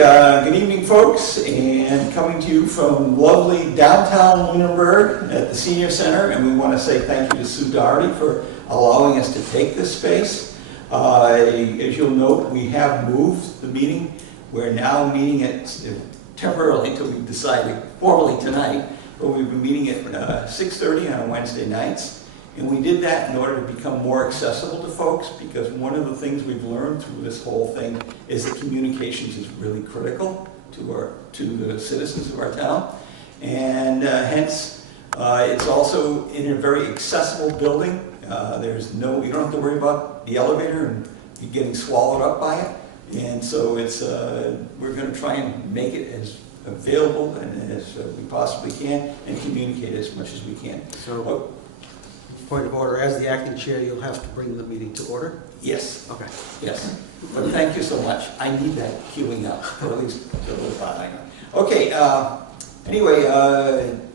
Good evening, folks, and coming to you from lovely downtown Lunenburg at the Senior Center, and we want to say thank you to Sue Doherty for allowing us to take this space. As you'll note, we have moved the meeting. We're now meeting at, temporarily until we decided formally tonight, but we've been meeting at 6:30 on Wednesday nights. And we did that in order to become more accessible to folks, because one of the things we've learned through this whole thing is that communications is really critical to the citizens of our town. And hence, it's also in a very accessible building. You don't have to worry about the elevator and you getting swallowed up by it. And so we're going to try and make it as available and as we possibly can, and communicate as much as we can. So, point of order, as the acting chair, you'll have to bring the meeting to order? Yes. Okay. Yes. But thank you so much. I need that queuing up, or at least a little bit. Okay, anyway,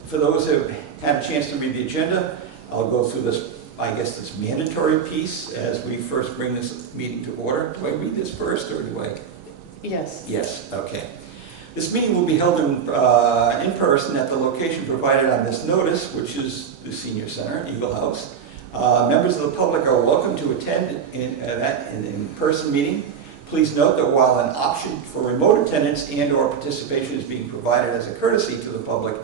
for those who have had a chance to read the agenda, I'll go through this, I guess, this mandatory piece as we first bring this meeting to order. Do I read this first, or do I? Yes. Yes, okay. This meeting will be held in person at the location provided on this notice, which is the Senior Center, Eagle House. Members of the public are welcome to attend an in-person meeting. Please note that while an option for remote attendance and/or participation is being provided as a courtesy to the public,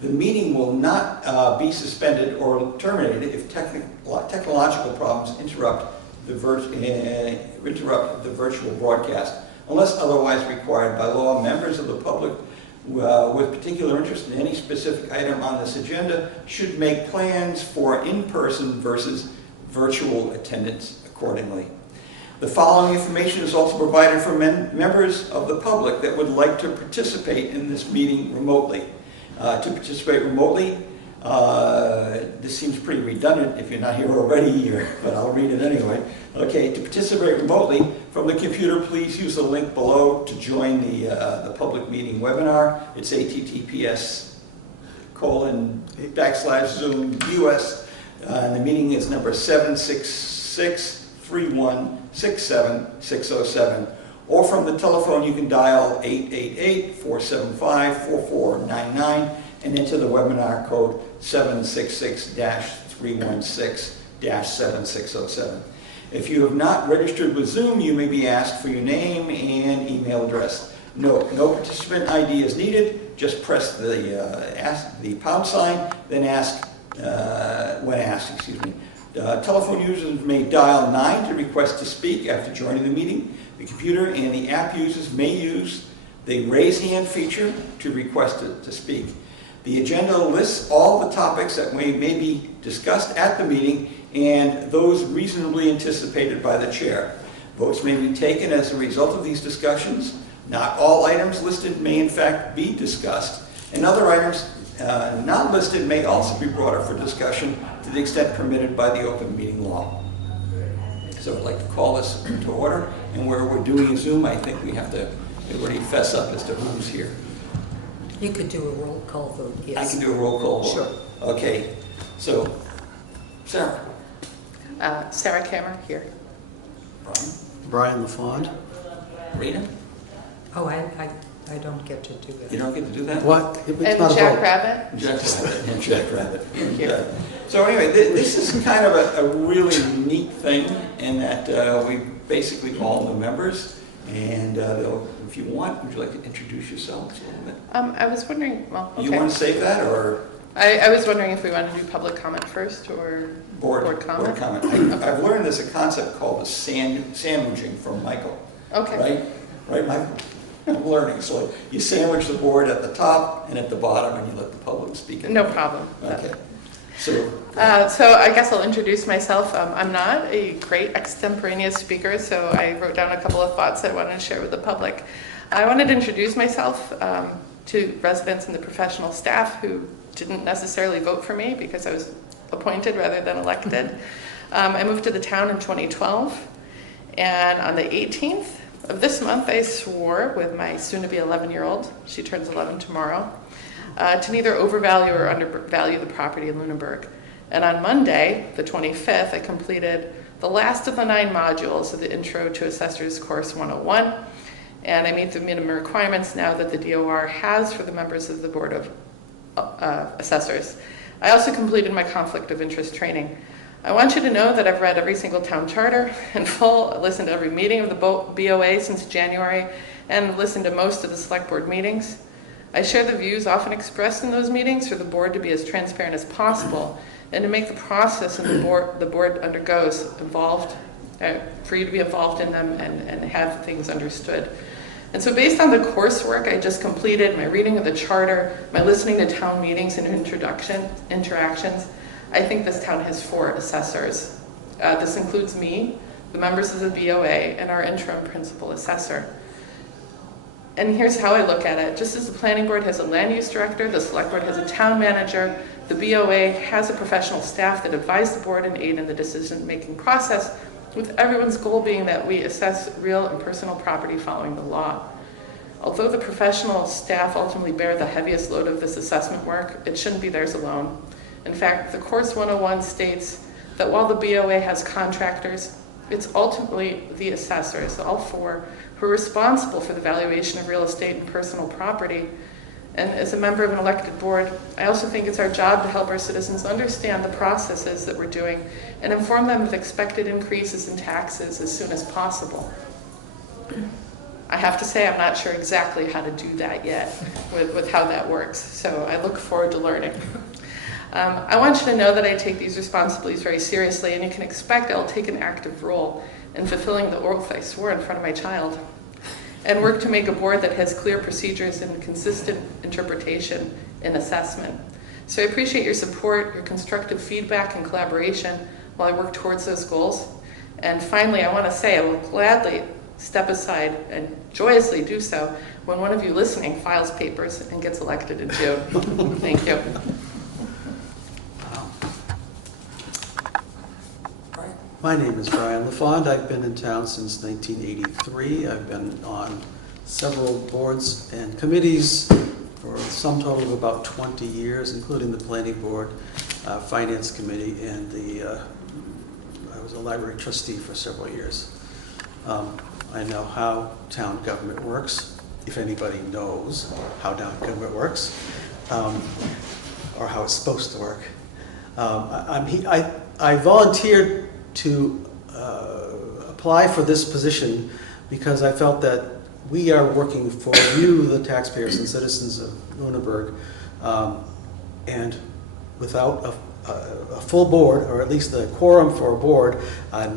the meeting will not be suspended or terminated if technological problems interrupt the virtual broadcast. Unless otherwise required by law, members of the public with particular interest in any specific item on this agenda should make plans for in-person versus virtual attendance accordingly. The following information is also provided for members of the public that would like to participate in this meeting remotely. To participate remotely, this seems pretty redundant if you're not here already, but I'll read it anyway. Okay, to participate remotely from the computer, please use the link below to join the public meeting webinar. It's https://zoom US, and the meeting is number 766-3167-607. Or from the telephone, you can dial 888-475-4499 and enter the webinar code 766-316-7607. If you have not registered with Zoom, you may be asked for your name and email address. No participant ID is needed. Just press the pound sign, then ask when asked. Excuse me. Telephone users may dial 9 to request to speak after joining the meeting. The computer and the app users may use the raise hand feature to request to speak. The agenda lists all the topics that may be discussed at the meeting and those reasonably anticipated by the chair. Votes may be taken as a result of these discussions. Not all items listed may in fact be discussed, and other items not listed may also be brought up for discussion to the extent permitted by the open meeting law. So I'd like to call this to order, and where we're doing a Zoom, I think we have to already fess up as to who's here. You could do a roll call vote, yes. I can do a roll call vote. Sure. Okay, so Sarah. Sarah Kammer here. Brian LaFond. Rita? Oh, I don't get to do it. You don't get to do that? What? It's And not a Jack vote. Rabbit. Jack Rabbit. And Jack Rabbit. Thank you. So anyway, this is kind of a really neat thing in that we basically all the members, and if you want, would you like to introduce yourselves a little bit? I was wondering, well, okay. You want to save that, or I was wondering if we want to do public comment first or board comment? comment? I've learned there's a concept called the sandwiching from Michael. Okay. Right, Michael? I'm learning. So you sandwich the board at the top and at the bottom, and you let the public speak. No problem. Okay. So I guess I'll introduce myself. I'm not a great extemporaneous speaker, so I wrote down a couple of thoughts I wanted to share with the public. I wanted to introduce myself to residents and the professional staff who didn't necessarily vote for me because I was appointed rather than elected. I moved to the town in 2012, and on the 18th of this month, I swore with my soon-to-be 11-year-old, she turns 11 tomorrow, to neither overvalue or undervalue the property in Lunenburg. And on Monday, the 25th, I completed the last of the 9 modules of the Intro to Assessors Course 101, and I meet the minimum requirements now that the DOR has for the members of the Board of Assessors. I also completed my conflict of interest training. I want you to know that I've read every single town charter in full, listened to every meeting of the BOA since January, and listened to most of the select board meetings. I share the views often expressed in those meetings for the board to be as transparent as possible and to make the process and the board undergoes involved, for you to be involved in them and have things understood. And so based on the coursework I just completed, my reading of the charter, my listening to town meetings and interactions, I think this town has 4 assessors. This includes me, the members of the BOA, and our interim principal assessor. And here's how I look at it. Just as the planning board has a land use director, the select board has a town manager, the BOA has a professional staff that advise the board and aid in the decision-making process, with everyone's goal being that we assess real and personal property following the law. Although the professional staff ultimately bear the heaviest load of this assessment work, it shouldn't be theirs alone. In fact, the Course 101 states that while the BOA has contractors, it's ultimately the assessors, all 4, who are responsible for the valuation of real estate and personal property. And as a member of an elected board, I also think it's our job to help our citizens understand the processes that we're doing and inform them of expected increases in taxes as soon as possible. I have to say I'm not sure exactly how to do that yet with how that works, so I look forward to learning. I want you to know that I take these responsibilities very seriously, and you can expect I'll take an active role in fulfilling the oath I swore in front of my child, and work to make a board that has clear procedures and consistent interpretation and assessment. So I appreciate your support, your constructive feedback and collaboration while I work towards those goals. And finally, I want to say I will gladly step aside and joyously do so when one of you listening files papers and gets elected in June. Thank you. My name is Brian LaFond. I've been in town since 1983. I've been on several boards and committees for a sum total of about 20 years, including the Planning Board, Finance Committee, and I was a library trustee for several years. I know how town government works, if anybody knows how town government works, or how it's supposed to work. I volunteered to apply for this position because I felt that we are working for you, the taxpayers and citizens of Lunenburg, and without a full board, or at least a quorum for a board,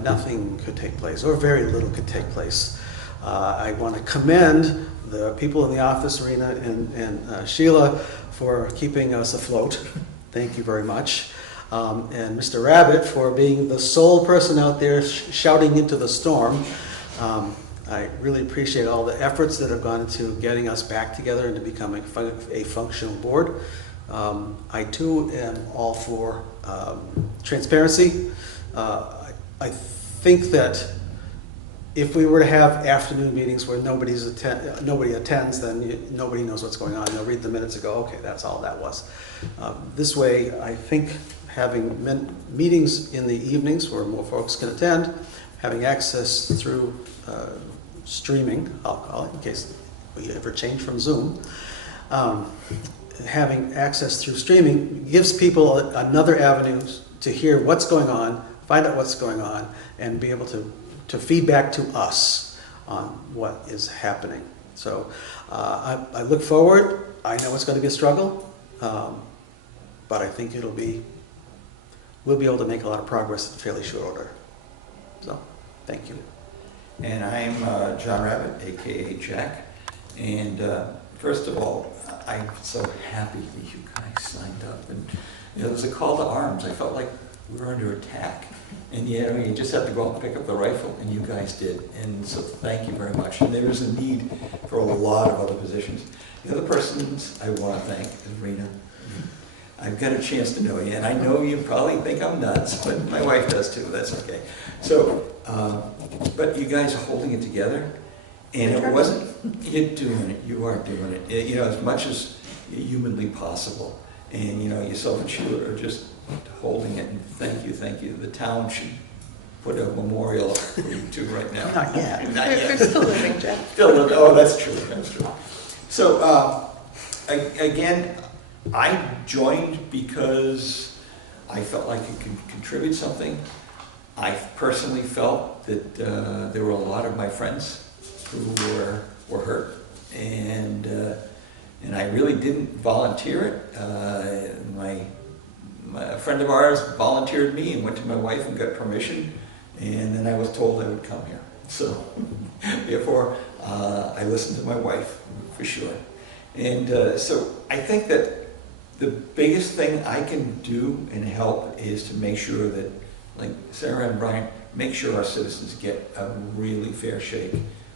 nothing could take place, or very little could take place. I want to commend the people in the office, Rena and Sheila, for keeping us afloat. Thank you very much. And Mr. Rabbit for being the sole person out there shouting into the storm. I really appreciate all the efforts that have gone into getting us back together and to becoming a functional board. I too am all for transparency. I think that if we were to have afternoon meetings where nobody attends, then nobody knows what's going on. They'll read the minutes and go, okay, that's all that was. This way, I think having meetings in the evenings where more folks can attend, having access through streaming, I'll call it, in case we ever change from Zoom, having access through streaming gives people another avenue to hear what's going on, find out what's going on, and be able to feedback to us on what is happening. So I look forward. I know it's going to be a struggle, but I think we'll be able to make a lot of progress in fairly short order. So, thank you. And I'm John Rabbit, aka Jack. And first of all, I'm so happy that you guys signed up. And it was a call to arms. I felt like we were under attack. And you just have to go out and pick up the rifle, and you guys did. And so thank you very much. And there is a need for a lot of other positions. The other persons I want to thank is Rena. I've got a chance to know you, and I know you probably think I'm nuts, but my wife does too, that's okay. So, but you guys are holding it together, and it wasn't, you're doing it, you are doing it, as much as humanly possible. And, yourself and Sheila are just holding it, and thank you. The town should put a memorial up for you two right now. Not yet. Not They're yet. still living, Jeff. Still, oh, that's true, that's true. So, again, I joined because I felt like it could contribute something. I personally felt that there were a lot of my friends who were hurt, and I really didn't volunteer it. A friend of ours volunteered me and went to my wife and got permission, and then I was told I would come here. So, therefore, I listened to my wife, for sure. And so I think that the biggest thing I can do and help is to make sure that, like Sarah and Brian, make sure our citizens get a really fair shake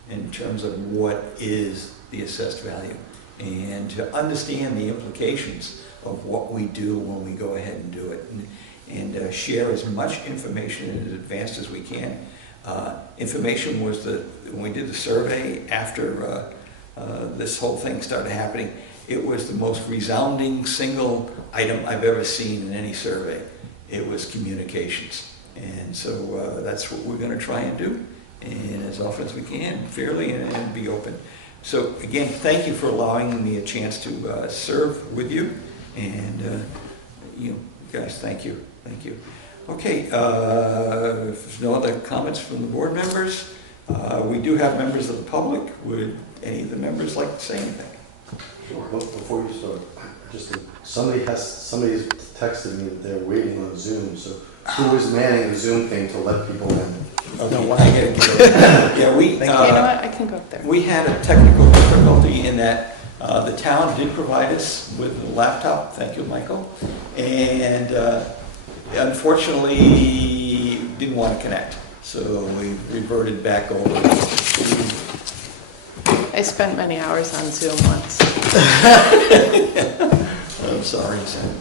in terms of what is the assessed value, and to understand the implications of what we do when we go ahead and do it, and share as much information in advance as we can. Information was when we did the survey after this whole thing started happening, it was the most resounding single item I've ever seen in any survey. It was communications. And so that's what we're going to try and do, and as often as we can, fairly, and be open. So again, thank you for allowing me a chance to serve with you, and you guys, thank you. Okay, if there's no other comments from the board members, we do have members of the public. Would any of the members like to say anything? Sure. Well, before you start, somebody's texted me that they're waiting on Zoom, so who is manning the Zoom thing to let people in? Okay, I get it. Yeah, You know what, I can go up there. we had a technical difficulty in that the town did provide us with a laptop, thank you, Michael, and unfortunately didn't want to connect, so we reverted back over to. I spent many hours on Zoom once. I'm sorry, Sam.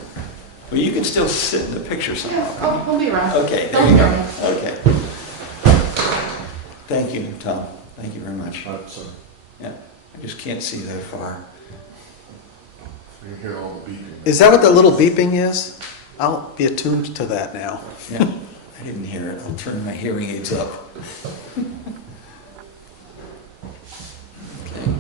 Well, you can still sit in the picture somehow. I'll be around. Okay, there you go. Okay. Thank you, Tom. Thank you very much. Sorry. Yeah, I just can't see that far. You hear all the beeping. Is that what the little beeping is? I'll be attuned to that now. Yeah, I didn't hear it. I'll turn my hearing aids up. Okay.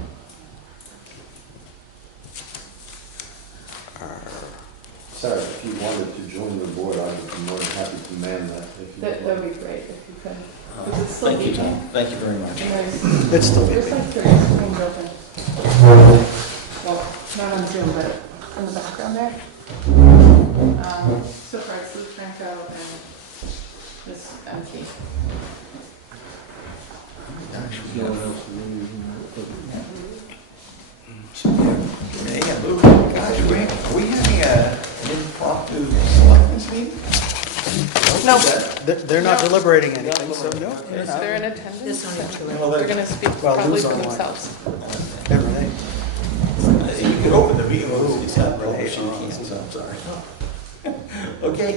Sarah, if you wanted to join the board, I would be more than happy to man that. If you That would. would be great if you could. Is it still Thank you, beeping? Tom. Thank you very much. It's still There's beeping. like 3 screens open. Well, not on Zoom, but in the background there. So far it's Lou Franco and this empty. Gosh, we No have- one else really- Yeah, Lou, guys, are we having an impromptu selectmen's meeting? No. They're not No. deliberating anything, so no. Okay. they're not. They're in attendance. There's only two. and They're going to speak Well, probably Lou's for online. themselves. Everything. You could open the meeting, it's not Renee, published, you oh, can't, so I'm sorry. Oh. Okay,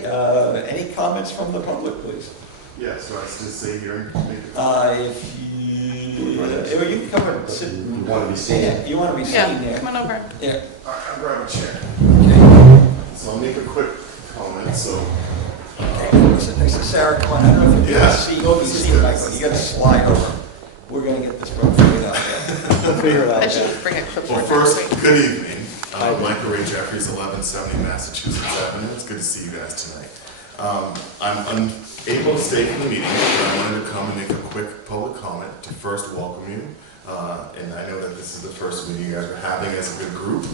any comments from the public, please? Yeah, so I just say here, make it. If you can come and sit. You want to be seen. Yeah, you want to be seen Yeah, there. come on over. Yeah, All right, I'll grab a chair. okay. So I'll make a quick comment, so. Sit next to Sarah, come on, I don't know if you Yeah. can see, go to see Michael, you gotta slide over. We're gonna get this one figured out. We'll figure it I out. should bring it closer. Well, next first, week. good evening. Michael Ray Jeffries, 1170 Massachusetts Avenue. It's good to see you guys tonight. I'm unable to stay for the meeting, but I wanted to come and make a quick public comment to first welcome you. And I know that this is the first meeting you guys are having as a good group.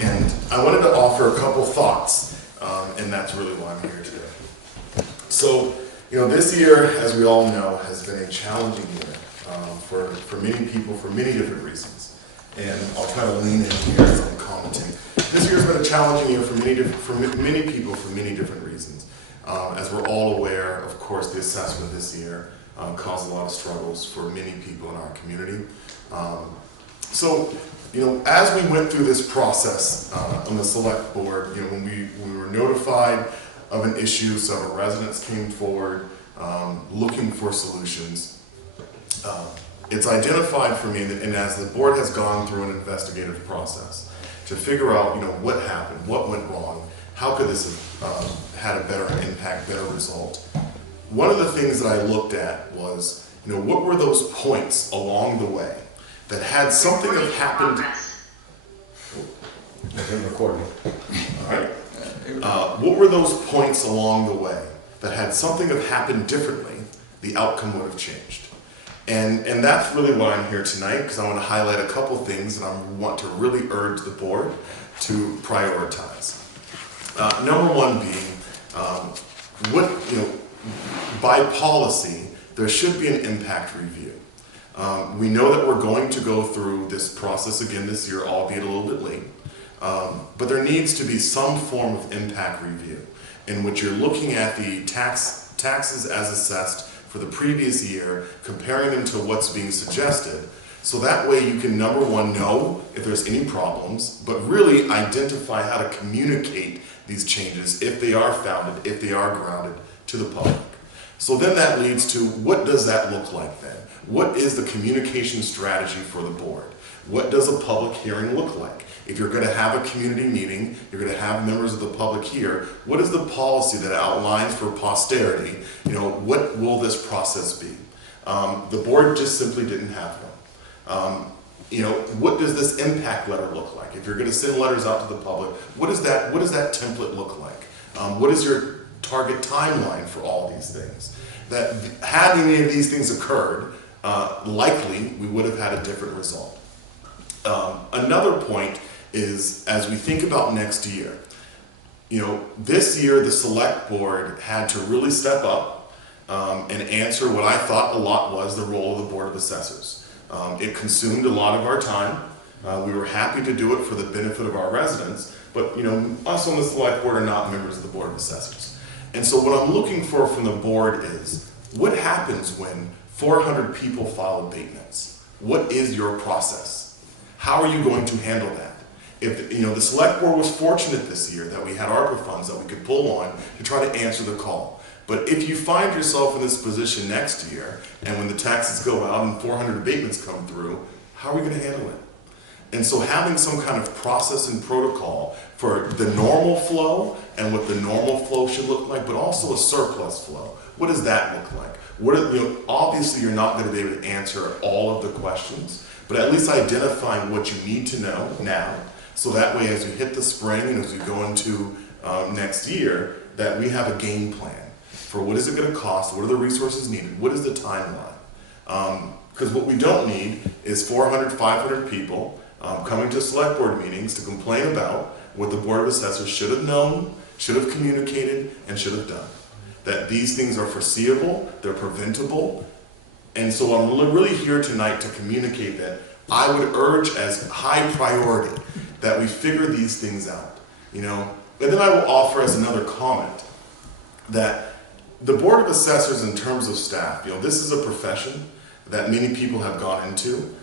And I wanted to offer a couple thoughts, and that's really why I'm here today. So, this year, as we all know, has been a challenging year for many people for many different reasons. And I'll try to lean in here as I'm commenting. This year's been a challenging year for many people for many different reasons. As we're all aware, of course, the assessment this year caused a lot of struggles for many people in our community. So, as we went through this process on the select board, when we were notified of an issue, several residents came forward looking for solutions. It's identified for me that, and as the board has gone through an investigative process to figure out, what happened, what went wrong, how could this have had a better impact, better result. one of the things that I looked at was, what were those points along the way that had something have happened? Recording. All right. What were those points along the way that had something have happened differently, the outcome would have changed? And that's really why I'm here tonight, because I want to highlight a couple things and I want to really urge the board to prioritize. Number one being, by policy, there should be an impact review. We know that we're going to go through this process again this year, albeit a little bit late. But there needs to be some form of impact review in which you're looking at the taxes as assessed for the previous year, comparing them to what's being suggested. So that way you can, number one, know if there's any problems, but really identify how to communicate these changes if they are founded, if they are grounded to the public. So then that leads to, what does that look like then? What is the communication strategy for the board? What does a public hearing look like? If you're going to have a community meeting, you're going to have members of the public here, what is the policy that outlines for posterity? What will this process be? The board just simply didn't have one. What does this impact letter look like? If you're going to send letters out to the public, what does that template look like? What is your target timeline for all these things? That had any of these things occurred, likely we would have had a different result. Another point is, as we think about next year, this year the select board had to really step up and answer what I thought a lot was the role of the Board of Assessors. It consumed a lot of our time. We were happy to do it for the benefit of our residents, but us on the select board are not members of the Board of Assessors. And so what I'm looking for from the board is, what happens when 400 people file abatements? What is your process? How are you going to handle that? If the select board was fortunate this year that we had ARPA funds that we could pull on to try to answer the call. But if you find yourself in this position next year, and when the taxes go out and 400 abatements come through, how are we going to handle it? And so having some kind of process and protocol for the normal flow and what the normal flow should look like, but also a surplus flow. What does that look like? Obviously you're not going to be able to answer all of the questions, but at least identifying what you need to know now, so that way as you hit the spring and as you go into next year, that we have a game plan for what is it going to cost, what are the resources needed, what is the timeline. Because what we don't need is 400, 500 people coming to select board meetings to complain about what the Board of Assessors should have known, should have communicated, and should have done. That these things are foreseeable, they're preventable, and so I'm really here tonight to communicate that I would urge as high priority that we figure these things out, And then I will offer as another comment that the Board of Assessors in terms of staff, this is a profession that many people have gone into.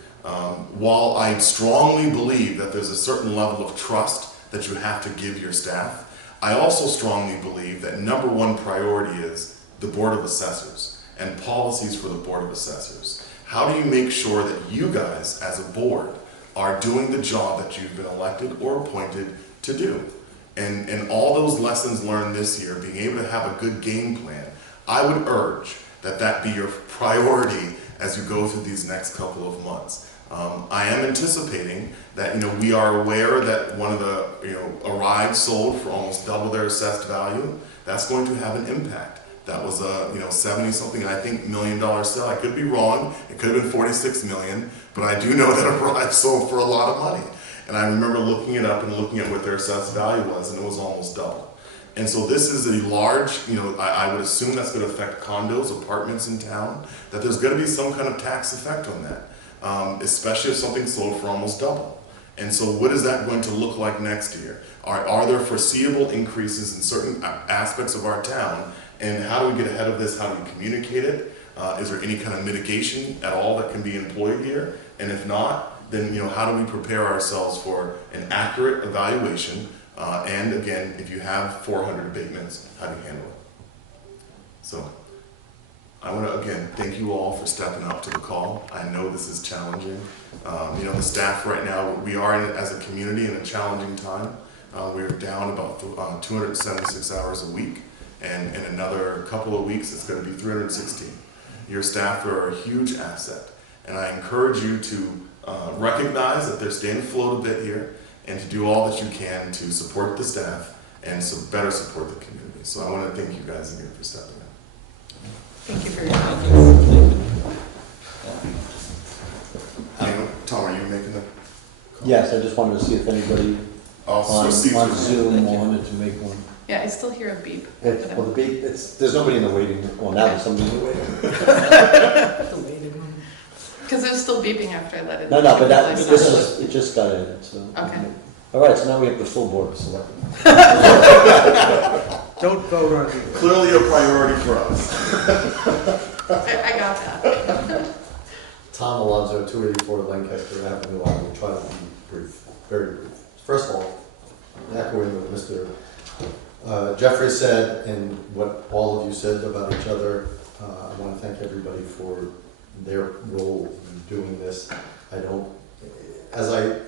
While I strongly believe that there's a certain level of trust that you have to give your staff, I also strongly believe that number one priority is the Board of Assessors and policies for the Board of Assessors. How do you make sure that you guys as a board are doing the job that you've been elected or appointed to do? And all those lessons learned this year, being able to have a good game plan, I would urge that that be your priority as you go through these next couple of months. I am anticipating that we are aware that one of the arrived sold for almost double their assessed value. That's going to have an impact. That was a 70-something, I think, $1 million sale. I could be wrong. It could have been 46 million, but I do know that arrived sold for a lot of money. And I remember looking it up and looking at what their assessed value was, and it was almost double. And so this is a large, I would assume that's going to affect condos, apartments in town, that there's going to be some kind of tax effect on that, especially if something sold for almost double. And so what is that going to look like next year? Are there foreseeable increases in certain aspects of our town? And how do we get ahead of this? How do we communicate it? Is there any kind of mitigation at all that can be employed here? And if not, then how do we prepare ourselves for an accurate evaluation? And again, if you have 400 abatements, how do you handle it? So I want to again thank you all for stepping up to the call. I know this is challenging. The staff right now, we are as a community in a challenging time. We're down about 276 hours a week. And in another couple of weeks, it's going to be 316. Your staff are a huge asset. And I encourage you to recognize that they're staying afloat a bit here and to do all that you can to support the staff and better support the community. So I want to thank you guys again for stepping in. Thank you for your comments. Tom, are you making the? Yes, I just wanted to see if anybody on Zoom wanted to make one. Yeah, I still hear a beep. Well, there's nobody in the waiting room. Well, now there's somebody in the waiting room. The waiting room. Because it was still beeping after I let it. No, but Really it just got added, so. Okay. All right, so now we have the full board of selectmen. Don't vote on it. Clearly a priority for us. I got that. Tom Alonso, 284 Lancaster Avenue. I will try to be brief, very brief. First of all, echoing what Mr. Jeffrey said and what all of you said about each other, I want to thank everybody for their role in doing this. As I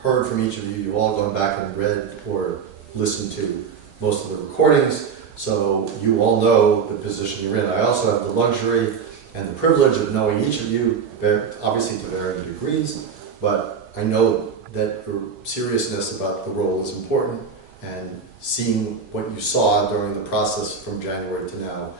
heard from each of you, you've all gone back and read or listened to most of the recordings, so you all know the position you're in. I also have the luxury and the privilege of knowing each of you, obviously to varying degrees, but I know that your seriousness about the role is important, and seeing what you saw during the process from January to now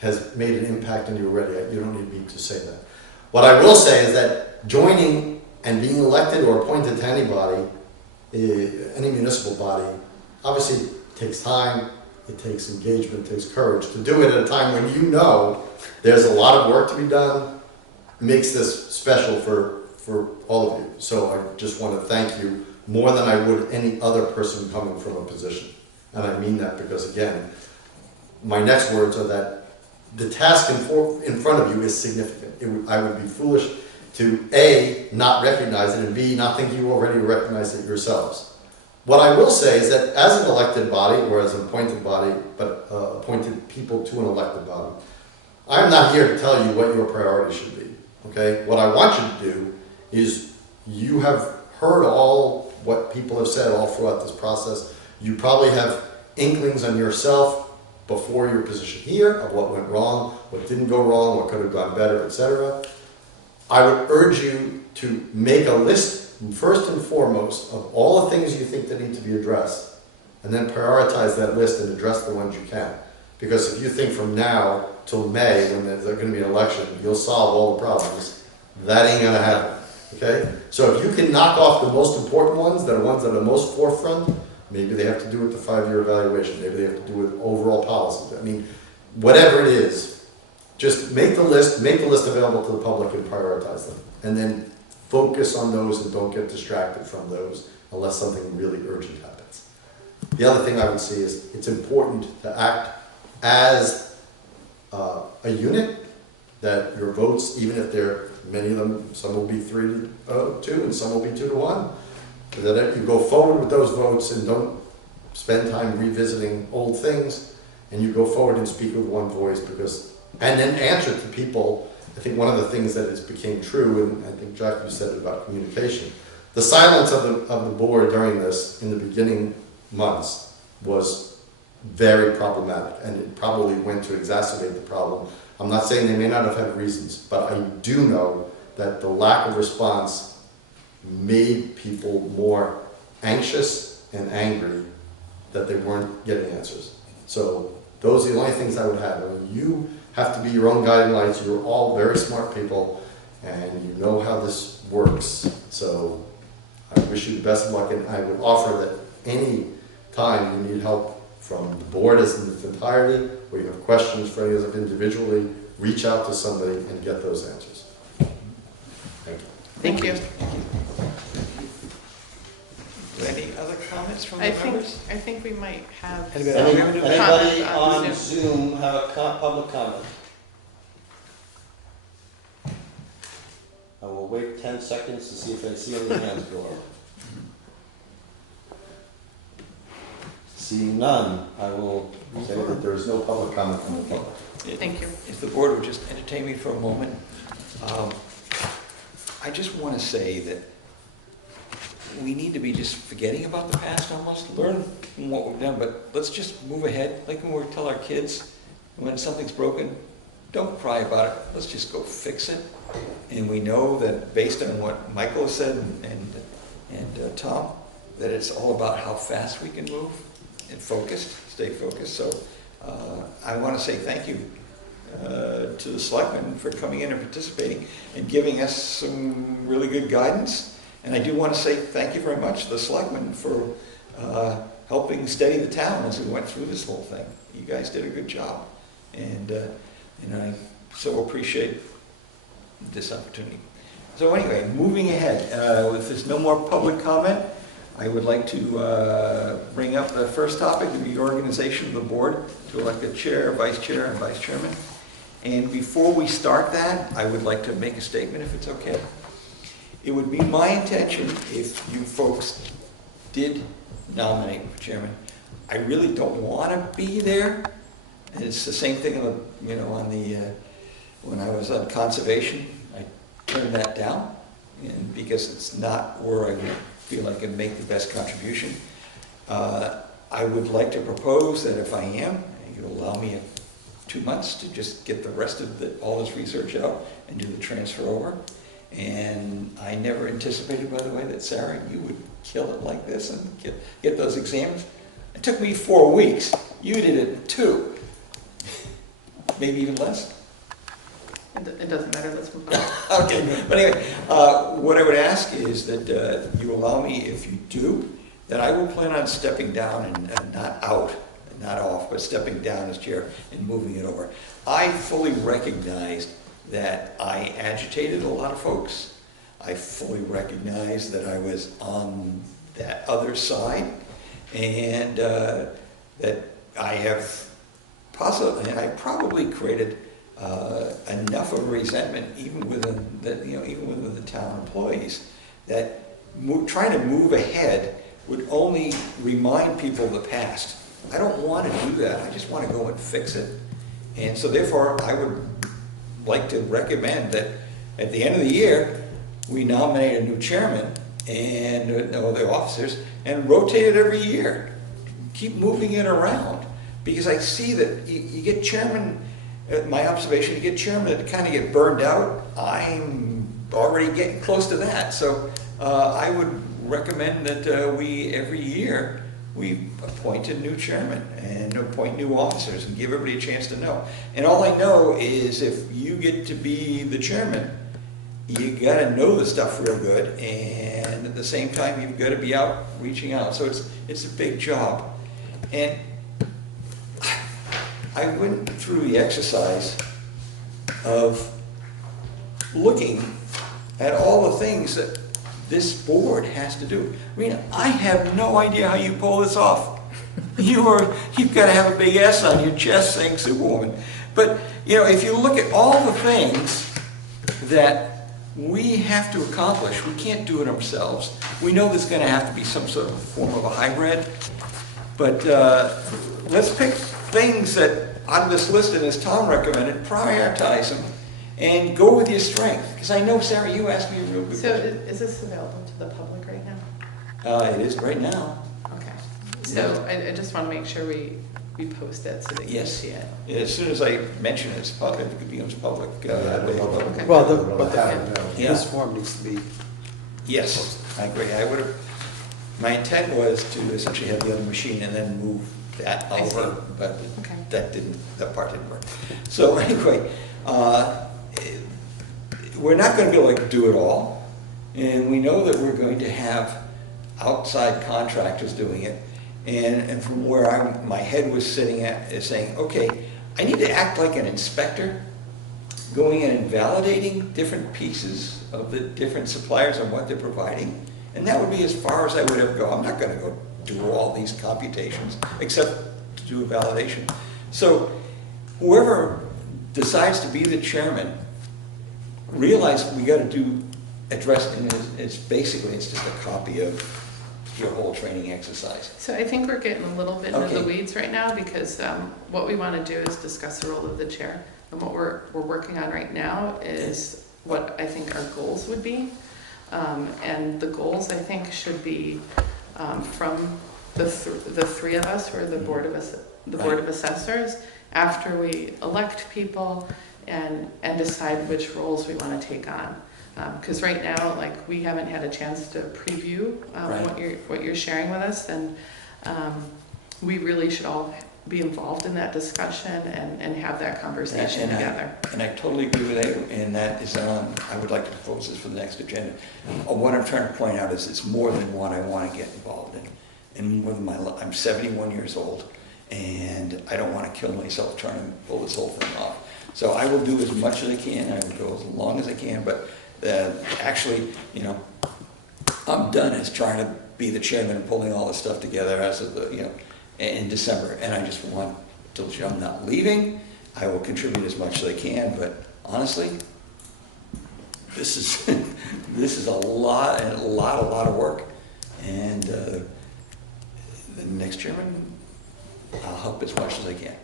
has made an impact on you already. You don't need me to say that. What I will say is that joining and being elected or appointed to anybody, any municipal body, obviously takes time, it takes engagement, it takes courage. To do it at a time when you know there's a lot of work to be done makes this special for all of you. So I just want to thank you more than I would any other person coming from a position. And I mean that because, again, my next words are that the task in front of you is significant. I would be foolish to A, not recognize it, and B, not think you already recognize it yourselves. What I will say is that as an elected body, or as an appointed body, but appointed people to an elected body, I'm not here to tell you what your priority should be, okay? What I want you to do is, you have heard all what people have said all throughout this process. You probably have inklings on yourself before your position here of what went wrong, what didn't go wrong, what could have gone better, etc. I would urge you to make a list, first and foremost, of all the things you think that need to be addressed, and then prioritize that list and address the ones you can. Because if you think from now till May, when there's going to be an election, you'll solve all the problems, that ain't going to happen. Okay? So if you can knock off the most important ones, that are ones that are most forefront, maybe they have to do with the 5-year evaluation, maybe they have to do with overall policies. I mean, whatever it is, just make the list available to the public and prioritize them. And then focus on those and don't get distracted from those unless something really urgent happens. The other thing I would say is it's important to act as a unit, that your votes, even if they're many of them, some will be 3-2 and some will be 2-1, that you go forward with those votes and don't spend time revisiting old things, and you go forward and speak with one voice, and then answer to people. I think one of the things that has became true, and I think Jack, you said it about communication, the silence of the board during this in the beginning months was very problematic, and it probably went to exacerbate the problem. I'm not saying they may not have had reasons, but I do know that the lack of response made people more anxious and angry that they weren't getting answers. So those are the only things I would have. I mean, you have to be your own guiding lights. You're all very smart people, and you know how this works. So I wish you the best of luck, and I would offer that any time you need help from the board as in its entirety, or you have questions for any of us individually, reach out to somebody and get those answers. Thank you. Thank you. Any other comments from I the members? think we might have. Anybody Comment on Zoom have a public comment? I will wait 10 seconds to see if I see any hands go up. Seeing none, I will say that there is no public comment from the public. Thank you. If the board would just entertain me for a moment. I just want to say that we need to be just forgetting about the past almost, learn from what we've done, but let's just move ahead. Like when we tell our kids, when something's broken, don't cry about it, let's just go fix it. And we know that based on what Michael said and Tom, that it's all about how fast we can move and stay focused. So I want to say thank you to the selectmen for coming in and participating and giving us some really good guidance. And I do want to say thank you very much to the selectmen for helping steady the town as we went through this whole thing. You guys did a good job. And I so appreciate this opportunity. So anyway, moving ahead, if there's no more public comment, I would like to bring up the first topic, the reorganization of the board to elect a chair, vice chair, and vice chairman. And before we start that, I would like to make a statement, if it's okay. It would be my intention, if you folks did nominate for chairman, I really don't want to be there. And it's the same thing, when I was on conservation, I turned that down, and because it's not where I feel I can make the best contribution. I would like to propose that if I am, you could allow me 2 months to just get the rest of all this research out and do the transfer over. And I never anticipated, by the way, that Sarah, you would kill it like this and get those exams. It took me 4 weeks. You did it in 2. Maybe even less. It doesn't matter, let's move on. Okay, but anyway, what I would ask is that you allow me, if you do, that I will plan on stepping down and not out, not off, but stepping down as chair and moving it over. I fully recognized that I agitated a lot of folks. I fully recognized that I was on that other side, and that I probably created enough of resentment, even within the town employees, that trying to move ahead would only remind people of the past. I don't want to do that. I just want to go and fix it. And so therefore, I would like to recommend that at the end of the year, we nominate a new chairman and no other officers and rotate it every year. Keep moving it around, because I see that you get chairman. My observation, you get chairman that kind of get burned out. I'm already getting close to that. So I would recommend that every year, we appoint a new chairman and appoint new officers and give everybody a chance to know. And all I know is if you get to be the chairman, you got to know the stuff real good, and at the same time, you've got to be out reaching out. So it's a big job. And I went through the exercise of looking at all the things that this board has to do. I mean, I have no idea how you pull this off. You've got to have a big S on your chest saying Superwoman. But, if you look at all the things that we have to accomplish, we can't do it ourselves. We know there's going to have to be some sort of form of a hybrid. But let's pick things that out of this list, and as Tom recommended, prioritize them and go with your strength. Because I know, Sarah, you asked me a real good So question. is this available to the public right now? It is right now. Okay. So I just want to make sure we post it so that you can Yes. see it. As soon as I mention it, it's public, it becomes public. Available. Okay. Well, Yeah. this form needs to be, Yes, I agree. My intent was to essentially have the other machine and then move that I see. over, but Okay. that part didn't work. So anyway, we're not going to be able to do it all, and we know that we're going to have outside contractors doing it. And from where my head was sitting at is saying, okay, I need to act like an inspector, going in and validating different pieces of the different suppliers and what they're providing. And that would be as far as I would ever go. I'm not going to go do all these computations, except to do a validation. So whoever decides to be the chairman, realize we got to address, and it's just a copy of your whole training exercise. So I think we're getting a little bit into the Okay. weeds right now, because what we want to do is discuss the role of the chair. And what we're working on right now is what I think our goals would be. And the goals, I think, should be from the three of us, or the board of assessors, after we elect people and decide which roles we want to take on. Because right now, like, we haven't had a chance to preview what you're sharing with us, and we really should all be involved in that discussion and have that conversation together. And I totally agree with you, and that is I would like to propose this for the next agenda. What I'm trying to point out is it's more than what I want to get involved in. And more than I'm 71 years old, and I don't want to kill myself trying to pull this whole thing off. So I will do as much as I can, I will go as long as I can, but actually, you know, I'm done as trying to be the chairman and pulling all this stuff together as of the, you know, in December. And I just want to let you know I'm not leaving. I will contribute as much as I can, but honestly, this is this is a lot of work. And the next chairman, I'll help as much as I can.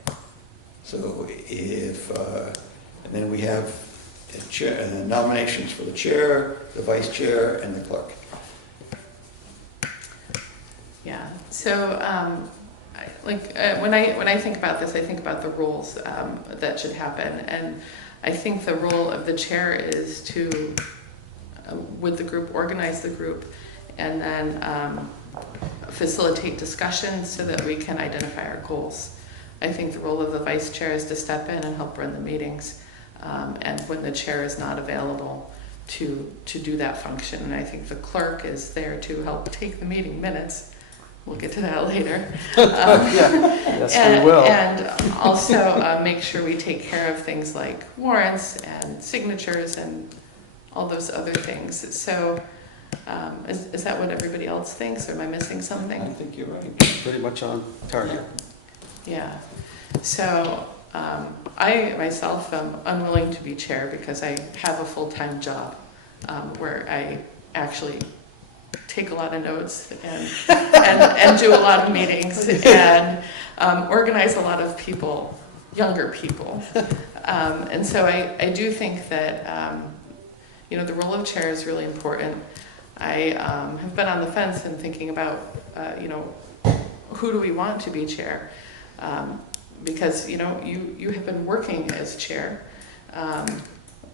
So if and then we have the nominations for the chair, the vice chair, and the clerk. Yeah. So when I think about this, I think about the roles that should happen, and I think the role of the chair is to, with the group, organize the group, and then facilitate discussions so that we can identify our goals. I think the role of the vice chair is to step in and help run the meetings, and when the chair is not available, to do that function. And I think the clerk is there to help take the meeting minutes. We'll get to that later. Yes, we will. And also make sure we take care of things like warrants and signatures and all those other things. So is that what everybody else thinks, or am I missing something? I think you're right. Pretty much on target. Yeah. So I myself am unwilling to be chair because I have a full-time job where I actually take a lot of notes and do a lot of meetings and organize a lot of people, younger people. And so I do think that the role of chair is really important. I have been on the fence and thinking about who do we want to be chair, because you have been working as chair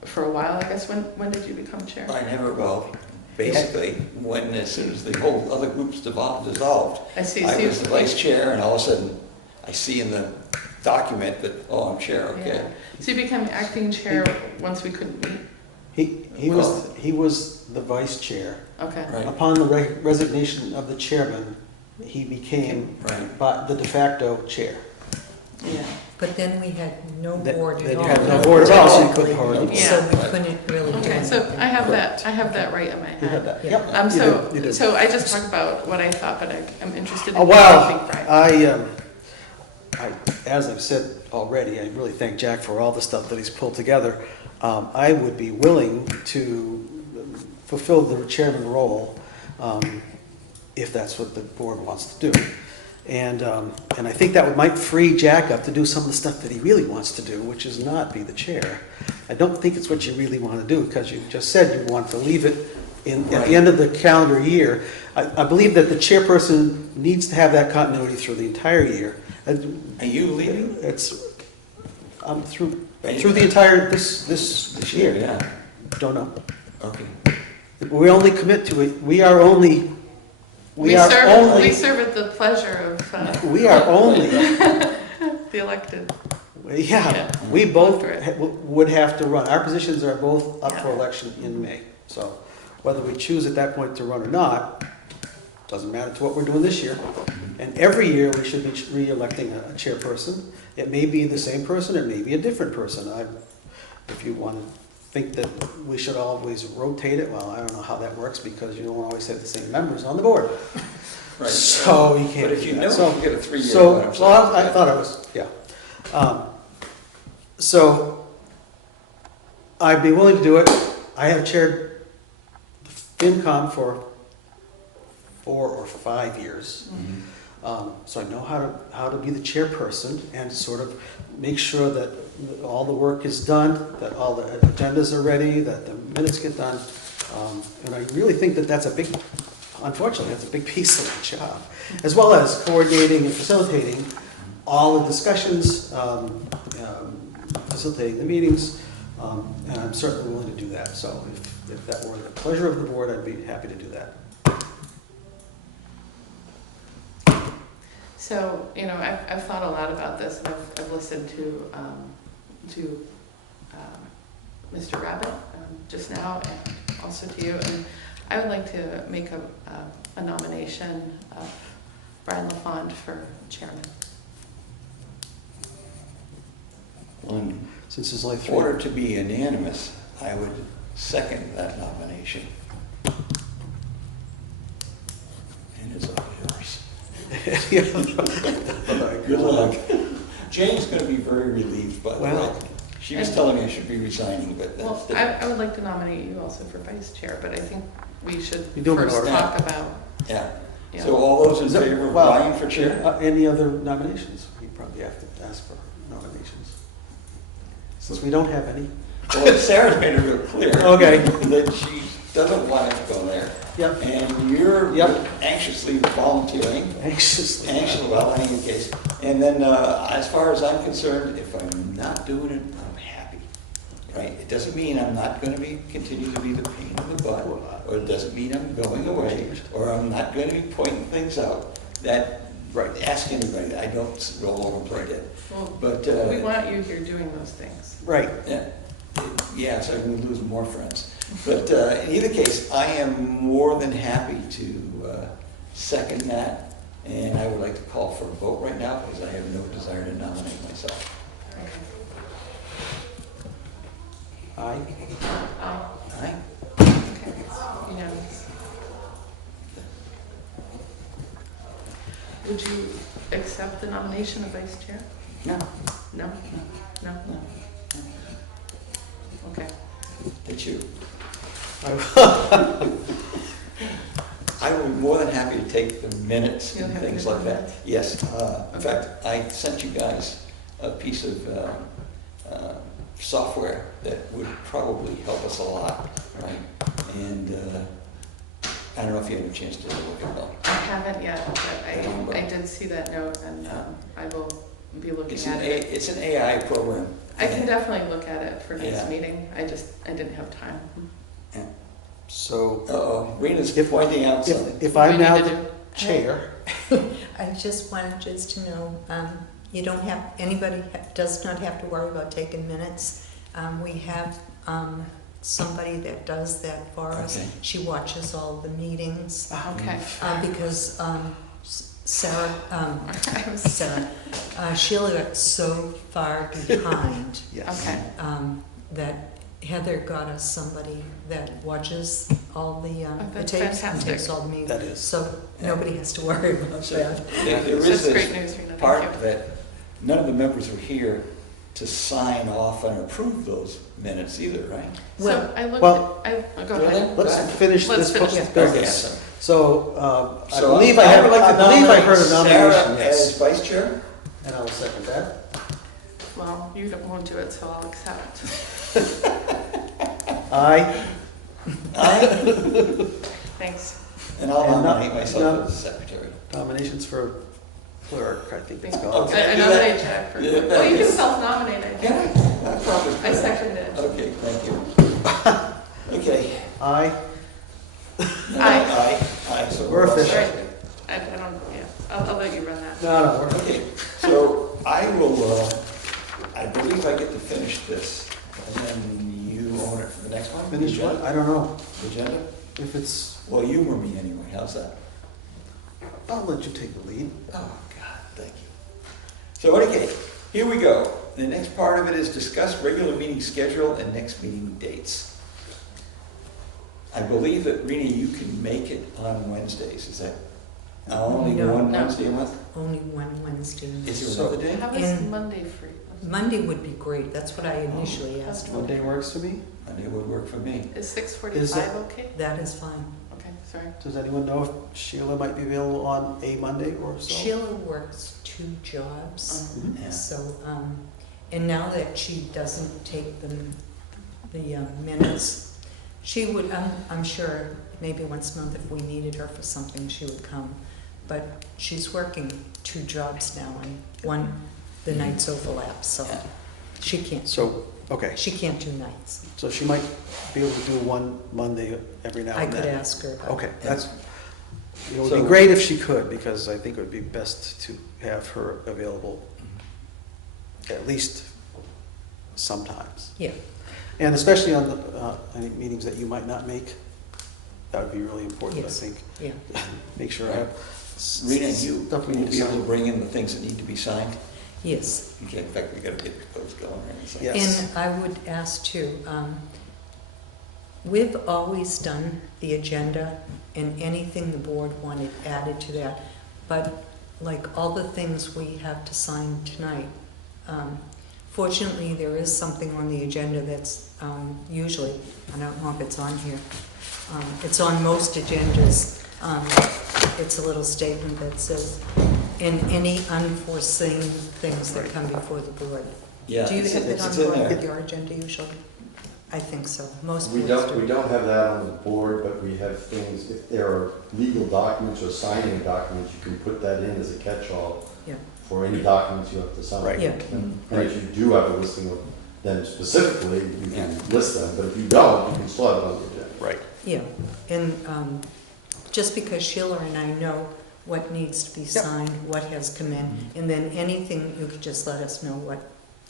for a while. I guess when did you become chair? Basically, as soon as the whole other groups dissolved, I see. I was the vice chair, and all of a sudden, I see in the document that, I'm chair, okay. Yeah. So you became acting chair once we couldn't meet? He was the vice chair. Okay. Right. Upon the resignation of the chairman, he became the de facto chair. Yeah. But then we had no board at Then all. you had no board at all, so you couldn't hardly. Yeah. So we couldn't really do Okay, anything. so I have that right in my You had head. that, Yeah. yep. You did. So I just talked about what I thought, but I'm interested in Oh, what you well, think, Brian. as I've said already, I really thank Jack for all the stuff that he's pulled together. I would be willing to fulfill the chairman role if that's what the board wants to do. And I think that might free Jack up to do some of the stuff that he really wants to do, which is not be the chair. I don't think it's what you really want to do, because you just said you want to leave it at the end of the calendar year. I believe that the chairperson needs to have that continuity through the entire year. Are you leaving? It's through the entire this year. Yeah. Don't know. Okay. We only commit to it. We serve at the pleasure of we are only. the elected. Yeah, we both Electorate. would have to run. Our positions are both up for Yeah. election in May. So whether we choose at that point to run or not, doesn't matter to what we're doing this year. And every year we should be re-electing a chairperson. It may be the same person, it may be a different person. If you want to think that we should always rotate it, well, I don't know how that works, because you don't always have the same members on the board. Right. So you can't. But if you do know that. you get a 3-year. So, what I'm well, saying. I thought I was, yeah. So, I'd be willing to do it. I have chaired FinCom for 4 or 5 years. So I know how to be the chairperson and sort of make sure that all the work is done, that all the agendas are ready, that the minutes get done. And I really think that that's a big, unfortunately, that's a big piece of the job, as well as coordinating and facilitating all the discussions, facilitating the meetings, and I'm certainly willing to do that. So if that were the pleasure of the board, I'd be happy to do that. So, I've thought a lot about this, and I've listened to Mr. Rabbit just now, and also to you, and I would like to make a nomination of Brian LaFond for chairman. Since it's like In order to be unanimous, I would second that nomination. And it's all yours. Good luck. Jane's going to be very relieved, by the way. She was telling me I should be resigning, but that's Well, different. I would like to nominate you also for vice chair, but I think we should You do it in first order. talk about, Yeah. you know. So all those in favor of Well, Brian for chair? Any other nominations? We probably have to ask for nominations. Since we don't have any. Well, Sarah's made it real clear. Okay. That she doesn't want to go there. Yep. And you're Yep. anxiously volunteering. Anxiously. Well, in any case. And then, as far as I'm concerned, if I'm not doing it, I'm happy, right? It doesn't mean I'm not going to continue to be the pain in the butt, or it doesn't mean I'm going away, or I'm not going to be pointing things out that, Right. ask anybody, I don't roll over and play dead. Well, But, we want you here doing those things. Right. yeah, so I'm going to lose more friends. But in either case, I am more than happy to second that. And I would like to call for a vote right now because I have no desire to nominate myself. Aye. Aye? Okay, unanimous. Would you accept the nomination of vice chair? No. No? No? Okay. It's you. I will be more than happy to take the minutes You'll and have things to do like the that. minutes? Yes. In fact, I sent you guys a piece of software that would probably help us a lot, right? And I don't know if you had a chance to look at it. I haven't yet, but I did see that note, and I will be looking at it. It's an AI program. I can definitely look at it for next Yeah. meeting. I didn't have time. So Uh-oh, Rena's pointing out something. if I'm now We need to the chair, I just wanted to know, you don't have, anybody does not have to worry about taking minutes. We have somebody that does that for us. Okay. She watches all the meetings, Okay. because Sarah, Sheila got so far behind yes. Okay. that Heather got us somebody that watches all the that's tapes and fantastic. takes all the meetings. That is. So nobody has to worry about So that. there is That's great this news, Rena. part Thank you. that none of the members were here to sign off and approve those minutes either, right? Well- So I looked, Well- go Really? ahead. Let's finish Let's this finish Okay, business. so- So I So believe I would like to I heard a nominate nomination, Sarah yes. as vice chair. And I will second that. Well, you won't do it, so I'll accept. Aye. Aye. Thanks. And I'll And nominate no- myself as secretary. Nominations for clerk, I think it's I called. Okay. nominate Jack for, Yeah, well, that you can is- self-nominate, I Yeah, think. that's probably. I second it. Okay, thank you. Okay. Aye. Aye. Aye, so We're all official. set. I don't, yeah, I'll let you run that. No, we're Okay, so I will, I believe I get to finish this, and then you own it for the next one? finished The what? agenda? I don't know. The agenda? If it's, Well, humor me anyway, how's that? I'll let you take the lead. Oh, God, thank you. So, okay, here we go. The next part of it is discuss regular meeting schedule and next meeting dates. I believe that, Rena, you can make it on Wednesdays, is that only No. one No. Wednesday a month? Only one Wednesday. Is there another day? How is And- Monday free? Monday would be great, that's what I initially asked for. Monday works for me. Monday would work for me. Is Is 6:45 okay? That is fine. Okay, sorry. Does anyone know if Sheila might be available on a Monday or so? Sheila works 2 jobs, Yeah. so, and now that she doesn't take the minutes, She would, I'm sure, maybe once a month if we needed her for something, she would come. But she's working 2 jobs now, and the nights overlap, so she can't. So, okay, She can't do nights. so she might be able to do one Monday every now I and then. could ask her about Okay, it. that's, it would So- be great if she could, because I think it would be best to have her available at least sometimes. Yeah, And especially on the, any meetings that you might not make, that would be really important, I Yes. think. yeah. Make sure I have Rita, you stuff we will need to be able to sign. bring in the things that need to be signed? Yes. Okay, in fact, we gotta get those going, right? So- Yes. And I would ask too, we've always done the agenda and anything the board wanted added to that. But like all the things we have to sign tonight, fortunately, there is something on the agenda that's usually, I don't know if it's on here, it's on most agendas. It's a little statement that says, in any unforeseen things that come before the board. Yeah. Do you it's- have that it's on in board there. with your agenda usually? I think so. Most We boards don't, we do. don't have that on the board, but we have things, if there are legal documents or signing documents, you can put that in as a catch-all Yeah. for any documents you have to sign. Right. Yeah. And if you do have a listing of them specifically, you can list them, but if you don't, you can slot it on the agenda. Right. Yeah, and just because Sheila and I know what needs to be signed, what has come in, and then anything, you could just let us know what,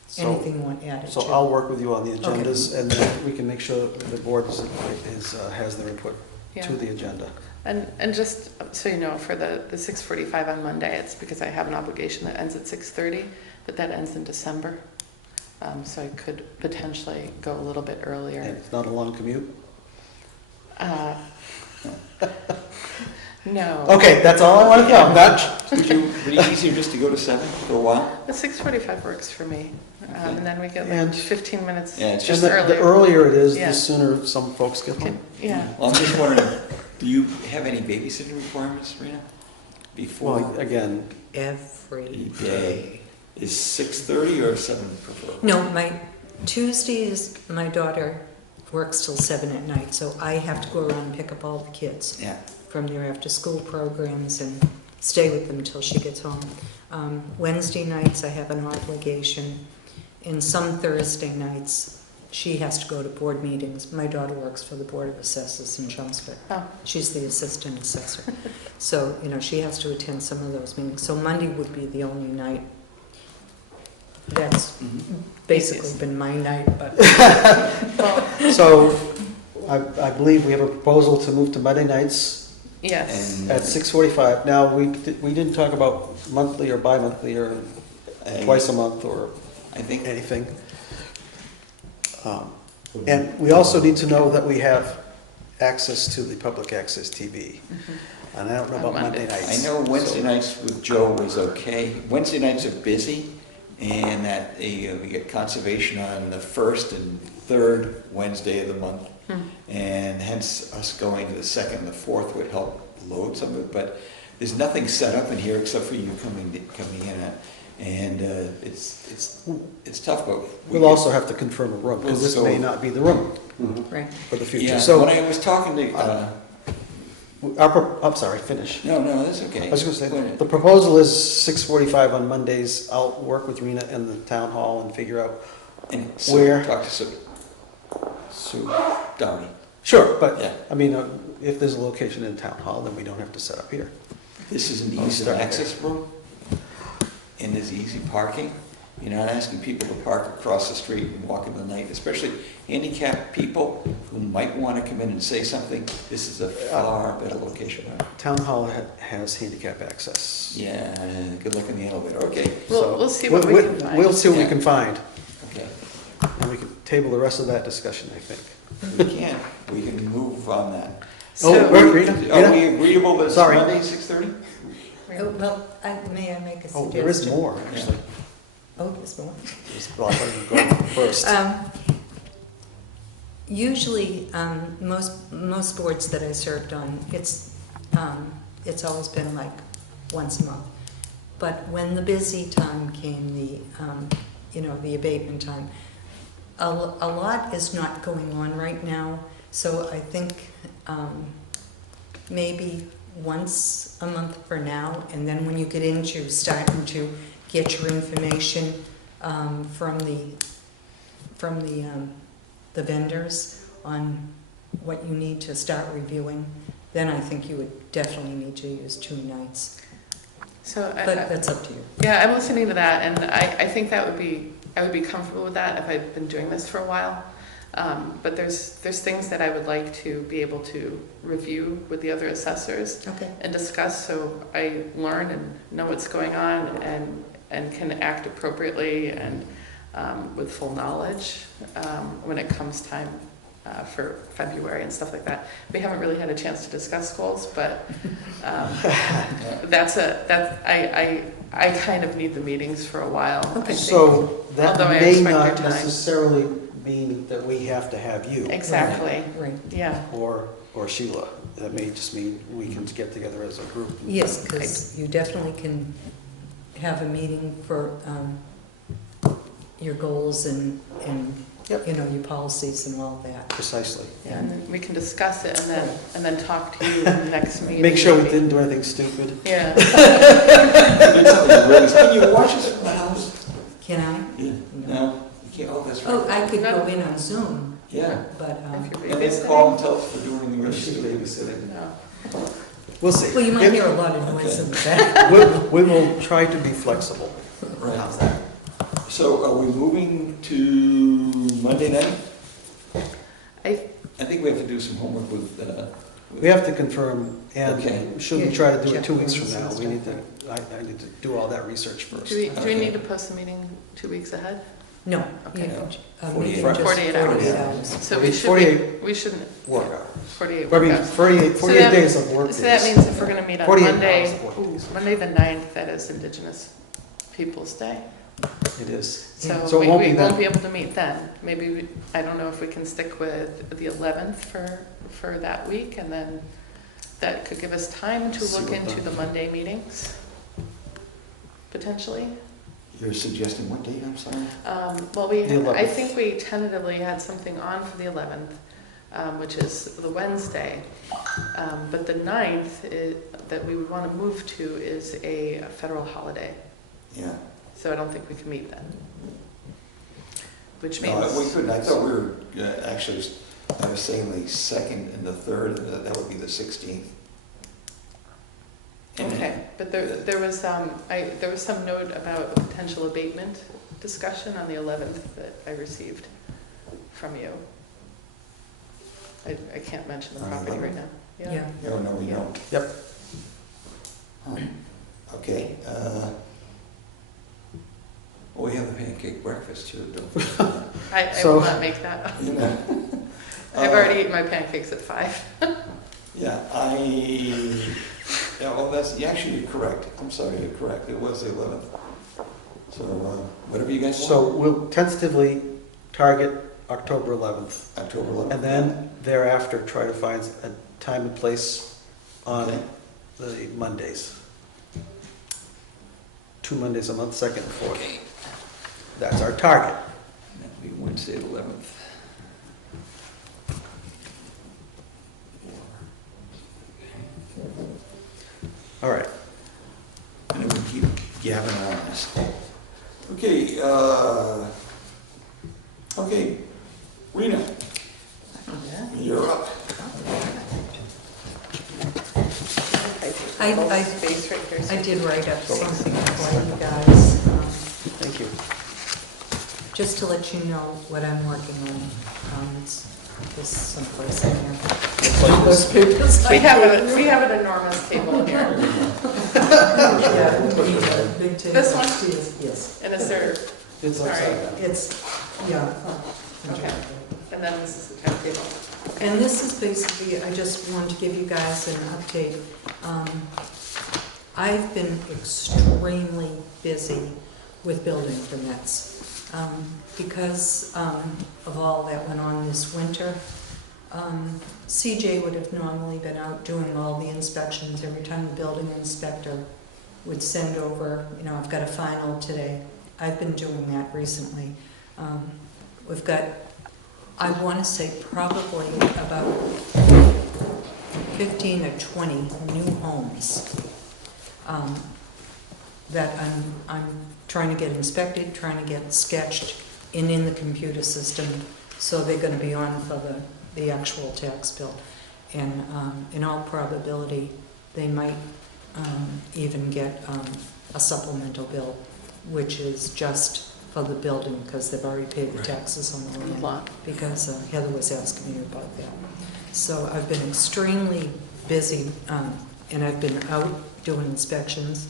So, anything you want added to. so I'll work with you on the agendas, and then we can make sure that the board has their input Yeah. to the agenda. And just so you know, for the 6:45 on Monday, it's because I have an obligation that ends at 6:30, but that ends in December. So I could potentially go a little bit And earlier. it's not a long commute? No. Okay, that's all I want to know, Dutch. Would it be easier just to go to 7 for a while? The 6:45 works for me. And then we get like And- 15 minutes Yeah, it's And just, the earlier it is, Yeah. the sooner some folks get home. Yeah. well, I'm just wondering, do you have any babysitting requirements, Rita? Before Well, again, Every the day? Is 6:30 or 7 preferred? No, my Tuesdays, my daughter works till 7 at night, so I have to go around and pick up all the kids Yeah, from their after-school programs and stay with them till she gets home. Wednesday nights, I have an obligation, and some Thursday nights, she has to go to board meetings. My daughter works for the Board of Assessors in Chelmsford. Oh. She's the assistant assessor. So, she has to attend some of those meetings. So Monday would be the only night. That's basically Easiest. been my night, but Well, so I believe we have a proposal to move to Monday nights yes. and at 6:45. Now, we didn't talk about monthly or bi-monthly or twice a month or I think anything. And we also need to know that we have access to the public access TV. And I don't know On about Monday Monday. nights. I know Wednesday So- nights with Joe was okay. Wednesday nights are busy, and that we get conservation on the first and third Wednesday of the month, and hence us going to the second and the fourth would help load some of it. But there's nothing set up in here except for you coming in, and it's tough. But We'll also have to confirm a room, because this may not be the room right. for the future. Yeah. So, When I was talking to I'm sorry, finish. no, that's okay. I was going to Go say, ahead. the proposal is 6:45 on Mondays. I'll work with Rena in the town hall and figure out. And so Where? talk to Sue Downey. Sure, but, Yeah. I mean, if there's a location in town hall, then we don't have to set up here. This is an I'll easy start there. access room, and there's easy parking. You're not asking people to park across the street and walk in the night, especially handicapped people who might want to come in and say something. This is a far better location. Town hall has handicap access. Yeah, good luck in the elevator. Okay, We'll see what we can find. We'll see what we Yeah. can find, okay. and we can table the rest of that discussion, I think. We can move on that. Oh, So, wait, Rita? Are we agreeable that it's Sorry. Monday, 6:30? Oh, well, may I make a suggestion? Oh, there is more, actually. Oh, there's more. Well, I thought you were going first. Usually, most boards that I served on, it's always been like once a month. But when the busy time came, the abatement time, a lot is not going on right now So I think maybe once a month for now, and then when you get into starting to get your information from the vendors on what you need to start reviewing, then I think you would definitely need to use 2 nights. So But that's up to you. yeah, I'm listening to that, and I think I would be comfortable with that if I'd been doing this for a while. But there's things that I would like to be able to review with the other assessors Okay. and discuss, so I learn and know what's going on and can act appropriately and with full knowledge when it comes time for February and stuff like that. We haven't really had a chance to discuss goals, but I kind of need the meetings for a while. I Okay. think. So that Although I may expect not your time. necessarily mean that we have to have you. Exactly, Right. yeah. Or Sheila. That may just mean we can get together as a group. Yes, because you definitely can have a meeting for your goals and Yep. you know, your policies and all that. Precisely. Yeah, and then we can discuss it and then talk to you in the next meeting. Make sure we maybe. didn't do anything stupid. Yeah. Can you watch us from the house? Can I? Yeah. No? You can't, oh, that's right. Oh, I could No. go in on Zoom, Yeah. but, If you're And then call and babysitting. tell us we're doing the registry babysitting. No. We'll see. well, you might hear a lot of noise in the back. We will try to be flexible. Right. So are we moving to Monday night? I think we have to do some homework with. We have to confirm, Okay. and should we try to do it Check 2 weeks from rooms now? and We need stuff. to, I need to do all that research first. Do we Okay. need to post the meeting 2 weeks ahead? No. Okay. You, 48 just 48 hours. 48 hours. So 48 we shouldn't, Work hours. 48 I mean, workouts. 48 So that- days of work days. So that means if we're gonna meet on 48 Monday, hours of work days. Monday the 9th, that is Indigenous Peoples' Day. It is. So So it we won't be won't then. be able to meet then. Maybe, I don't know if we can stick with the 11th for that week, and then that could give us time to See look what into the- the Monday meetings, potentially. You're suggesting what date, I'm sorry? Well, The 11th. I think we tentatively had something on for the 11th, which is the Wednesday. But the 9th that we would want to move to is a federal holiday. Yeah. So I don't think we can meet then. Which No, means. we couldn't. I thought we were, actually, I was saying the 2nd and the 3rd, and that would be the 16th. Okay, but there was some note about a potential abatement discussion on the 11th that I received from you. I can't mention the On the property right 11th? now. Yeah. No, no, we Yeah. don't. Yep. Okay. Well, we have the pancake breakfast too, don't we? I So- will not make that. You know. I've already eaten my pancakes at 5. Yeah, yeah, well, you're actually correct. I'm sorry, you're correct. It was the 11th. So, whatever you guys want. So we'll tentatively target October 11th. October 11th. And then thereafter, try to find a time and place on Okay. the Mondays. 2 Mondays a month, 2nd and 4th. Okay. That's our target. That'll be Wednesday, the 11th. All right. And then we keep gabbing on this. Okay, okay, Rena, you're up. I Space right here. so- did write up something for you guys, Thank you. just to let you know what I'm working on. It's someplace in here. Those papers. We have an enormous table here. Yeah, the big table. This one? Yes. And is there, It's All upside right. down. It's, yeah. Okay. and then this is the timetable. And this is basically, I just wanted to give you guys an update. I've been extremely busy with building permits because of all that went on this winter. CJ would have normally been out doing all the inspections every time the building inspector would send over, you know, I've got a final today. I've been doing that recently. We've got I want to say probably about 15 or 20 new homes that I'm trying to get inspected, trying to get sketched and in the computer system, so they're going to be on for the actual tax bill. And in all probability, they might even get a supplemental bill, which is just for the building, because they've already paid the taxes on the land. Because Heather was asking me about that. So I've been extremely busy, and I've been out doing inspections.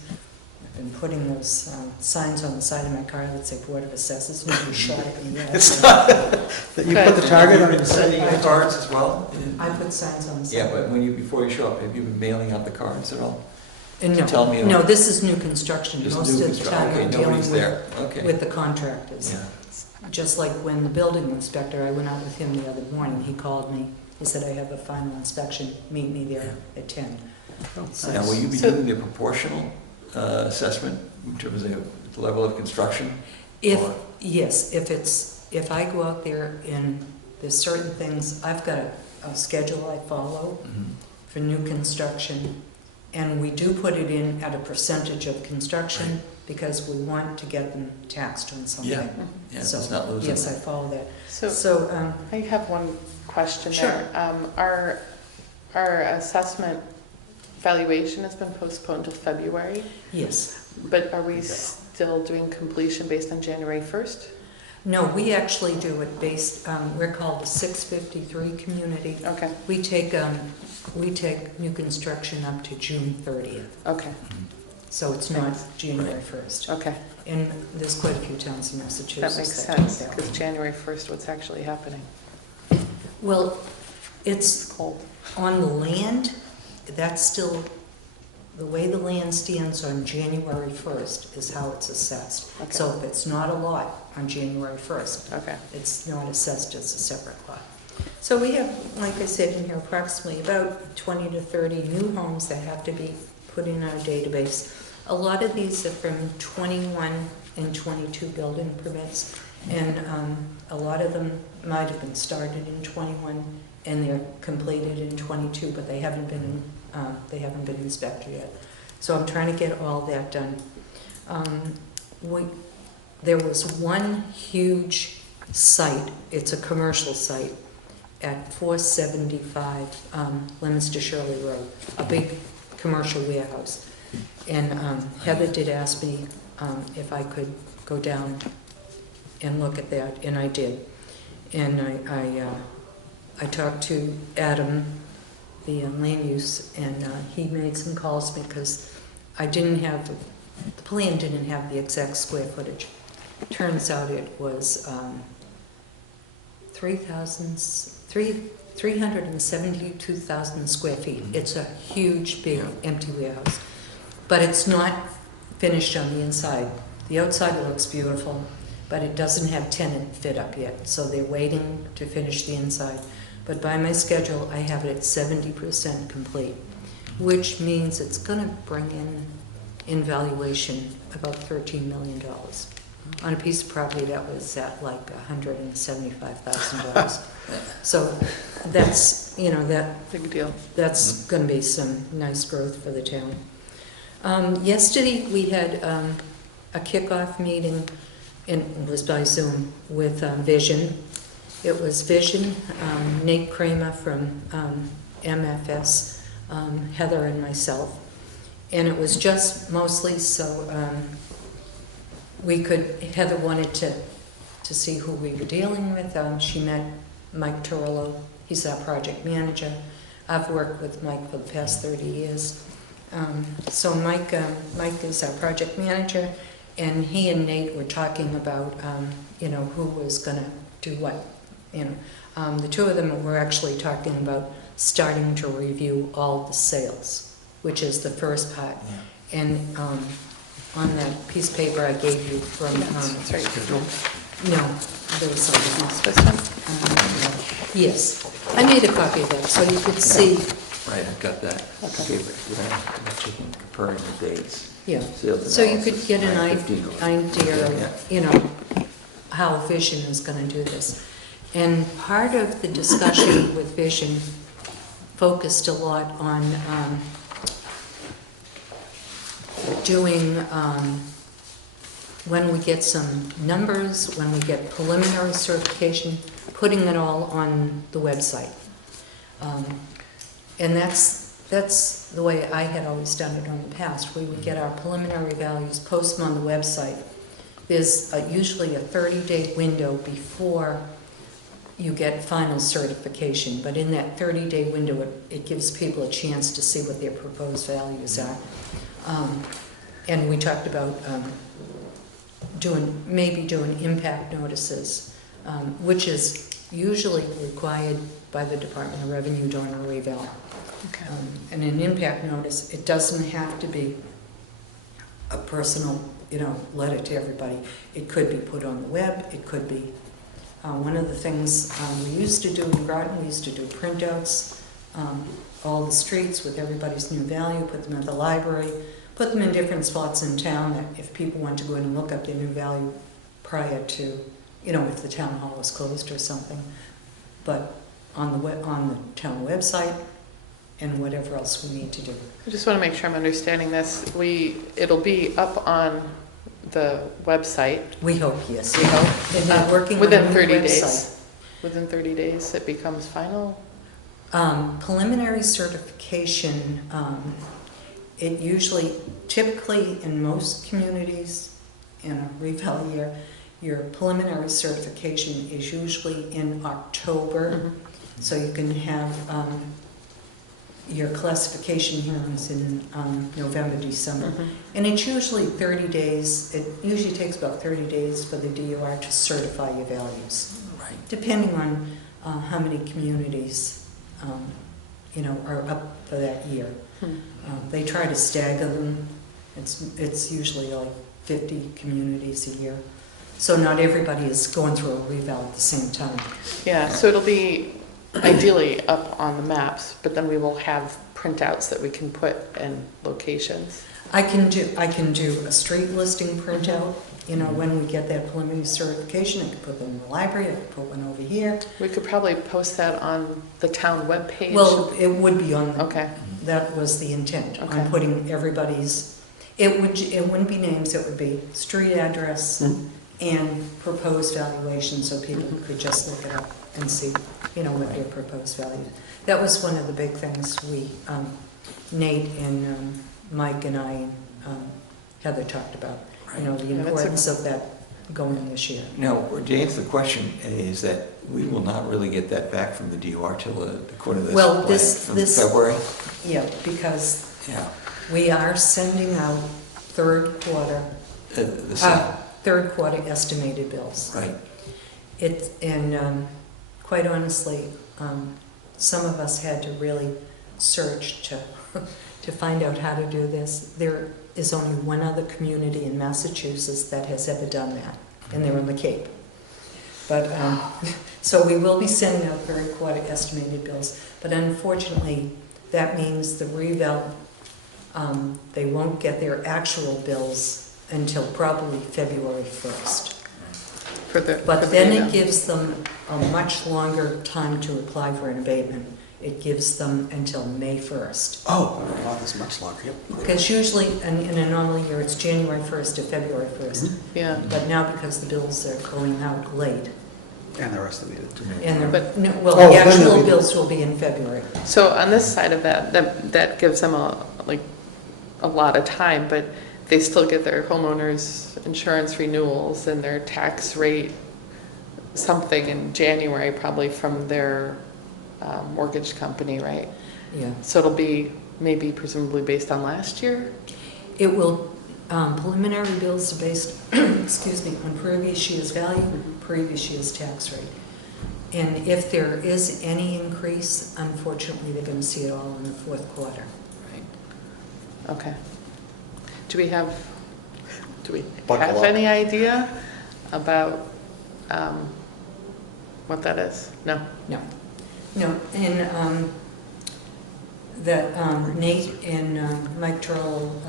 I've been putting those signs on the side of my car that say Board of Assessors. Nobody shot at me yet. That you put the target on Have you been your sending out cards as well? I put signs on the side. Yeah, but before you show up, have you been mailing out the cards at all? And Tell me. no, this is new construction. Just Most new of the construction. time Okay, I'm dealing nobody's there. Okay. with the contractors. Yeah. Just like when the building inspector, I went out with him the other morning, he called me, he said, I have a final inspection, meet me there at 10. So- Now, will you be So- doing the proportional assessment in terms of the level of construction? Or- Yes, if I go out there and there's certain things, I've got a schedule I follow Mhm. for new construction, and we do put it in at a percentage of construction because we want to get them taxed on something. Yeah. Yeah, So, it's not losing. yes, I follow that. So So, I have one question Sure. there. Our assessment valuation has been postponed till February, yes. but are we still doing completion based on January 1st? No, we actually do it based, we're called a 653 community. Okay, We take new construction up to June 30th, okay, so it's not January 1st. okay. And there's quite a few towns in Massachusetts. That makes do sense, that. because January 1st, what's actually happening? Well, It's it's cold. on the land, that's still, the way the land stands on January 1st is how it's assessed. Okay. So if it's not a lot on January 1st, Okay, it's not assessed as a separate lot. So we have, like I said in here, approximately about 20 to 30 new homes that have to be put in our database. A lot of these are from 21 and 22 building permits, and a lot of them might have been started in 21 and they're completed in 22, but they haven't been inspected yet. So I'm trying to get all that done. There was one huge site, it's a commercial site, at 475 Leominster Shirley Road, a big commercial warehouse. And Heather did ask me if I could go down and look at that, and I did. And I talked to Adam, the land use, and he made some calls because I didn't have, the plan didn't have the exact square footage. Turns out it was 372,000 square feet. It's a huge, big, empty warehouse. But it's not finished on the inside. The outside looks beautiful, but it doesn't have tenant fit up yet. So they're waiting to finish the inside. But by my schedule, I have it at 70% complete, which means it's gonna bring in valuation about $13 million on a piece of property that was at like $175,000. So that's, big deal. that's gonna be some nice growth for the town. Yesterday, we had a kickoff meeting, and it was by Zoom, with Vision. It was Vision, Nate Kramer from MFS, Heather and myself. And it was just mostly so Heather wanted to see who we were dealing with. She met Mike Torillo, he's our project manager. I've worked with Mike for the past 30 years. So Mike is our project manager, and he and Nate were talking about, who was gonna do what. The two of them were actually talking about starting to review all the sales, which is the first part. Yeah. And on that piece of paper I gave you from, That's right. no, there was something else. This one? Yes, I made a copy of that, so you could see, Right, I've got that. Okay. Okay, but comparing the dates. yeah. Sales So you could analysis, get an 9:15. idea Yeah. of, how Vision is gonna do this. And part of the discussion with Vision focused a lot on doing, when we get some numbers, when we get preliminary certification, putting it all on the website. And that's the way I had always done it in the past. We would get our preliminary values, post them on the website. There's usually a 30-day window before you get final certification, but in that 30-day window, it gives people a chance to see what their proposed values are. And we talked about maybe doing impact notices, which is usually required by the Department of Revenue during a reval. Okay. And an impact notice, it doesn't have to be a personal, letter to everybody. It could be put on the web. It could be one of the things we used to do in Groton. We used to do printouts, all the streets with everybody's new value, put them at the library, put them in different spots in town that if people want to go in and look up their new value prior to, if the town hall was closed or something. But on the town website and whatever else we need to do. I just want to make sure I'm understanding this. It'll be up on the website. We hope, yes. We hope. And they're working Within on a 30 new days. website. Within 30 days, it becomes final. Preliminary certification, it usually, typically in most communities in a reval year, your preliminary certification is usually in October. Mm-hmm. So you can have your classification hearings in November, December. Mm-hmm. And it's usually 30 days. It usually takes about 30 days for the DOR to certify your values. Right. Depending on how many communities, are up for that year. They try to stagger them. It's usually like 50 communities a year. So not everybody is going through a reval at the same time. Yeah, so it'll be ideally up on the maps, but then we will have printouts that we can put in locations. I can do a street listing printout. When we get that preliminary certification, I can put them in the library. I can put one over here. We could probably post that on the town webpage. Well, it would be on. Okay. That was the intent. Okay. On putting everybody's. It wouldn't be names. It would be street address and proposed valuation, so people could just look it up and see, what their proposed value. That was one of the big things we, Nate and Mike and I, Heather talked about. The importance of that going this year. Now, to answer the question is that we will not really get that back from the DOR till according to this Well, plan, from this February? Yeah, because Yeah. we are sending out third quarter estimated bills. Right. Quite honestly, some of us had to really search to find out how to do this. There is only one other community in Massachusetts that has ever done that, and they're on the Cape. But so we will be sending out third quarter estimated bills, but unfortunately, that means the reval, they won't get their actual bills until probably February 1st. But then it gives them a much longer time to apply for an abatement. It gives them until May 1st. Oh, wow, that's much longer, yep. Because usually, in a normal year, it's January 1st to February 1st. Yeah. But now, because the bills are going out late, And they're estimated. and But- the Oh, then they'll actual be- bills will be in February. So on this side of that gives them a lot of time, but they still get their homeowners insurance renewals and their tax rate something in January, probably from their mortgage company, right? Yeah. So it'll be maybe presumably based on last year? It will, preliminary bills are based, excuse me, on previous year's value, previous year's tax rate. And if there is any increase, unfortunately, they're going to see it all in the fourth quarter. Right. Okay. Do we have Buckle up. any idea about what that is? No? No, and that Nate and Mike Turl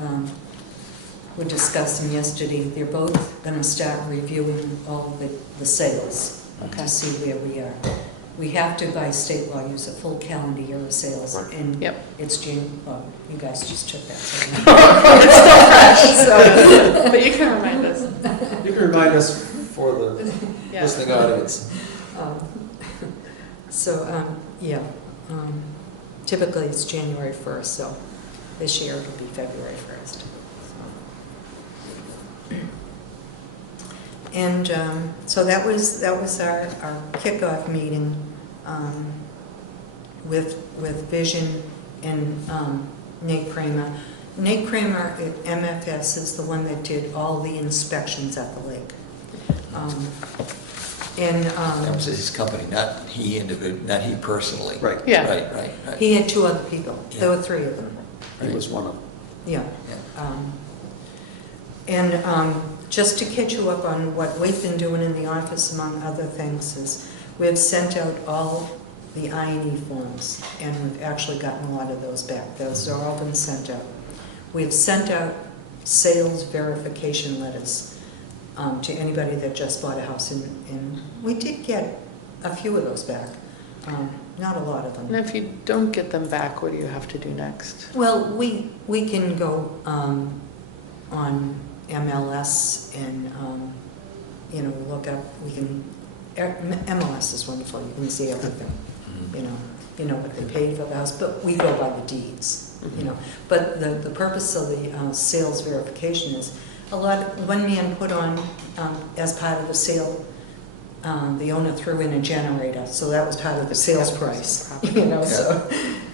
were discussing yesterday. They're both going to start reviewing all the sales. Okay. to see where we are. We have to, by state law, use a full calendar year of sales, Right. and Yep. it's June, well, you guys just took that, so. It's still fresh, but you can remind us. You can remind us for the Yeah. listening audience. Yeah, typically it's January 1st, so this year it'll be February 1st. And so that was our kickoff meeting with Vision and Nate Kramer. Nate Kramer at MFS is the one that did all the inspections at the lake. That was his company, not he personally. Right. Yeah. Right. He had 2 other people. There were 3 of them. He was one of them. Yeah. Just to catch you up on what we've been doing in the office, among other things, is we've sent out all the I&E forms, and we've actually gotten a lot of those back. Those are all been sent out. We've sent out sales verification letters to anybody that just bought a house, and we did get a few of those back, not a lot of them. And if you don't get them back, what do you have to do next? Well, we can go on MLS and, look up, MLS is wonderful, you can see everything, you know what they paid for the house, but we go by the deeds, But the purpose of the sales verification is, one man put on, as part of the sale, the owner threw in a generator, so that was part of the sales price, so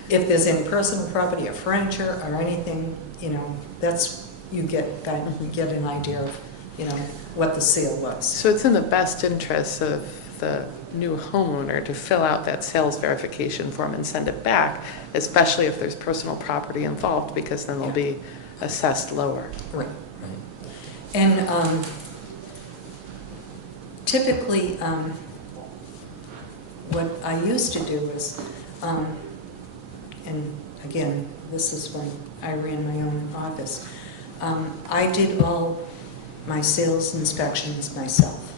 if there's any personal property or furniture or anything, that's, you get an idea of, what the sale was. So it's in the best interest of the new homeowner to fill out that sales verification form and send it back, especially if there's personal property involved, because then they'll be assessed lower. Right. And typically, what I used to do is, and again, this is when I ran my own office, I did all my sales inspections myself.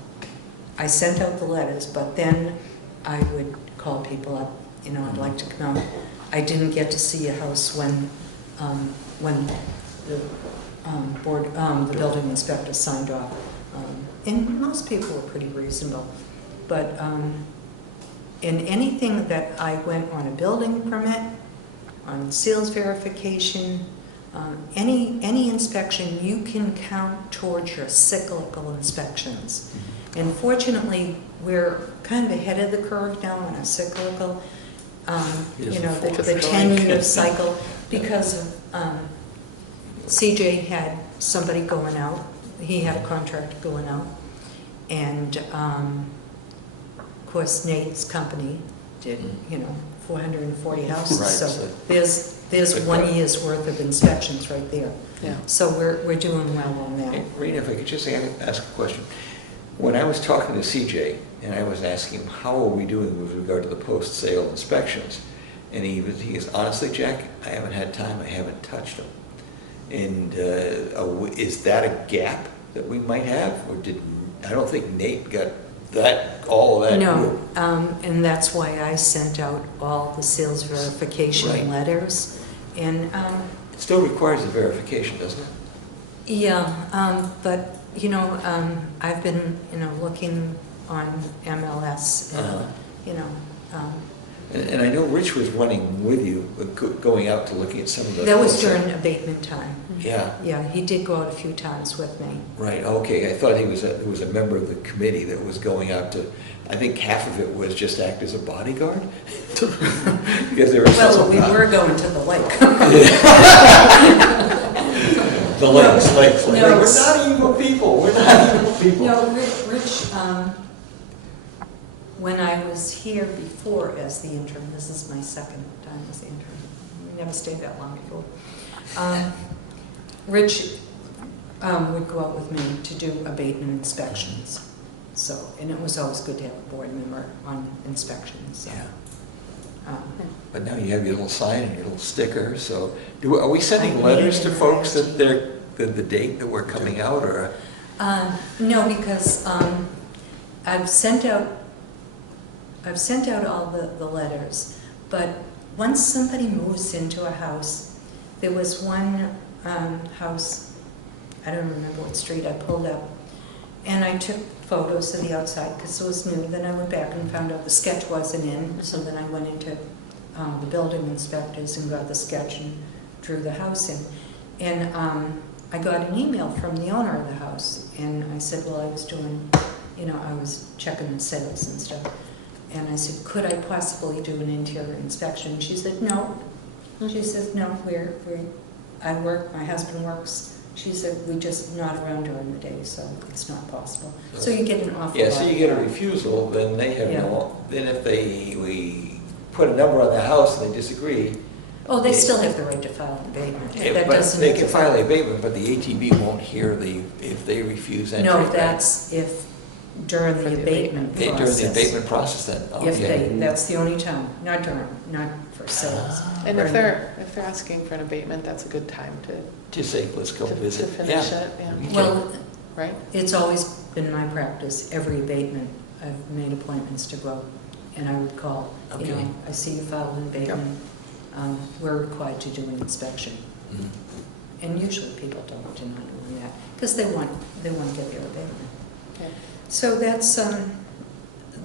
I sent out the letters, but then I would call people up, I'd like to come out. I didn't get to see a house when the the building inspector signed off. And most people were pretty reasonable. But in anything that I went on a building permit, on sales verification, any inspection, you can count towards your cyclical inspections. And fortunately, we're kind of ahead of the curve now on a cyclical, the 10-year cycle, because CJ had somebody going out. He had a contract going out. And, of course, Nate's company did, 440 houses. Right, So so- there's 1 year's worth of inspections right there. Yeah. So we're doing well on that. Hey, Rena, if I could just ask a question. When I was talking to CJ, and I was asking him, how are we doing with regard to the post-sale inspections? And he goes, honestly, Jack, I haven't had time, I haven't touched them. And is that a gap that we might have? Or I don't think Nate got all of that. No, and that's why I sent out all the sales verification Right. letters. And, It still requires a verification, doesn't it? yeah, but, I've been, looking on MLS and, And I know Rich was running with you, going out to looking at some of the... that was during abatement time. Yeah, Yeah, he did go out a few times with me. right, okay. I thought he was a member of the committee that was going out to, I think half of it was just act as a bodyguard. Because there was Well, we were going to the lake. The lakes. No, We're not evil people, we're not evil people. No, Rich, when I was here before as the intern, this is my second time as the intern, never stayed that long before. Rich would go out with me to do abatement inspections. So, and it was always good to have a board member on inspections. So. Yeah. Um, But now you have your little sign and your little sticker, so are we I sending made letters it to in folks last that the date that we're coming out, or? No, because I've sent out I've sent out all the letters, but once somebody moves into a house, there was one house, I don't remember what street I pulled up, and I took photos of the outside because it was new. Then I went back and found out the sketch wasn't in, so then I went into the building inspectors and got the sketch and drew the house in. And I got an email from the owner of the house, and I said, well, I was doing, I was checking the sales and stuff. And I said, could I possibly do an interior inspection? She said, no. She said, no, I work, my husband works. She said, we're just not around during the day, so it's not possible. So you get an awful lot. Yeah, so you get a refusal, then they have then if we put a number on the house and they disagree. Oh, they still have the right to file an abatement. That But doesn't they can file the abatement, but the ATB won't hear if they refuse entry. No, that's if during the abatement process. During the abatement process then, If okay. that's the only time, not for sales. And if they're asking for an abatement, that's a good time To say, let's go visit. to finish Yeah. it, yeah. Okay. Well, Right? it's always been my practice, every abatement, I've made appointments to go, and I would call, Okay. I see you filed an abatement, we're required to do an inspection. Mhm. And usually people don't deny doing that, because they want to get their abatement. Okay. So that's,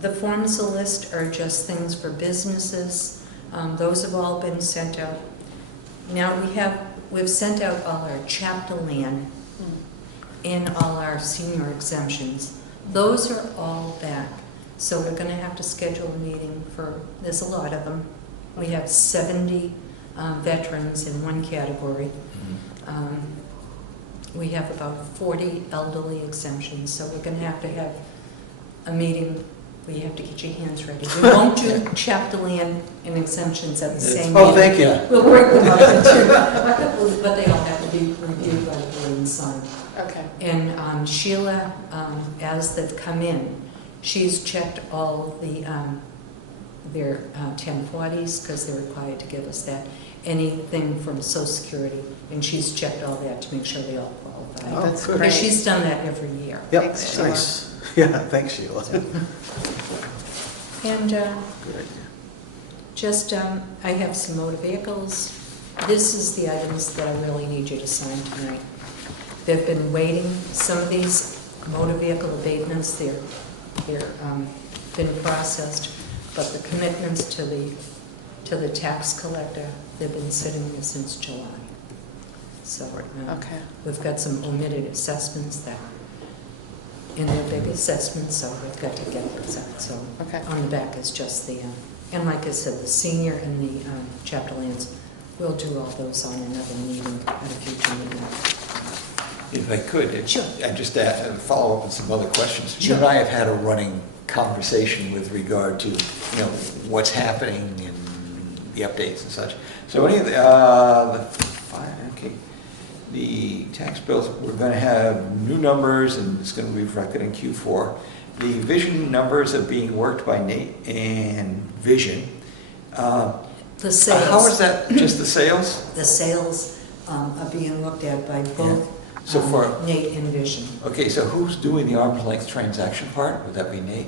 the forms of the list are just things for businesses. Those have all been sent out. Now we've sent out all our chapter land and all our senior exemptions. Those are all back. So we're gonna have to schedule a meeting there's a lot of them. We have 70 veterans in one category. Mhm. We have about 40 elderly exemptions, so we're gonna have to have a meeting where you have to get your hands ready. We won't do chapter land and exemptions at the same meeting. Oh, thank you. We'll break them up into, but they all have to be reviewed by the board and signed. Okay. And Sheila, as they've come in, she's checked all their 1040s, because they're required to give us that, anything from Social Security, and she's checked all that to make sure they all qualify. Oh, That's good. great. And she's done that every year. Yep, Thanks, Sheila. nice. Yeah, thanks, Sheila. And Good idea. just, I have some motor vehicles. This is the items that I really need you to sign tonight. They've been waiting, some of these motor vehicle abatements, they're been processed, but the commitments to the tax collector, they've been sitting there since July. So Okay. we've got some omitted assessments that, and they're big assessments, so we've got to get those out. So Okay. on the back is just the, and like I said, the senior and the chapter lands, we'll do all those on another meeting, at a future meeting. If I could, Sure. I just follow up with some other questions. You Sure. and I have had a running conversation with regard to, what's happening and the updates and such. So any of the tax bills, we're going to have new numbers, and it's going to be reflected in Q4. The vision numbers are being worked by Nate and Vision. The sales. How is that, just the sales? The sales are being looked at by both So for- Nate and Vision. Okay, so who's doing the arm's length transaction part? Would that be Nate?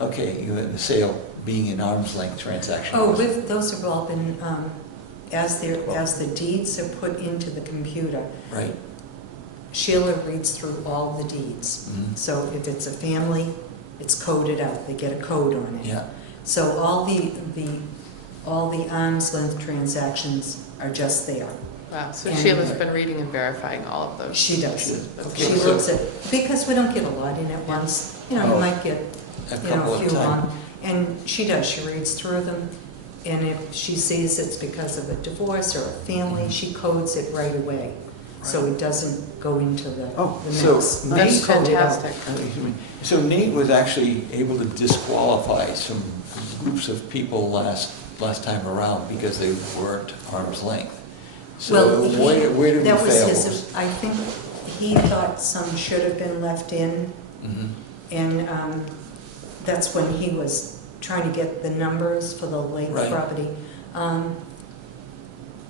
Okay, the sale being an arm's length transaction. Oh, those have all been, as the deeds are put into the computer, Right. Sheila reads through all the deeds. Mhm. So if it's a family, it's coded out, they get a code on it. Yeah, So all the arm's length transactions are just there. Wow, so And- Sheila's been reading and verifying all of those. She does. She does. She Okay, so- looks at, because we don't get a lot in at once, you Oh. might get, a couple a of few times. on. And she does, she reads through them, and if she sees it's because of a divorce or a family, Mhm. she codes it right away. So it doesn't go into the Oh, the so mix. That's They code it out. fantastic. So Nate was actually able to disqualify some groups of people last time around because they weren't arm's length. So Well, where did we that was fail? his, I think he thought some should have been left in, Mhm. and that's when he was trying to get the numbers for the lake Right. property.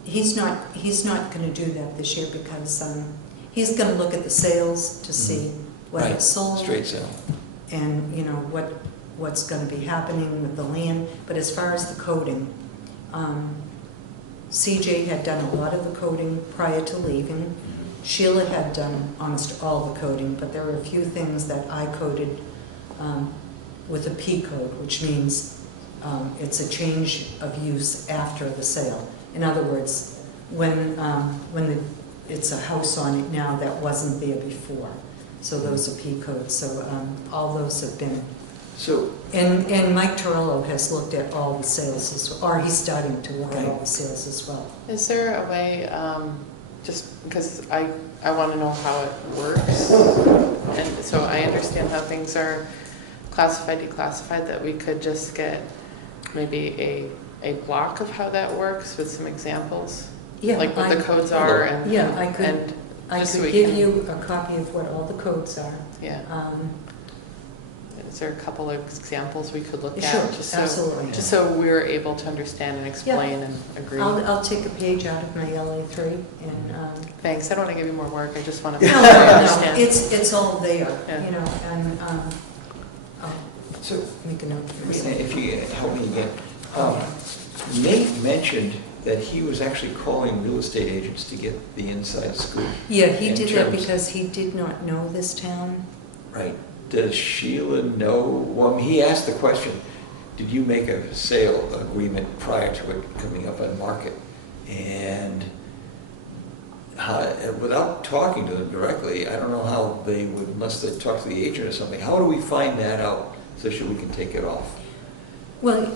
He's not gonna do that this year because he's gonna look at the sales to see what Right, it sold. straight sale. And, what's going to be happening with the land. But as far as the coding, CJ had done a lot of the coding prior to leaving. Sheila had done almost all the coding, but there were a few things that I coded with a P code, which means it's a change of use after the sale. In other words, when it's a house on it now that wasn't there before. So those are P codes. So all those have been. So, And Mike Torello has looked at all the sales, or he's starting to look at all the sales as well. Is there a way, just because I want to know how it works, and so I understand how things are classified, declassified, that we could just get maybe a block of how that works with some examples? Yeah, Like what the codes are and. Yeah, I and just so could we give can- you a copy of what all the codes are. Yeah. Is there a couple of examples we could look at? Sure, just so, absolutely. Just so we're able to understand and explain and agree. I'll take a page out of my LA3 and. Thanks, I don't want to give you more work, I just want to No, understand. it's all there, Yeah. you know, and I'll so make a note for myself. if you help me again, Nate mentioned that he was actually calling real estate agents to get the inside scoop. Yeah, he in did that terms- because he did not know this town. Right. Does Sheila know, well, he asked the question, did you make a sale agreement prior to it coming up on market? And without talking to them directly, I don't know how they would, unless they talk to the agent or something, how do we find that out so that we can take it off Well,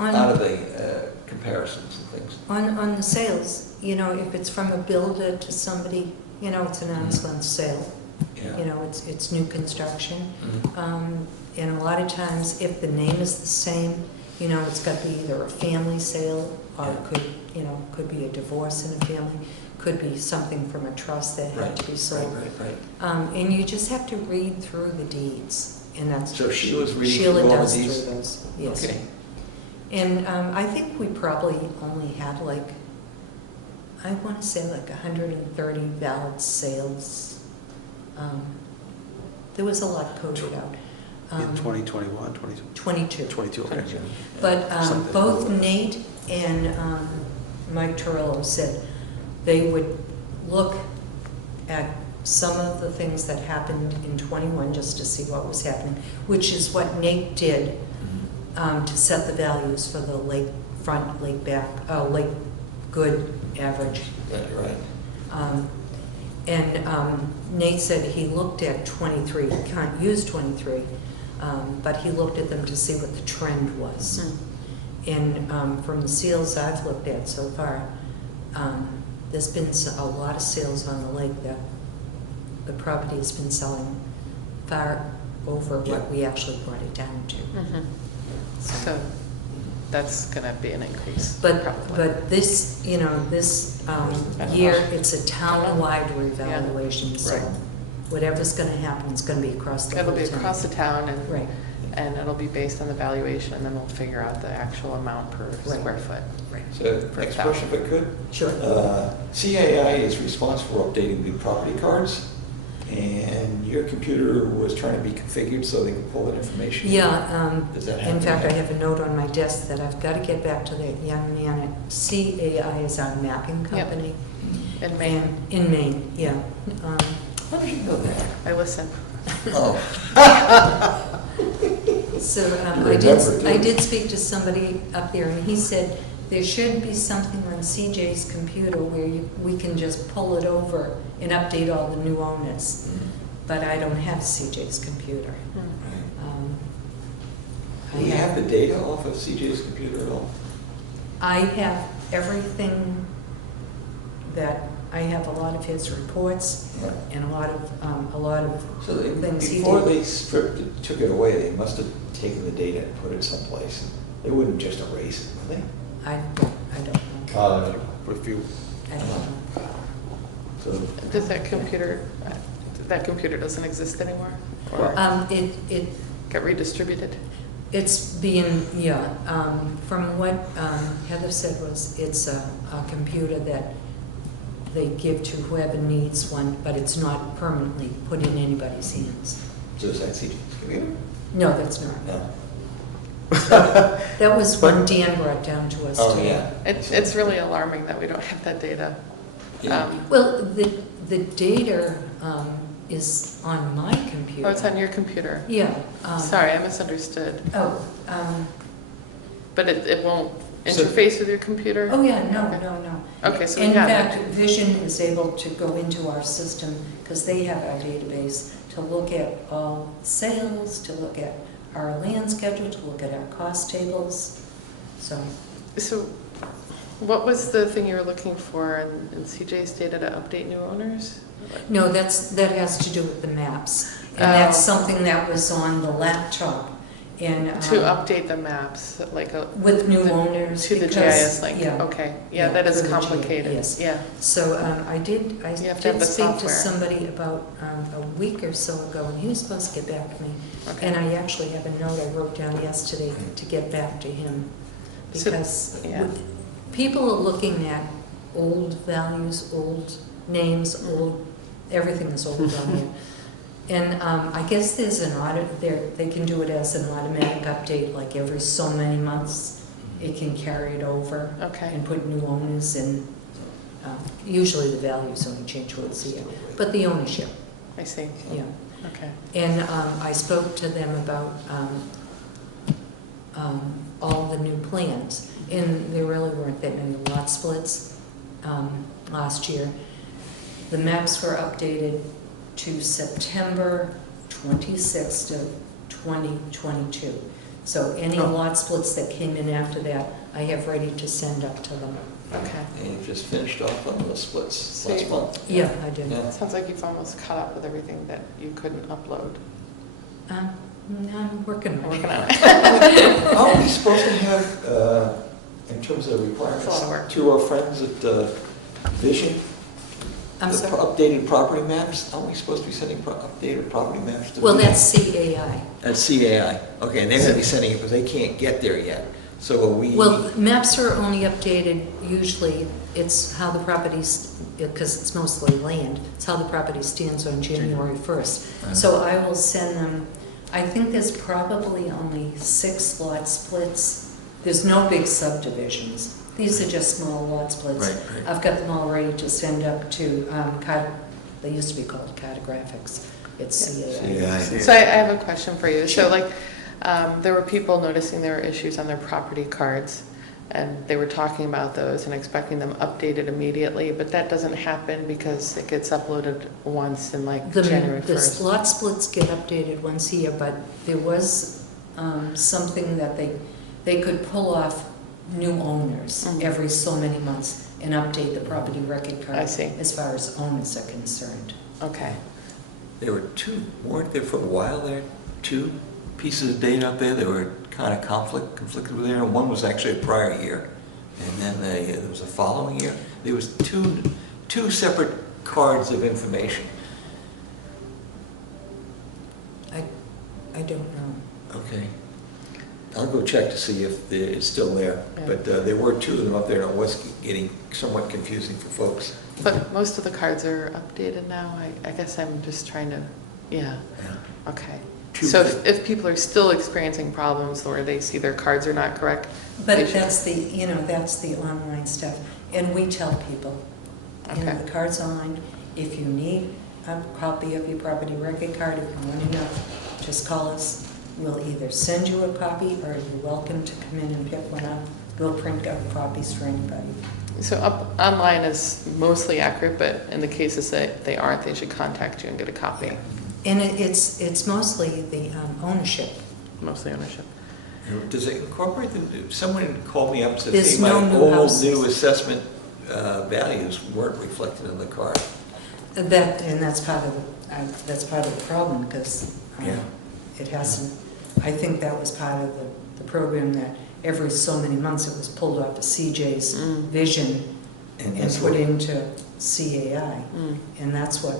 out of the comparisons and things? on the sales, you know, if it's from a builder to somebody, you know, it's an arm's length sale. Yeah. You know, it's new construction. Mhm. And a lot of times, if the name is the same, you know, it's got to be either a family sale or it could, you know, could be a divorce in a family, could be something from a trust that had to be sold. Right. And you just have to read through the deeds, and that's. So Sheila's reading Sheila through all the does deeds? through those, yes. Okay. And I think we probably only had like, I want to say like 130 valid sales. There was a lot coded out. In 2021, 22. 22, okay. But Something. both Nate and Mike Torello said they would look at some of the things that happened in 21 just to see what was happening, which is what Nate did to set the values for the lake front, lake back, lake good, average. Right. And Nate said he looked at 23, he can't use 23, but he looked at them to see what the trend was. And from the sales I've looked at so far, there's been a lot of sales on the lake that the property has been selling far over what we actually brought it down to. So that's going to be an increase. But probably. this, you know, this year, it's a town-wide revaluation, so Right. whatever's going to happen, it's going to be across the whole It'll town. be across the town and, Right, and it'll be based on the valuation, and then we'll figure out the actual amount per Right. square foot. right. So, next question if I could. Sure. CAI is responsible for updating the property cards, and your computer was trying to be configured so they could pull that information? Yeah, Does that in happen? fact, I have a note on my desk that I've got to get back to that young man at CAI is our mapping Yep. company. In Maine, And in Maine, yeah. How did you know that? I listen. Oh, So You I remember, too. did speak to somebody up there, and he said there should be something on CJ's computer where we can just pull it over and update all the new owners. But I don't have CJ's computer. do you have the data off of CJ's computer at all? I have everything that, I have a lot of his reports Right. and a lot of So they, things he before did. they stripped it, took it away, they must have taken the data and put it someplace. They wouldn't just erase it, would they? I don't know. If you, I don't know. So, Does that computer doesn't exist anymore? Or It get redistributed? It's being, yeah, from what Heather said was, it's a computer that they give to whoever needs one, but it's not permanently put in anybody's hands. so is that CJ's computer? No, that's not. No. That was one Dan brought down to us Oh, too. yeah. It's really alarming that we don't have that data. Yeah. Well, the data is on my computer. Oh, it's on your computer. Yeah. Sorry, I misunderstood. Oh, But it won't So- interface with your computer? oh yeah, no, Okay. no. Okay, so we In have fact, it. Vision is able to go into our system, because they have our database, to look at all sales, to look at our land schedule, to look at our cost tables, so. So what was the thing you were looking for in CJ's data to update new owners? No, that has to do with the maps, and that's Oh. something that was on the laptop, and. To update the maps, like With new owners. to the because- GIS link? Yeah. Okay, Yeah, yeah, that is for the complicated. yes. Yeah, So I did You have to have the speak to software. somebody about a week or so ago, and he was supposed to get back to me. okay. And I actually have a note I wrote down yesterday to get back to him. So- Because yeah. people are looking at old values, old names, old, everything is old on there. And I guess there's an audit there, they can do it as an automatic update, like every so many months, it can carry it over Okay, and put new owners in. Usually the values only change once a year, but the ownership, I see. yeah. Okay. And I spoke to them about all the new plans, and there really weren't that many lot splits last year. The maps were updated to September 26th of 2022. So any Oh. lot splits that came in after that, I have ready to send up to them. Okay. And you just finished off on those splits So last you- month. Yeah, I did. Yeah. Sounds like you've almost caught up with everything that you couldn't upload. I'm working on it. Working on it. Are we supposed to have, in terms of requirements, It's a lot of work. to our friends at Vision, I'm the sorry. updated property maps? Aren't we supposed to be sending updated property maps to? Well, Vision? that's CAI. That's CAI. Okay, and they're going to be sending it, but they can't get there yet. So are we? Well, maps are only updated, usually, it's how the properties, because it's mostly land, it's how the property stands on January 1st. So I will send them, I think there's probably only 6 lot splits. There's no big subdivisions. These are just small lot splits. Right, right. I've got them all ready to send up to, they used to be called cartographics. It's CAI. CAI. So I have a question for you. So like, there were people noticing there were issues on their property cards, and they were talking about those and expecting them updated immediately, but that doesn't happen because it gets uploaded once in like January The 1st. lot splits get updated once a year, but there was something that they could pull off new owners Mhm. every so many months and update the property record card. I see. As far as owners are concerned. Okay. There were two, weren't there for a while there, two pieces of data up there that were kind of conflicted with there? One was actually a prior year, and then there was a following year. There was two separate cards of information. I don't know. Okay. I'll go check to see if it's still there, Yeah. but there were two of them up there, and it was getting somewhat confusing for folks. But most of the cards are updated now. I guess I'm just trying to, yeah, Yeah. okay. Two- So if people are still experiencing problems where they see their cards are not correct, But They should- that's that's the online stuff. And we tell people, Okay. the card's online. If you need a copy of your property record card, if you want to know, just call us. We'll either send you a copy or you're welcome to come in and pick one up. We'll print out copies for anybody. so online is mostly accurate, but in the cases that they aren't, they should contact you and get a copy, And it's mostly the ownership. mostly ownership. Does it incorporate, someone called me up and said, There's hey, my no new old houses. new assessment values weren't reflected in the card. That's part of the problem, because Yeah. it hasn't. I think that was part of the program, that every so many months it was pulled off of CJ's Mm. Vision And and that's put what, into CAI, Mm, and that's what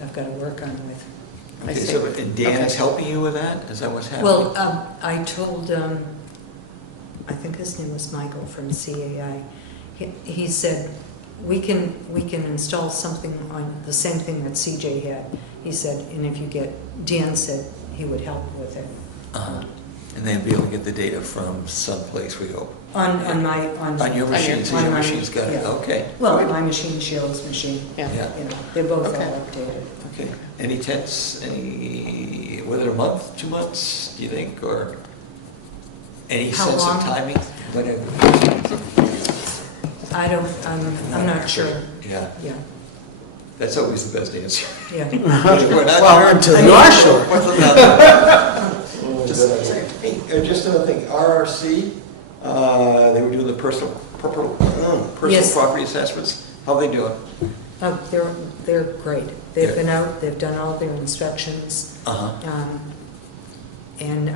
I've got to work on with. I okay, see. so, and Dan is Okay. helping you with that? Is that what's happening? Well, I told, I think his name was Michael from CAI. He said, we can install something on the same thing that CJ had. He said, and if you Dan said he would help with it. Uh-huh. And then be able to get the data from someplace, we hope. On On your machine, so on your my- machine's got it, yeah. okay. Well, Good. my machine, Sheila's machine, Yeah. Yeah, you know, they're both all Okay. updated. okay. Any tents, whether a month, 2 months, do you think, or any How sense long? of timing? Whatever. I'm not sure, Yeah, yeah, that's always the best answer. yeah. We're not Well, sure. until you are sure. What's another? Just- Hey, just another thing, RRC, they were doing the personal Yes. property assessments. How are they doing? They're great. They've Yeah. been out, they've done all their inspections, Uh-huh. and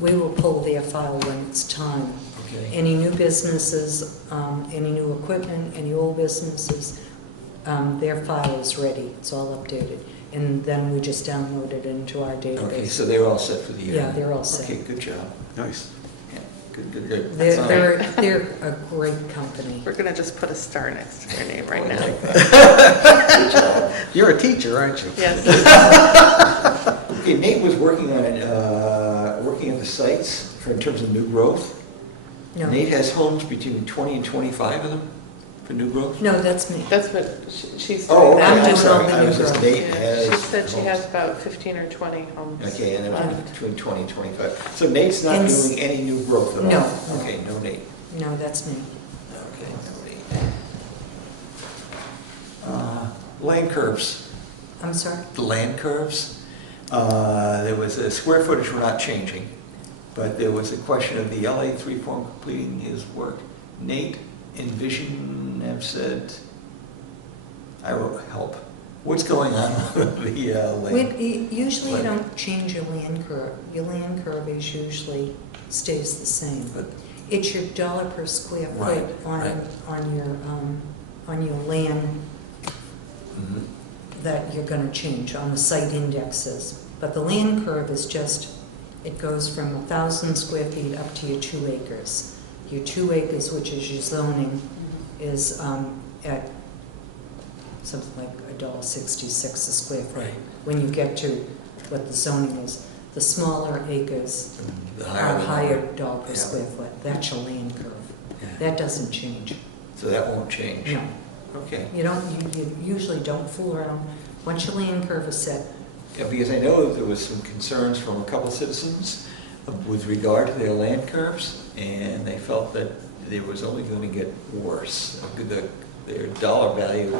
we will pull their file when it's time. Okay. Any new businesses, any new equipment, any old businesses, their file is ready, it's all updated. And then we just download it into our Okay, database. so they're all set for the year? Yeah, they're all set. Okay, good job. Nice. Yeah, good. They're a great company. We're gonna just put a star next to your name right now. Good job. You're a teacher, aren't you? Yes. Okay, Nate was working on it, working at the sites in terms of new growth. No, Nate has homes between 20 and 25 of them for new growth? no, that's me. That's what she's doing. Oh, okay, I'm I'm doing sorry. all the I new was just growth. Nate Yeah, has. she said she homes. has about 15 or 20 homes. Okay, and it Um, was between 20 and 25. So Nate's not And doing any new growth at all? No. Okay, no Nate. No, that's me. Okay, no Nate. Land curves, I'm sorry? the land curves. There was a square footage we're not changing, but there was a question of the LA 3 form completing his work. Nate and Vision have said, I will help. What's going on with the land? Usually you Land. don't change your land curve. Your land curve is usually stays the same. But- It's your dollar per square Right, foot right. on your land Mhm. that you're gonna change on the site indexes. But the land curve is just, it goes from 1,000 square feet up to your 2 acres. Your 2 acres, which is your zoning, is at something like $1.66 a square foot. Right. When you get to what the zoning is, the smaller acres The are the higher number. dollar per Yeah. square foot. That's your land curve. Yeah. That doesn't change. So that won't change? No, Okay. you usually don't fool around. Once your land curve is set, Yeah, because I know that there was some concerns from a couple citizens with regard to their land curves, and they felt that it was only going to get worse. Their dollar value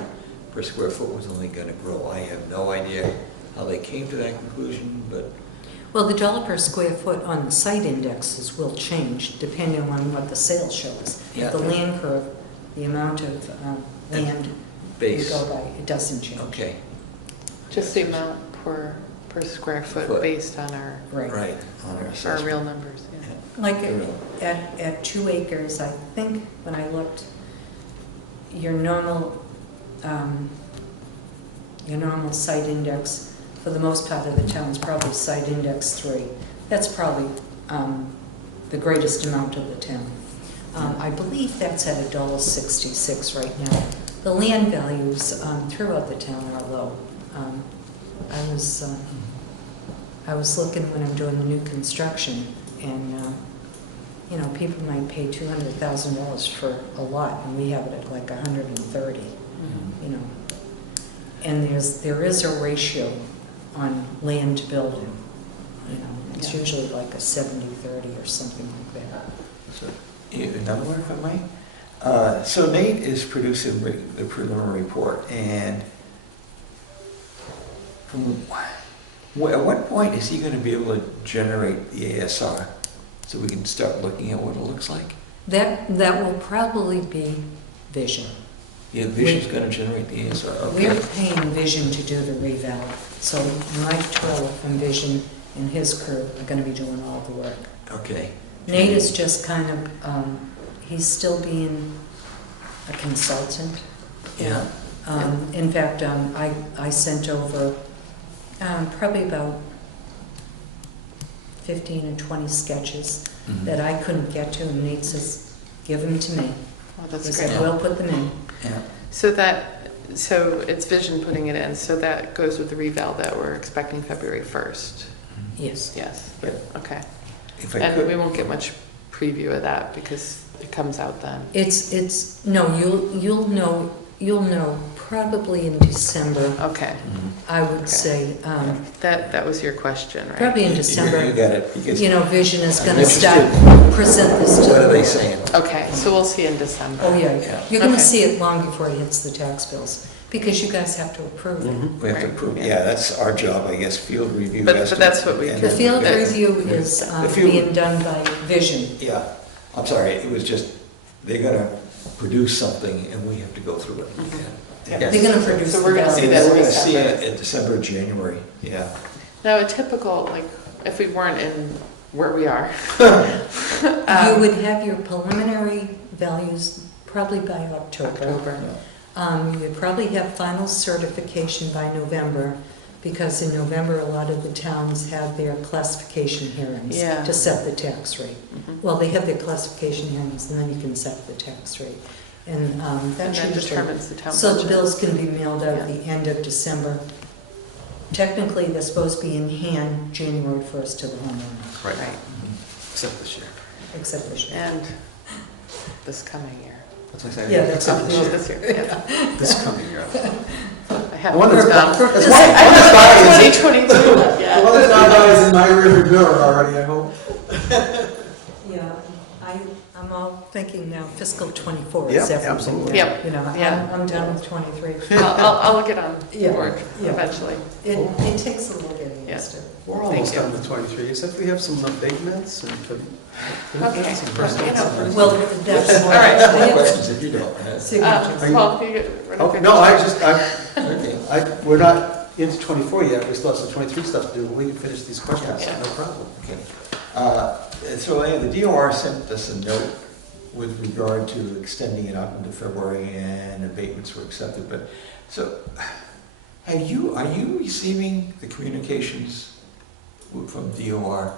per square foot was only going to grow. I have no idea how they came to that conclusion, but well, the dollar per square foot on the site indexes will change depending on what the sale shows. Yeah. The land curve, the amount of land you base, go by, it doesn't change. okay, Just the amount per square foot Foot. based on our right, on our our assessment. real numbers, yeah. Yeah. Like Yeah. at 2 acres, I think when I looked, your normal site index for the most part of the town is probably site index 3. That's probably the greatest amount of the town. I believe that's at $1.66 right now. The land values throughout the town are low. I was looking when I'm doing the new construction, and people might pay $200,000 for a lot, and we have it at like 130. Mhm. And there is a ratio on land to building. It's Yeah. usually like a 70-30 or something like that. So, another one, if I might. So Nate is producing the preliminary report, and at what point is he going to be able to generate the ASR so we can start looking at what it looks like? That will probably be Vision. Yeah, Vision's going to generate the ASR. Okay. We're paying Vision to do the reval, so Mike Twirl from Vision and his crew are going to be doing all the work. Okay. Nate is just kind of, he's still being a consultant. Yeah. In fact, I sent over probably about 15 or 20 sketches Mhm. that I couldn't get to, and Nate says, give them to me. Oh, that's He great. said, we'll put them in. Yeah. So that So it's Vision putting it in, so that goes with the reval that we're expecting February 1st. Yes. Yes, Yep. okay. If I And we could, won't get much preview of that because it comes out then. No, you'll know probably in December, Okay, I would Okay. say, that was your question, right? probably in you December. got it, because You know, Vision is I'm gonna start, interested. present this to. What are they saying? Okay, so we'll see in December. Oh, Yeah. yeah, you're gonna Okay. see it long before it hits the tax bills, because you guys have to approve it. Mhm. We have to Right, approve, yeah. yeah, that's our job, I guess, field review. But has to- that's what we and do. The field that's- review is The field- being done by Vision. Yeah, I'm sorry, it was just, they're gonna produce something and we have to go through it. Yeah. Yes. They're gonna produce. So we're gonna the see And that we're in gonna see December. it in December, January, yeah. Now, a typical, like, if we weren't in where we are. You would have your preliminary values probably by October. October. You'd probably have final certification by November, because in November, a lot of the towns have their classification hearings Yeah. to set the tax rate. Mhm. Well, they have their classification hearings, and then you can set the tax rate. And And that's then usually, determines the town so the budget. bills can be mailed out Yeah. at the end of December. Technically, they're supposed to be in hand January 1st to the homeowner, Right, Right, except this year. except this year. and this coming year. That's what I said. Yeah, that's Oh, it this no, year. this year, yeah. This coming year. I have One that's done. not, that's one that's 2022, not yeah. in my rearview mirror already, I hope. Yeah, I'm all thinking now fiscal '24 Yep, is everything. absolutely. Yep, You know, Yeah. I'm done with '23. I'll get on Yeah, board yeah. eventually. It takes a little getting Yeah. used to. We're Thank almost you. done with 23, except we have some abatements and. Okay. Well, that's. All right. No I have questions if you don't. signatures. Are you- Paul, you run a Oh, quick- no, Okay. we're not into 24 yet, we still have some 23 stuff to do, we can finish these questions, Yeah. no problem. Okay. So yeah, the DOR sent us a note with regard to extending it out into February and abatements were accepted, but, so, are you receiving the communications from DOR?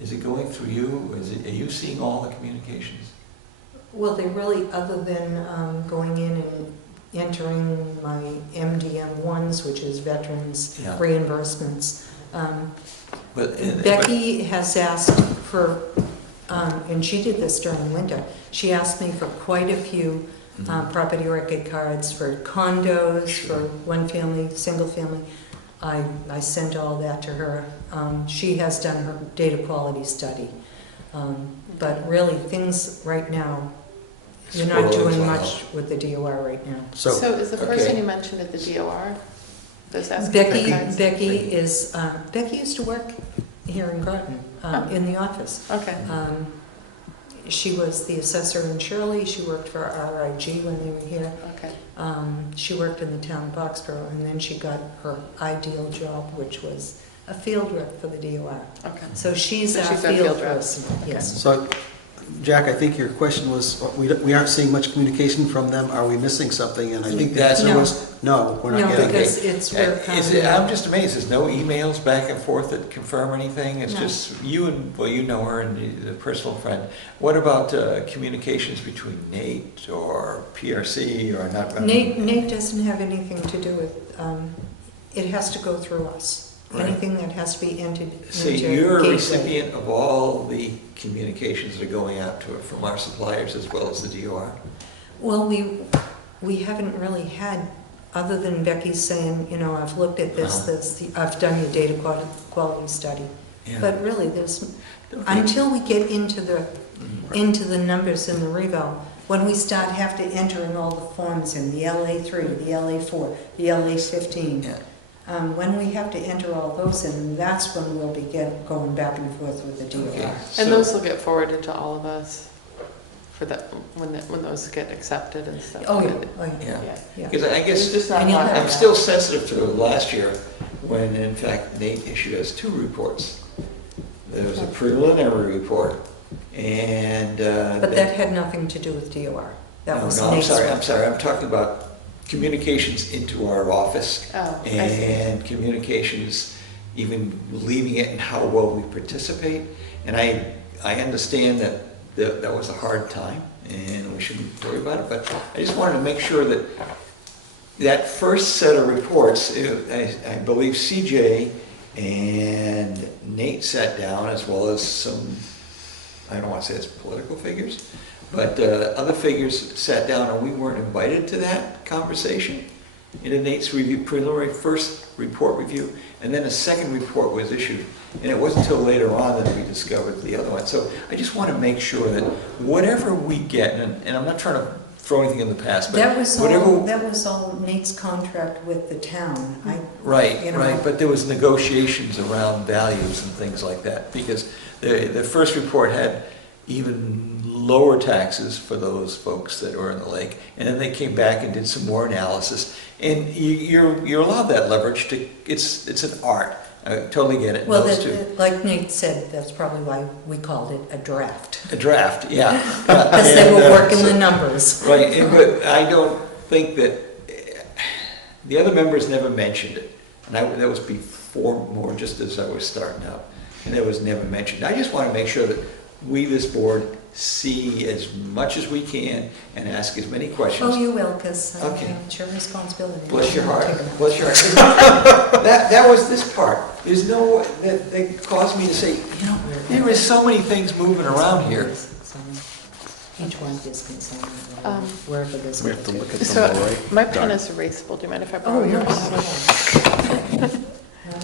Is it going through you? Are you seeing all the communications? Well, they really, other than going in and entering my MDM1s, which is veterans Yeah. reimbursements, But Becky has asked for, and she did this during the winter, she asked me for quite a few property record cards for condos, for one family, single family. I sent all that to her. She has done her data quality study. But really, things right now, you're not doing much with the DOR right now. So is the person Okay. you mentioned at the DOR? That's asking for Becky, cards? Becky used to work here in Groton, in the office. Okay, She was the assessor in Shirley, she worked for RIG when they were here. okay. She worked in the town of Boxborough, and then she got her ideal job, which was a field rep for the DOR. Okay. So she's So our she's our field field rep. person, yes. So, Jack, I think your question was, we aren't seeing much communication from them, are we missing something? And I think the answer No. was, no, we're No, not getting. because it's where. I'm just amazed, there's no emails back and forth that confirm anything? It's No. just you and, well, you know her and the personal friend. What about communications between Nate or PRC or not? Nate doesn't have anything to do with, it has to go through us. Right. Anything that has to be entered So into you're a Gateway. recipient of all the communications that are going out to it from our suppliers as well as the DOR? Well, we haven't really had, other than Becky saying, you know, I've looked at this, I've done your data quality study. Yeah. But really, there's, Okay. until we get into the Mhm. numbers in the reval, when we start have to enter in all the forms in the LA3, the LA4, the LA15, Yeah. when we have to enter all those in, that's when we'll be going back and forth with the Okay. DOR. And So- those will get forwarded to all of us for that, when those get accepted and stuff. Oh, yeah, oh, yeah, Yeah, yeah. because I It's guess just not And you'll on have I'm that. still sensitive to last year when in fact Nate issued us 2 reports. There was a preliminary report and. But that had nothing to do with DOR. That No, was no, I'm Nate's sorry, work. I'm sorry, I'm talking about communications into our office Oh, I see. and communications, even leaving it and how well we participate. And I understand that was a hard time and we shouldn't worry about it, but I just wanted to make sure that that first set of reports, I believe CJ and Nate sat down, as well as some, I don't want to say it's political figures, but other figures sat down, and we weren't invited to that conversation. In Nate's preliminary first report review, and then a second report was issued. And it wasn't until later on that we discovered the other one. So I just want to make sure that whatever we get, and I'm not trying to throw anything in the past, but That was whatever. all, that was all Nate's contract with the town. Right, you know. right, but there was negotiations around values and things like that, because the first report had even lower taxes for those folks that were in the lake, and then they came back and did some more analysis, and you're allowed that leverage to, it's an art, I totally get it. Well, Those two. like Nate said, that's probably why we called it a draft. A draft, yeah. Because they were And, working so- the numbers. Right, but I don't think that, the other members never mentioned it, and that was before, more just as I was starting out, and it was never mentioned. I just want to make sure that we, this board, see as much as we can and ask as many questions. Oh, you will, because Okay. it's your responsibility. Bless your heart, Take 'em out. bless your heart. That was this part. There's no, that caused me to say, you know, there is so many things moving around here. Each one is concerned, Um, wherever this. We have to look at them So all, right? my pen is erasable. Do you mind if I borrow Oh, yours? no.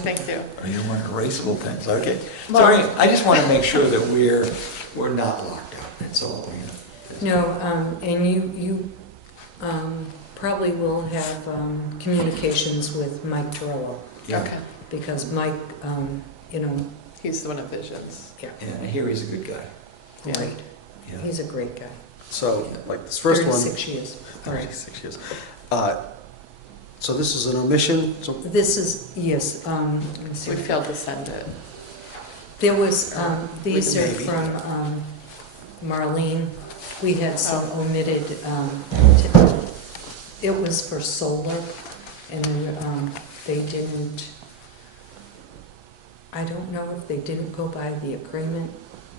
Thank you. Oh, you're more erasable pens, okay. Well- Sorry, I just want to make sure that we're not locked out, that's all. No, and you probably will have communications with Mike Torello, Yeah, Okay. because Mike, you know, He's the one of visions. and I hear he's a good guy. Yeah. great. Yeah. He's a great guy. So, like this first one. 36 years. All right. 36 years. So this is an omission, so This is, yes, let me see. We failed to send it. There was, these are Maybe. from Marlene. We had some Oh. omitted, it was for solar, and then they didn't, I don't know if they didn't go by the agreement,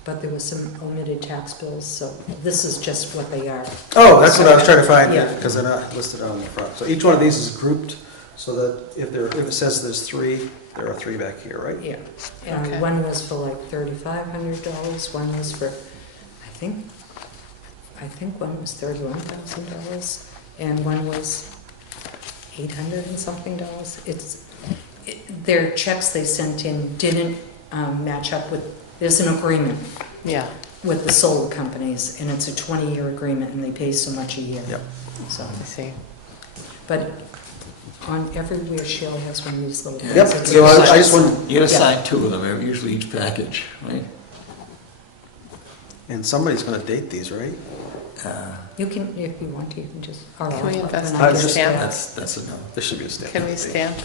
but there was some omitted tax bills, so this is just what they are. oh, that's what I was trying to find, Yeah. because they're not listed on the front. So each one of these is grouped, so that if it says there's 3, there are 3 back here, right? Yeah. Okay. And one was for like $3,500, one was for, I think one was $31,000, and one was $800 and something dollars. Their checks they sent in didn't match up with, there's an agreement Yeah. with the solar companies, and it's a 20-year agreement, and they pay so much a year. Yep. So, I see. but on everywhere Shell has one of these little things. Yep, It's so a- I just want, You gotta Yeah. sign 2 of them, usually each package, right? and somebody's gonna date these, right? You can, if you want to, you can just. or Can we I'll- invest when I in get stamp? back. That's a no. There should be a stamp. Can we stamp?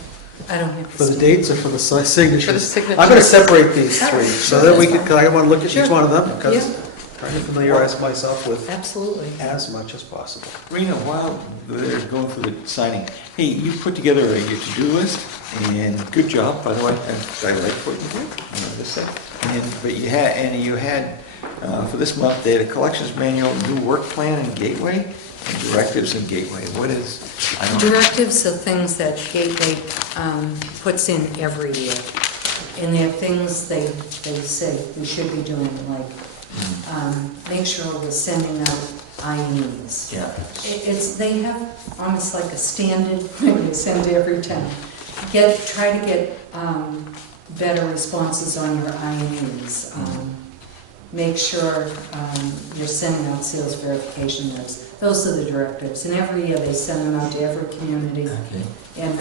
I don't have. For the stamp. dates or for the signatures? For the signatures. I'm gonna separate these 3, so that we Sure. could, because I wanna look at each Sure. one of them, because Yeah. trying to familiarize myself with Absolutely. as much as possible. Rena, while they're going through the signing, hey, you put together your to-do list, and good job, by the way, I like what you did, this stuff. But you had, for this month, they had a collections manual, new work plan and gateway, and directives and gateway. What is, I don't know. Directives are things that Gateway puts in every year. And they're things they say we should be doing, like, make sure we're sending out IEs. Yeah, They have almost like a standard thing they send to every town. Try to get better responses on your IEs. Make sure you're sending out sales verification notes. Those are the directives, and every year they send them out to every community. okay. And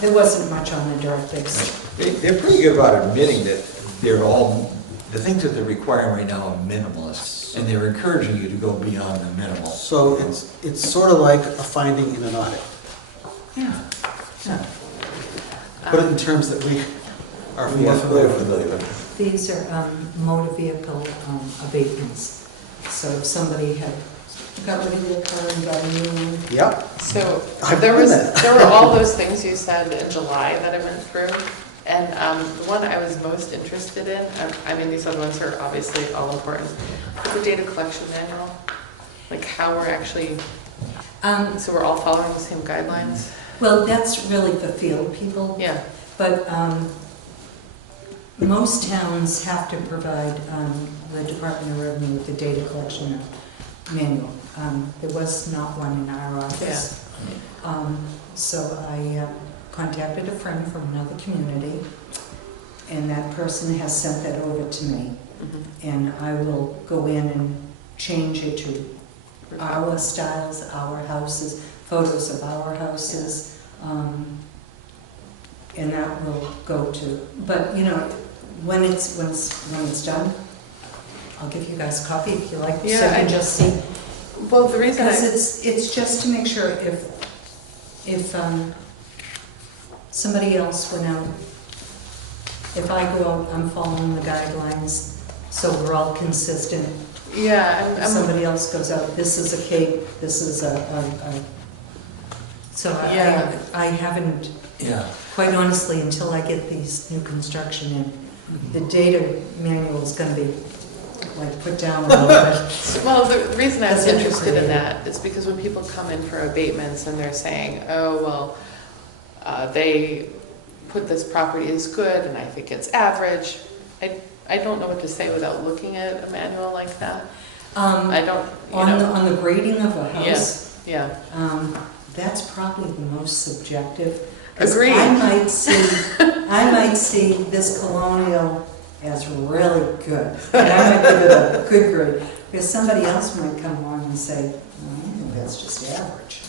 there wasn't much on the directives. They're pretty good about admitting that they're all, the things that they're requiring right now are minimalist, and they're encouraging you to go beyond the minimal. So it's sort of like a finding in an audit. Yeah. Put it in terms that we are more familiar with. These are motor vehicle abatements. So if somebody had got rid of their car and got a new one, Yep. So I've there done was, that. there were all those things you said in July that I went through. And the one I was most interested in, I mean, these other ones are obviously all important, but the data collection manual, like how we're actually So we're all following the same guidelines? Well, that's really for field people, Yeah, but most towns have to provide the Department of Revenue with the data collection manual. There was not one in our office. So I contacted a friend from another community, and that person has sent that over to me. And I will go in and change it to our styles, our houses, photos of our houses, and that will go to, but you know, when it's done, I'll give you guys a copy if you like, so you can just see. well, the reason Because it's just to make sure if somebody else went out, if I go out, I'm following the guidelines, so we're all consistent. yeah, If somebody else goes out, this is a cape, this is so Yeah. I haven't, quite honestly, until I get these new construction in, the data manual is gonna be like put down a little bit. well, the reason I was That's interested in integrated. that is because when people come in for abatements and they're saying, oh, well, they put this property as good and I think it's average, I don't know what to say without looking at a manual like that. I don't, you know. On the grading of a house, Yeah, that's probably the most subjective. 'Cause Agreed. I might see this colonial as really good, and I might give it a good grade, because somebody else might come along and say, I think that's just average.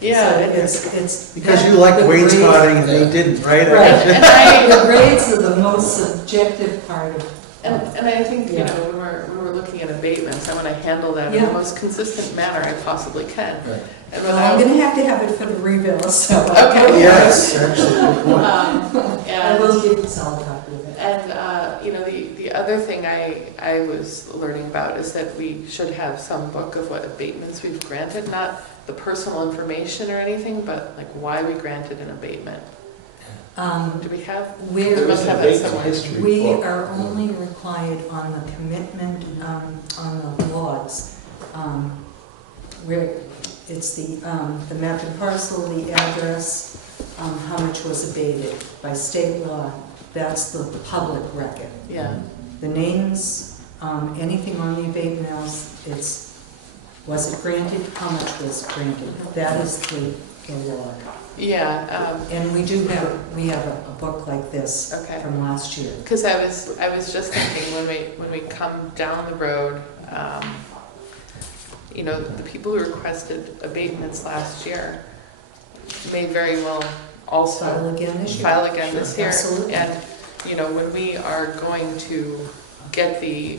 yeah. So and- it's. Because you like the wainscoting and grades- they didn't, right? Right, And I, the grades are the most subjective part of. and I think, you Yeah. know, when we're looking at abatements, I want to handle that in Yeah. the most consistent manner I possibly can. Right. And Well, I'm without, gonna have it for the rebill, so. Okay. Yes, actually, good point. I will give you all a copy of it. And, you know, the other thing I was learning about is that we should have some book of what abatements we've granted, not the personal information or anything, but like why we granted an abatement. Do we have? We We're, must have that somewhere. we are only required on the commitment, on the logs, where it's the map and parcel, the address, how much was abated by state law. That's the public record. Yeah, The names, anything on the abatement else, was it granted, how much was granted? That is the log. yeah, And we have a book like this okay. from last year. Because I was just thinking when we come down the road, you know, the people who requested abatements last year may very well also File again this year. file again this year. Absolutely. And, you know, when we are going to get the,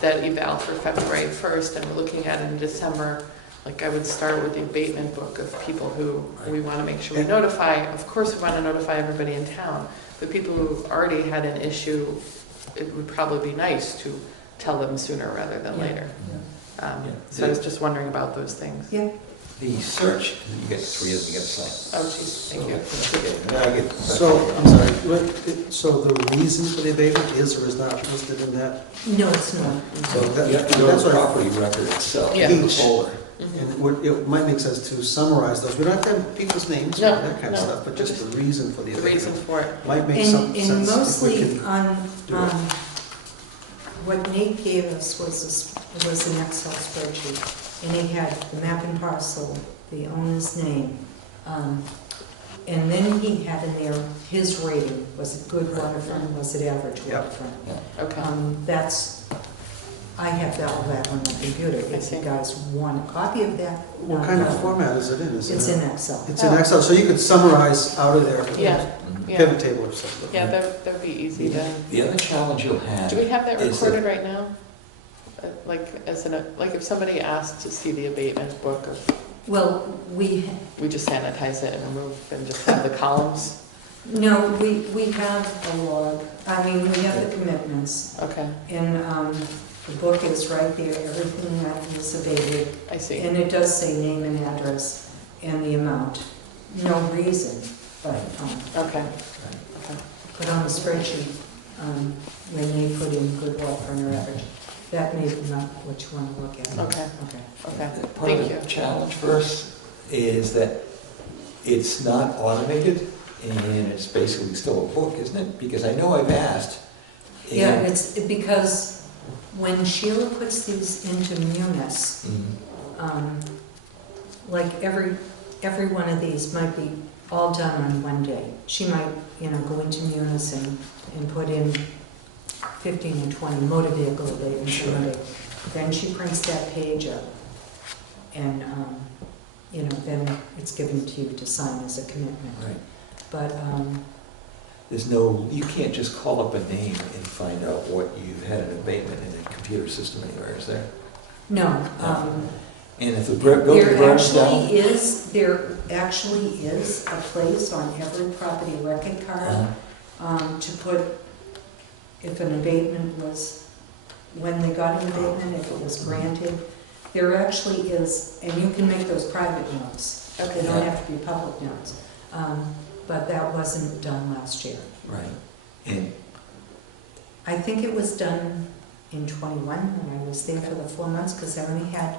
that eval for February 1st and we're looking at it in December, like I would start with the abatement book of people who we want to make sure we notify. Of course, we want to notify everybody in town, but people who already had an issue, it would probably be nice to tell them sooner rather than Yeah. later. So I was just wondering about those things. Yeah. The search, you get 3 of them, you get to sign. Oh, geez, thank you. Now I get- So, I'm sorry, so the reason for the abatement is or is not listed in that? No, it's not. So that- You have to know that's the what I- property record itself, Yeah. the folder. And it might make sense to summarize those. We don't have to have people's names or No, that kind of no. stuff, but just the reason for the The reason abatement. for it. Might make some sense. And if we mostly can do it. what Nate gave us was an Excel spreadsheet. And it had the map and parcel, the owner's name. And then he had in there his rating. Was it good waterfront, was it average Yep. waterfront? Okay. I have all that on the computer. I If see. you guys want a copy of that. What kind of format is it in? Is it It's in Excel. It's in Excel, so you could summarize out of there. Yeah, yeah. Pivot table or something. Yeah, that would be easy to. The other challenge you'll have. Do we have that Is recorded right now? Like like if somebody asked to see the abatement book, Well, we we just sanitize it and remove and just have the columns? No, we have a log, I mean, we have the commitments, Okay, and the book is right there, everything that was abated, I see. and it does say name and address and the amount. No reason, but Okay, on the spreadsheet, when they put in good water and average. that may be not what you want to look at. Okay, Okay. okay, Part thank of you. the challenge for us is that it's not automated, and it's basically still a book, isn't it? Because I know I've asked. Yeah, and- it's because when Sheila puts these into Munis, Mhm. like every one of these might be all done on one day. She might, go into Munis and put in 15 or 20 motor vehicle abatements Sure. one day. Then she prints that page up, and, then it's given to you to sign as a commitment. Right. But, You can't just call up a name and find out what you had an abatement in a computer system anywhere, is there? no, And if the building burns down? There actually is a place on every property record card to put if an abatement was, when they got an abatement, if it was granted. There actually is, and you can make those private notes. They don't have to be public notes. But that wasn't done last year. Right. And I think it was done in '21 when I was there for the 4 months, because I only had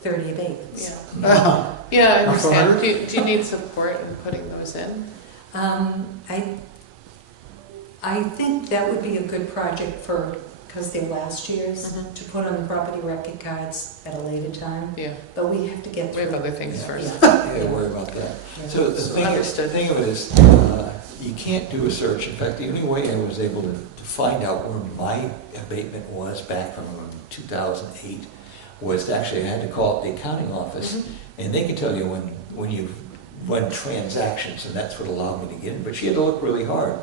30 abatements. Yeah, yeah, I understand. Alright. Do you need support in putting those in? I think that would be a good project because they're last year's, Mhm. to put on the property record cards at a later time, Yeah, but we have to get we through. have other things first. Yeah. yeah, worry about that. Yeah. So the thing Understood. of it is, you can't do a search. In fact, the only way I was able to find out where my abatement was back from 2008 was actually, I had to call the accounting office, Mhm. and they can tell you when you run transactions, and that's what allowed me to get in. But she had to look really hard.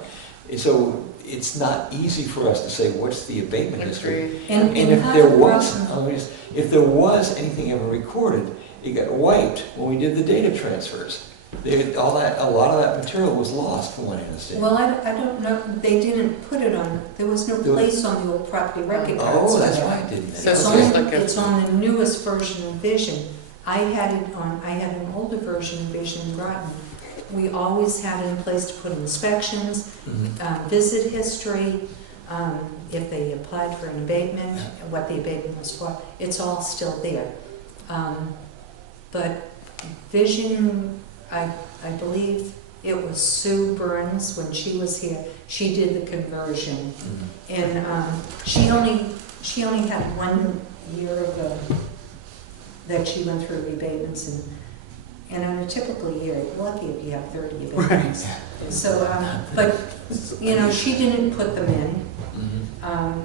And so it's not easy for us to say, what's the abatement history? Agreed. And if part there of the was, problem- if there was anything ever recorded, it got wiped when we did the data transfers. A lot of that material was lost from what I understand. Well, I don't know, they didn't put it on, there was no There was- place on the old property record cards. Oh, for that's that. why I didn't. So It's it's on, just like a- it's on the newest version of Vision. I had an older version of Vision in Groton. We always had it in place to put inspections, Mhm. visit history, if they applied for an abatement, what the abatement was for. It's all still there. But Vision, I believe it was Sue Burns, when she was here, she did the conversion. Mhm. And she only had 1 year of that she went through abatements, and on a typical year, you're lucky if you have 30 abatements. So, but, she didn't put them in, Mhm.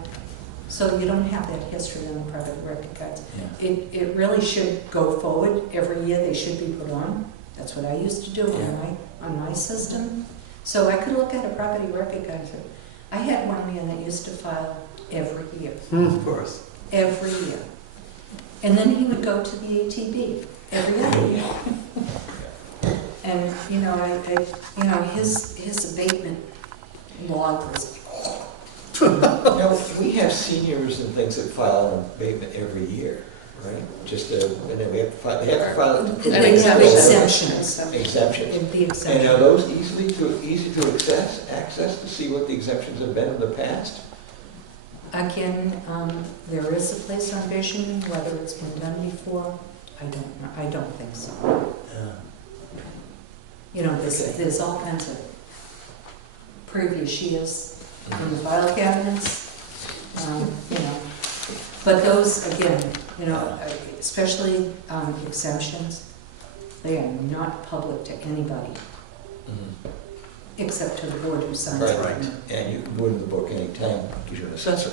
so you don't have that history on the private record cards. Yeah. It really should go forward, every year they should be put on. That's what I used to do on my system. So I could look at a property record card. I had one man that used to file every year. Of course. Every year. And then he would go to the ATB every other year. And, his abatement log was, We have seniors and things that file an abatement every year, right? And then they have to file it. And they have exemptions. exemptions. Exemptions. It'd be And are exemptions. those easy to access to see what the exemptions have been in the past? Again, there is a place on Vision, whether it's been done before, I don't know, I don't think so. Okay. There's all kinds of previous years in the file cabinets, But those, again, especially exemptions, they are not public to anybody, Mhm. except to the board who signs Right, it. right. And you can go into the book anytime, gives you an assessor.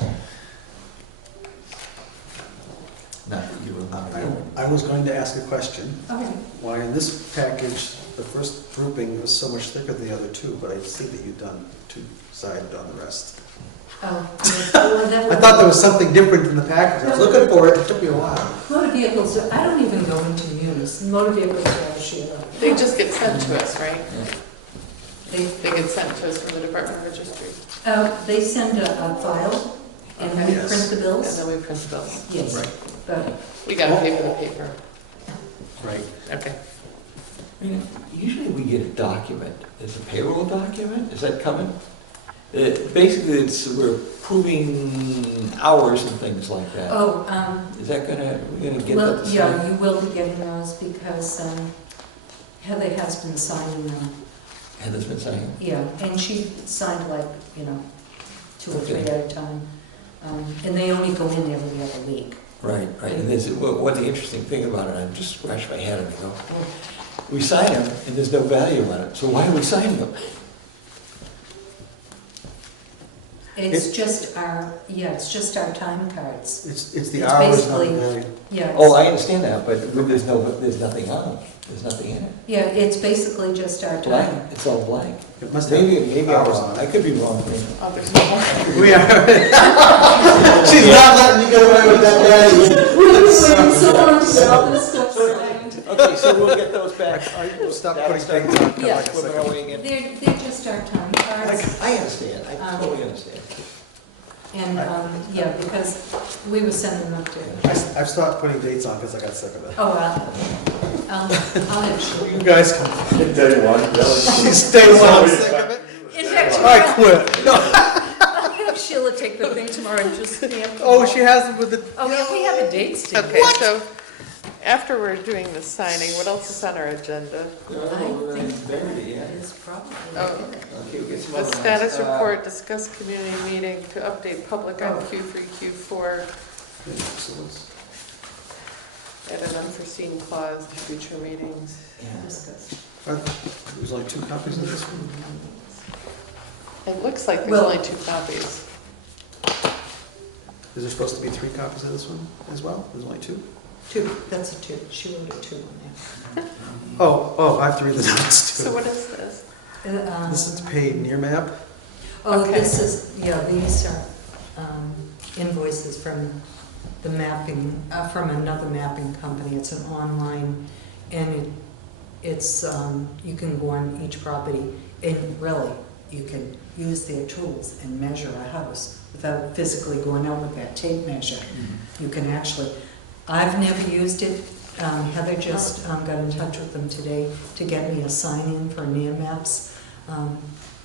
Not that you would want to know. I was going to ask a question. Okay. Why in this package, the first grouping was so much thicker than the other two, but I see that you've done two-sided on the rest. Oh, well, that I would- thought there was something different in the package. I was looking for it, it took me a while. Motor vehicles, I don't even go into Munis. Motor vehicles are all shared. They just get sent to us, right? They, They get sent to us from the Department of Registry. they send a file, and we Okay. Yes. print the And bills. then we print the bills. Yes, Right. but We gotta pay for the paper. Right. Okay. I mean, usually we get a document. It's a payroll document. Is that coming? Basically, we're approving hours and things like that. Oh, Is that we're gonna get well, that? yeah, you will be getting those because Heather has been signing them. Heather's been saying. Yeah, and she signed like, 2 or 3 Okay. at a time. And they only go in every other week. Right, right. And there's, what the interesting thing about it, I just scratch my head and I go, we sign them and there's no value on it, so why are we signing them? It's just our time cards. It's the It's hours, not the basically- value. Yeah. Oh, I understand that, but there's nothing on it. There's nothing in it. Yeah, it's basically just our Blank, time. it's all blank. It must have Maybe hours on I it. could be wrong. Oh, there's no more. We are. She's not letting you get away with that, Okay, so we'll get those back. We'll stop That'll putting start things on. Yeah. like a second. throwing in. They're just our time cards. I understand, I totally understand. And, because we were sending them to, I've stopped putting dates on because I got sick of it. oh, I'll have Sheila. You guys can. Day one, She's day one, I'm sick of it. In fact, I quit. I'll have Sheila take the thing tomorrow and just stamp. Oh, she has it with the. Oh, yeah, we have a date stamp. Okay, so after we're doing the signing, what else is on our agenda? It's probably. Oh. Okay, we'll get some The other status ones. report, discuss community meeting to update public on Q3, Q4, add an unforeseen clause to future meetings. Discuss. There's only 2 copies of this one. It looks like there's Well- only 2 copies. Is there supposed to be 3 copies of this one as well? There's only 2? 2, that's a 2. She wrote a 2 on Oh, I have to read the notes So too. what is this? there. This is paid near map. Oh, Okay. this is, these are invoices from the mapping, from another mapping company. It's an online, and it's, you can go on each property, and really, you can use their tools and measure a house without physically going out with that tape measure. You can actually, I've never used it. Heather just got in touch with them today to get me a sign-in for near maps.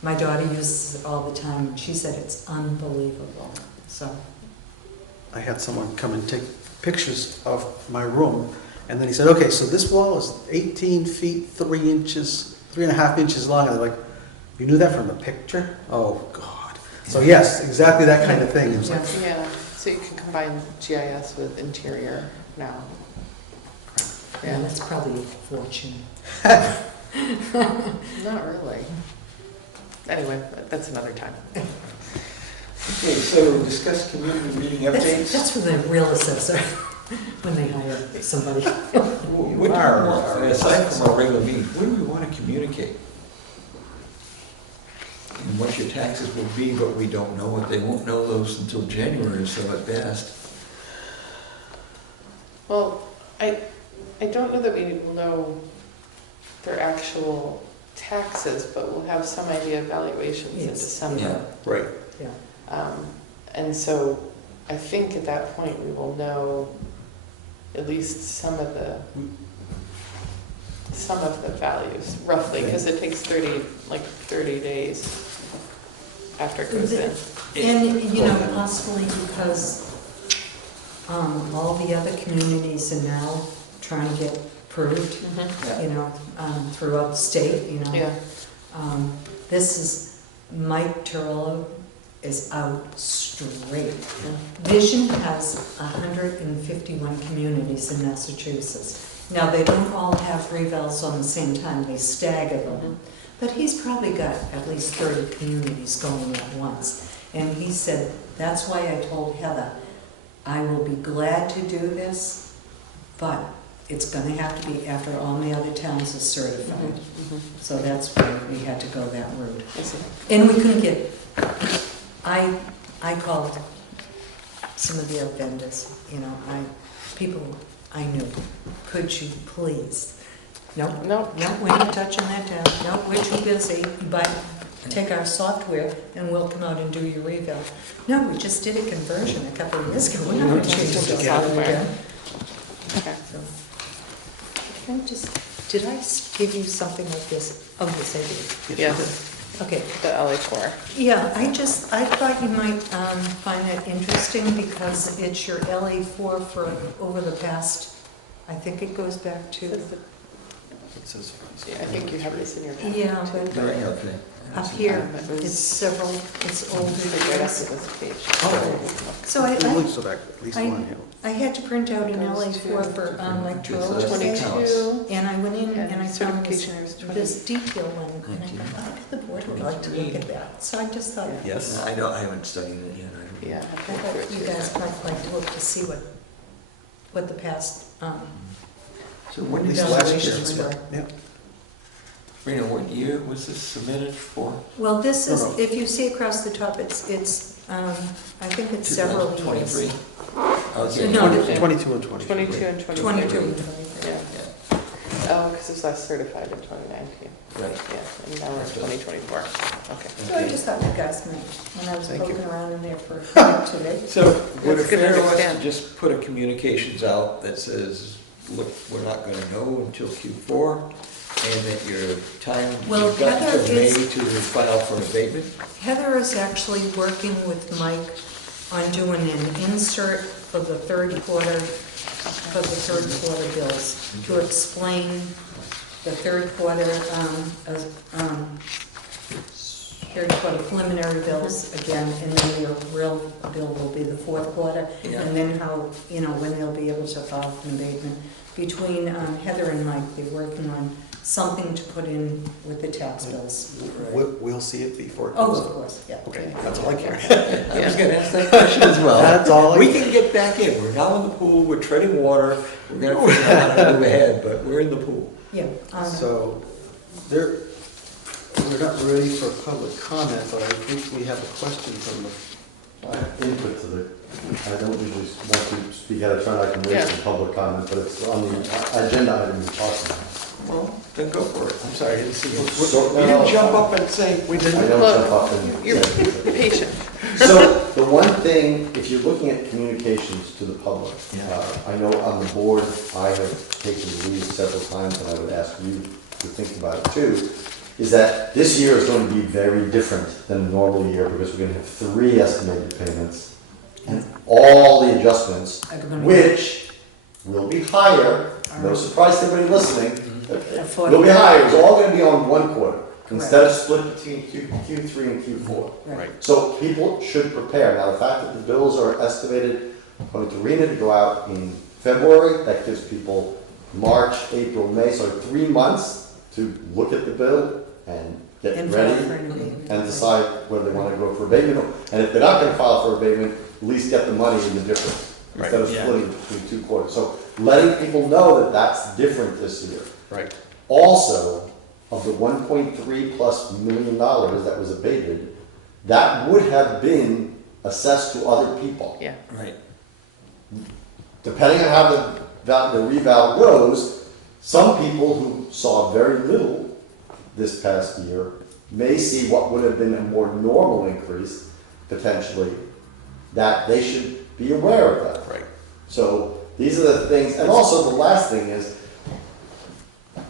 My daughter uses it all the time, and she said it's unbelievable, so. I had someone come and take pictures of my room, and then he said, okay, so this wall is 18 feet, 3 inches, 3.5 inches long. And they're like, you knew that from the picture? Oh, God. So yes, exactly that kind of thing. It was like, Yeah, so you can combine GIS with interior now. Yeah, that's probably a fortune. Not really. Anyway, that's another time. Okay, so discuss community meeting updates. That's for the real assessor, when they hire somebody. What do we want, aside from our regular meetings, what do we want to communicate? And what your taxes will be, but we don't know what they won't know those until January, so at best. Well, I don't know that we will know their actual taxes, but we'll have some idea of valuations in Yes. December. Yeah. right. Yeah. And so I think at that point we will know at least some of the values roughly, because it takes 30 days after it goes in. And, possibly because all the other communities are now trying to get approved, throughout the state, Yeah, This is, Mike Turlo is out straight. Vision has 151 communities in Massachusetts. Now, they don't all have revals on the same time, they stagger them. But he's probably got at least 30 communities going at once. And he said, that's why I told Heather, I will be glad to do this, but it's gonna have to be after all my other towns are certified. So that's why we had to go that route. I see. And we couldn't get, I called some of the other vendors, people I knew, could you please? Nope, No, we're not touching that down, no, we're too busy, but take our software and we'll come out and do your revale. No, we just did a conversion a couple of years ago, we're not gonna change the software again. okay. So, did I give you something like this? Oh, yes, I did. Yeah. Okay, the LA4. yeah, I thought you might find that interesting because it's your LA4 for over the past, I think it goes back to, It says- Yeah, I think you have this in your packet. yeah, but Right, okay. up here, It was- it's several, it's older Like right years. after this page. So At least go back at least I- one, yeah. I had to print out an Goes LA4 to- for like Just Joel's Day. 22. And I went in and I found this, certification is 20. this detail one, and I thought, oh, the board would like to look at that. So I just thought, Yeah. Yes, I haven't studied it yet. I Yeah. I thought you guys might like to look to see what the past So when At did least this last year, evaluations were. yeah. Rena, what year was this submitted for? Well, this is, No. if you see across the top, it's, I think it's several years. 2023? No, Okay. no. 22 and 23. 22 and 23. 22 and 23. Yeah. Yeah, Oh, because it was last certified in 2019. right. Yeah, and now we're in 2024. Okay. So I just thought you guys might, when I was Thank you. poking around in there for a minute today. So would it That's good to fair to us understand. to just put a communications out that says, look, we're not gonna know until Q4, and that your time, Well, you've got Heather until May is- to file for abatement? Heather is actually working with Mike on doing an insert for the third quarter bills to explain the third quarter preliminary bills again, and then your real bill will be the fourth quarter. Yeah. And then how, when they'll be able to file for an abatement. Between Heather and Mike, they're working on something to put in with the tax bills. We'll see it before it Oh, goes of up. course, yeah. Okay, that's all I care. I was gonna ask that question as well. That's all I- We can get back in, we're now in the pool, we're treading water, we're gonna figure out how to move ahead, but we're in the pool. Yeah. So, we're not ready for public comment, but I think we have a question from the, Input to the, I don't usually want to speak out of turn, I can Yeah. raise some public comment, but it's on the agenda item you're talking about. Well, then go for it. I'm sorry, I didn't see you. So- You didn't jump up and say, we I didn't, don't Look, jump up and. You're say- patient. So, the one thing, if you're looking at communications to the public, Yeah. I know on the board, I have taken the lead several times, and I would ask you to think about it too, is that this year is going to be very different than a normal year, because we're gonna have 3 estimated payments, and all the adjustments, which will be higher, no surprise to anybody listening, will be higher, it's all gonna be on one quarter, instead of split between Q3 and Q4. Right. So people should prepare. Now, the fact that the bills are estimated, according to Rena, to go out in February, that gives people March, April, May, so 3 months to look at the bill and get And ready file for an abatement. and decide whether they want to go for abatement. And if they're not going to file for abatement, at least get the money in the difference, instead of Yeah. splitting between 2 quarters. So letting people know that that's different this year. right. Also, of the 1.3 plus million dollars that was abated, that would have been assessed to other people. Yeah. right, Depending on how the reval goes, some people who saw very little this past year may see what would have been a more normal increase, potentially, that they should be aware of that. Right. So these are the things, and also the last thing is,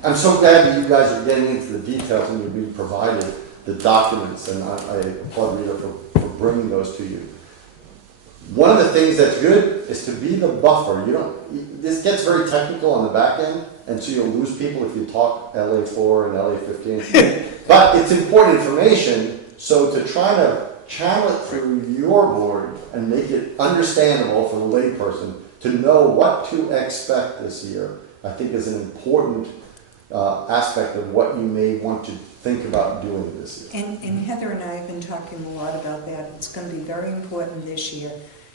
I'm so glad that you guys are getting into the details and you're being provided the documents, and I applaud Rita for bringing those to you. One of the things that's good is to be the buffer. This gets very technical on the back end, and so you'll lose people if you talk LA4 and LA15. But it's important information, so to try to channel it through your board and make it understandable for the layperson to know what to expect this year, I think is an important aspect of what you may want to think about doing this year. And Heather and I have been talking a lot about that. It's going to be very important this year,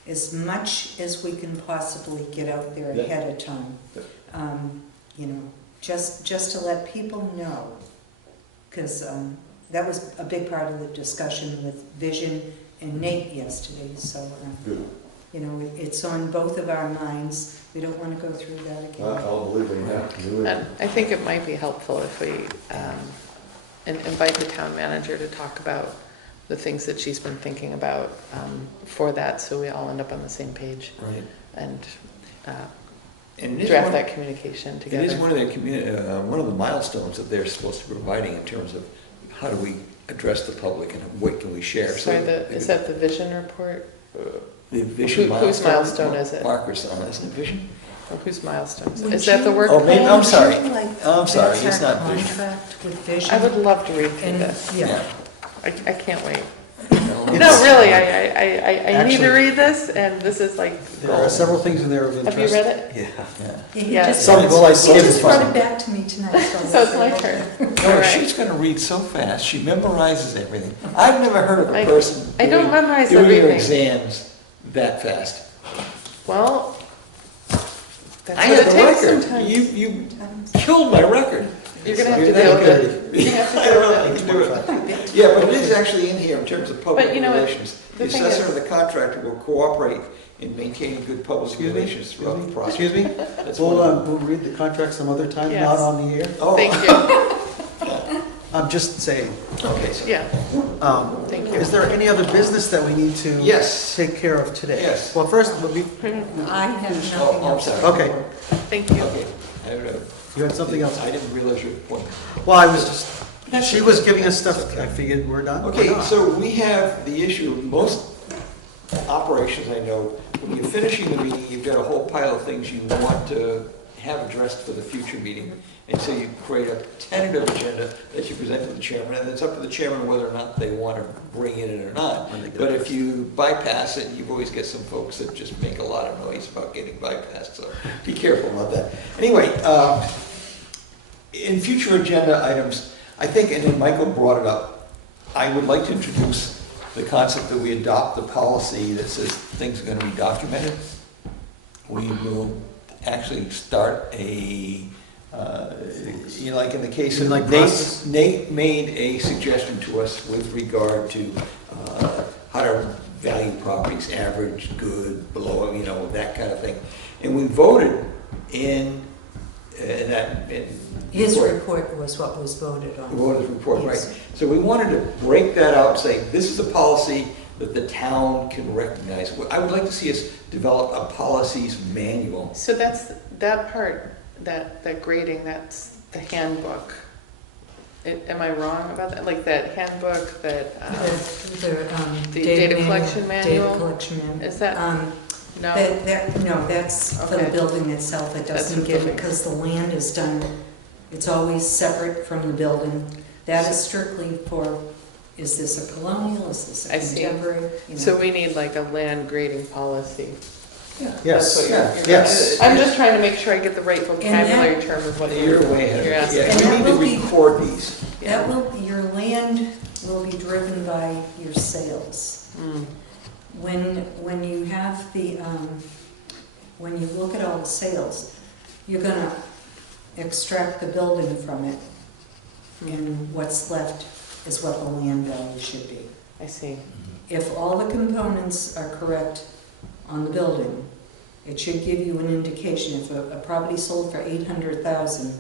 as much as we can possibly get out there Yeah. ahead of time. Yeah. Just to let people know, because that was a big part of the discussion with Vision and Nate yesterday. So, Good. it's on both of our minds. We don't want to go through that again. I'll believe me, yeah. Do it. And I think it might be helpful if we invite the town manager to talk about the things that she's been thinking about for that, so we all end up on the same page right. and And it is draft one- that communication It together. is one of the one of the milestones that they're supposed to be providing in terms of how do we address the public and what can we share? So Sorry, is that the vision report? the vision Whose milestone is it? Markers on, isn't it vision? Or whose milestones? Would Is that the you- work Oh, maybe, plan? I'm sorry. Would you like- I'm sorry, that's it's our not vision. Contract with Vision. I would love to read through And, this. yeah, I can't wait. No, No, really, I need to Actually- read this, and this is like, There are several things in there of interest. have you read it? Yeah. Yeah. he Yeah. just, Some he will I skip just if brought possible. it back to me tonight. So it's my turn. All No, right. she's gonna read so fast, she memorizes everything. I've never heard of a I- person I don't doing- memorize doing your everything. exams that fast. Well, that's I what had it the takes record. sometimes. You killed my record. You're gonna have to You're deal that with it. You're gonna have to I deal don't know, with I it. can do it. Yeah, but it is actually in here in terms of public But you know what, relations. The the thing assessor is- and the contractor will cooperate in maintaining good public Excuse me? relations throughout the process. Excuse me? That's We'll, one of we'll read the contract some other time, Yes. not on the air. Oh, Thank you. I'm just saying, okay, so, Yeah, thank you. is there any other business that we need to yes, take care of today? Yes. Well, first, we, I have nothing Oh, I'm else. sorry. okay, Thank you. okay. I don't know. you had something else? I didn't realize your point. Well, I was just, That's she okay. was giving us stuff, I figured we're done. Okay, We're not. so we have the issue, of most operations I know, when you're finishing the meeting, you've got a whole pile of things you want to have addressed for the future meeting. And so you create a tentative agenda that you present to the chairman, and it's up to the chairman whether or not they want to bring it in or not. When they get But it. if you bypass it, you always get some folks that just make a lot of noise about getting bypassed, so be careful about that. Anyway, in future agenda items, I think, and then Michael brought it up, I would like to introduce the concept that we adopt the policy that says things are going to be documented. We will actually start like in the case of Like Nate, process? Nate made a suggestion to us with regard to how to value properties, average, good, below, that kind of thing. And we voted in that. His report was what was voted on. The voters report, Yes. right. So we wanted to break that out, saying this is a policy that the town can recognize. I would like to see us develop a policies manual. So that's, that part, that grading, that's the handbook. Am I wrong about that? Like that handbook that, the data collection manual? Data collection manual. is that, no? No, that's for the Okay. building itself. It That's doesn't the give, building. because the land is done, it's always separate from the building. That is strictly for, is this a colonial, is this I a see. contemporary? So we need like a land grading policy. Yeah. Yes, That's what you're- yes. I'm just trying to make sure I get the right vocabulary term of what You're you're way ahead of you're it. asking. Yeah, And you that need to will be- record these. That will, your land will be driven by your sales. Mm. When you have the, when you look at all the sales, you're gonna extract the building from it, and what's left is what the land value should be. I see. If all the components are correct on the building, it should give you an indication. If a property sold for 800,000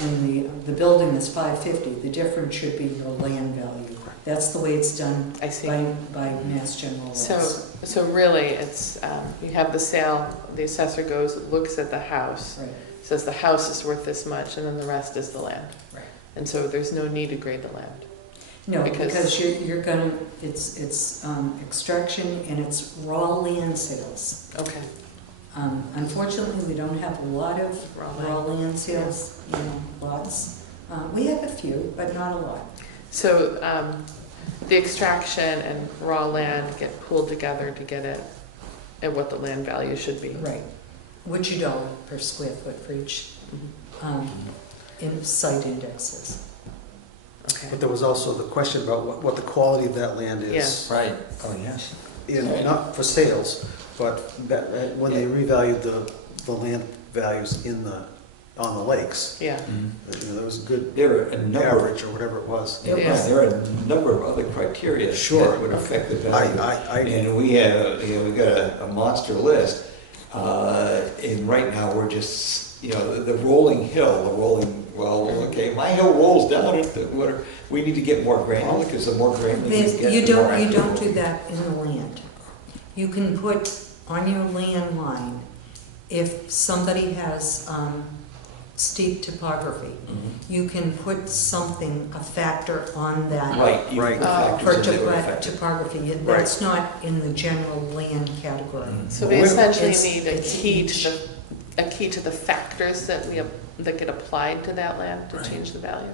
and the building is 550, the difference should be your land value. That's the way it's done I see. by Mass General laws. So really, it's, you have the sale, the assessor goes, looks at the house, Right, says the house is worth this much, and then the rest is the land. right. And so there's no need to grade the land. No, Because- because you're gonna, it's extraction and it's raw land sales. Okay. Unfortunately, we don't have a lot of raw land sales, lots. We have a few, but not a lot. So the extraction and raw land get pulled together to get it at what the land value should be. Right. Which you dollar per square foot for each in site indexes. Okay. But there was also the question about what the quality of that land is. Right. Oh, yes. Not for sales, but when they revalued the land values on the lakes, Yeah. there was a good There are a number, average or whatever it was. It Yeah. was- there are a number of other criteria Sure. that would affect the I, value. I, And we have, we've got a monster list, and right now we're just, the rolling hill, okay, my hill rolls down into water. We need to get more granular, because the more granular we get, You the more don't accurate. do that in the land. You can put on your land line, if somebody has steep topography. Mhm. You can put something, a factor on that. Right, you Right. put For factors in that would affect it. topography, that's not in the general land category. Mhm. So we Well, essentially It's- need it's a key to the factors that that get applied to that land to Right. change the value.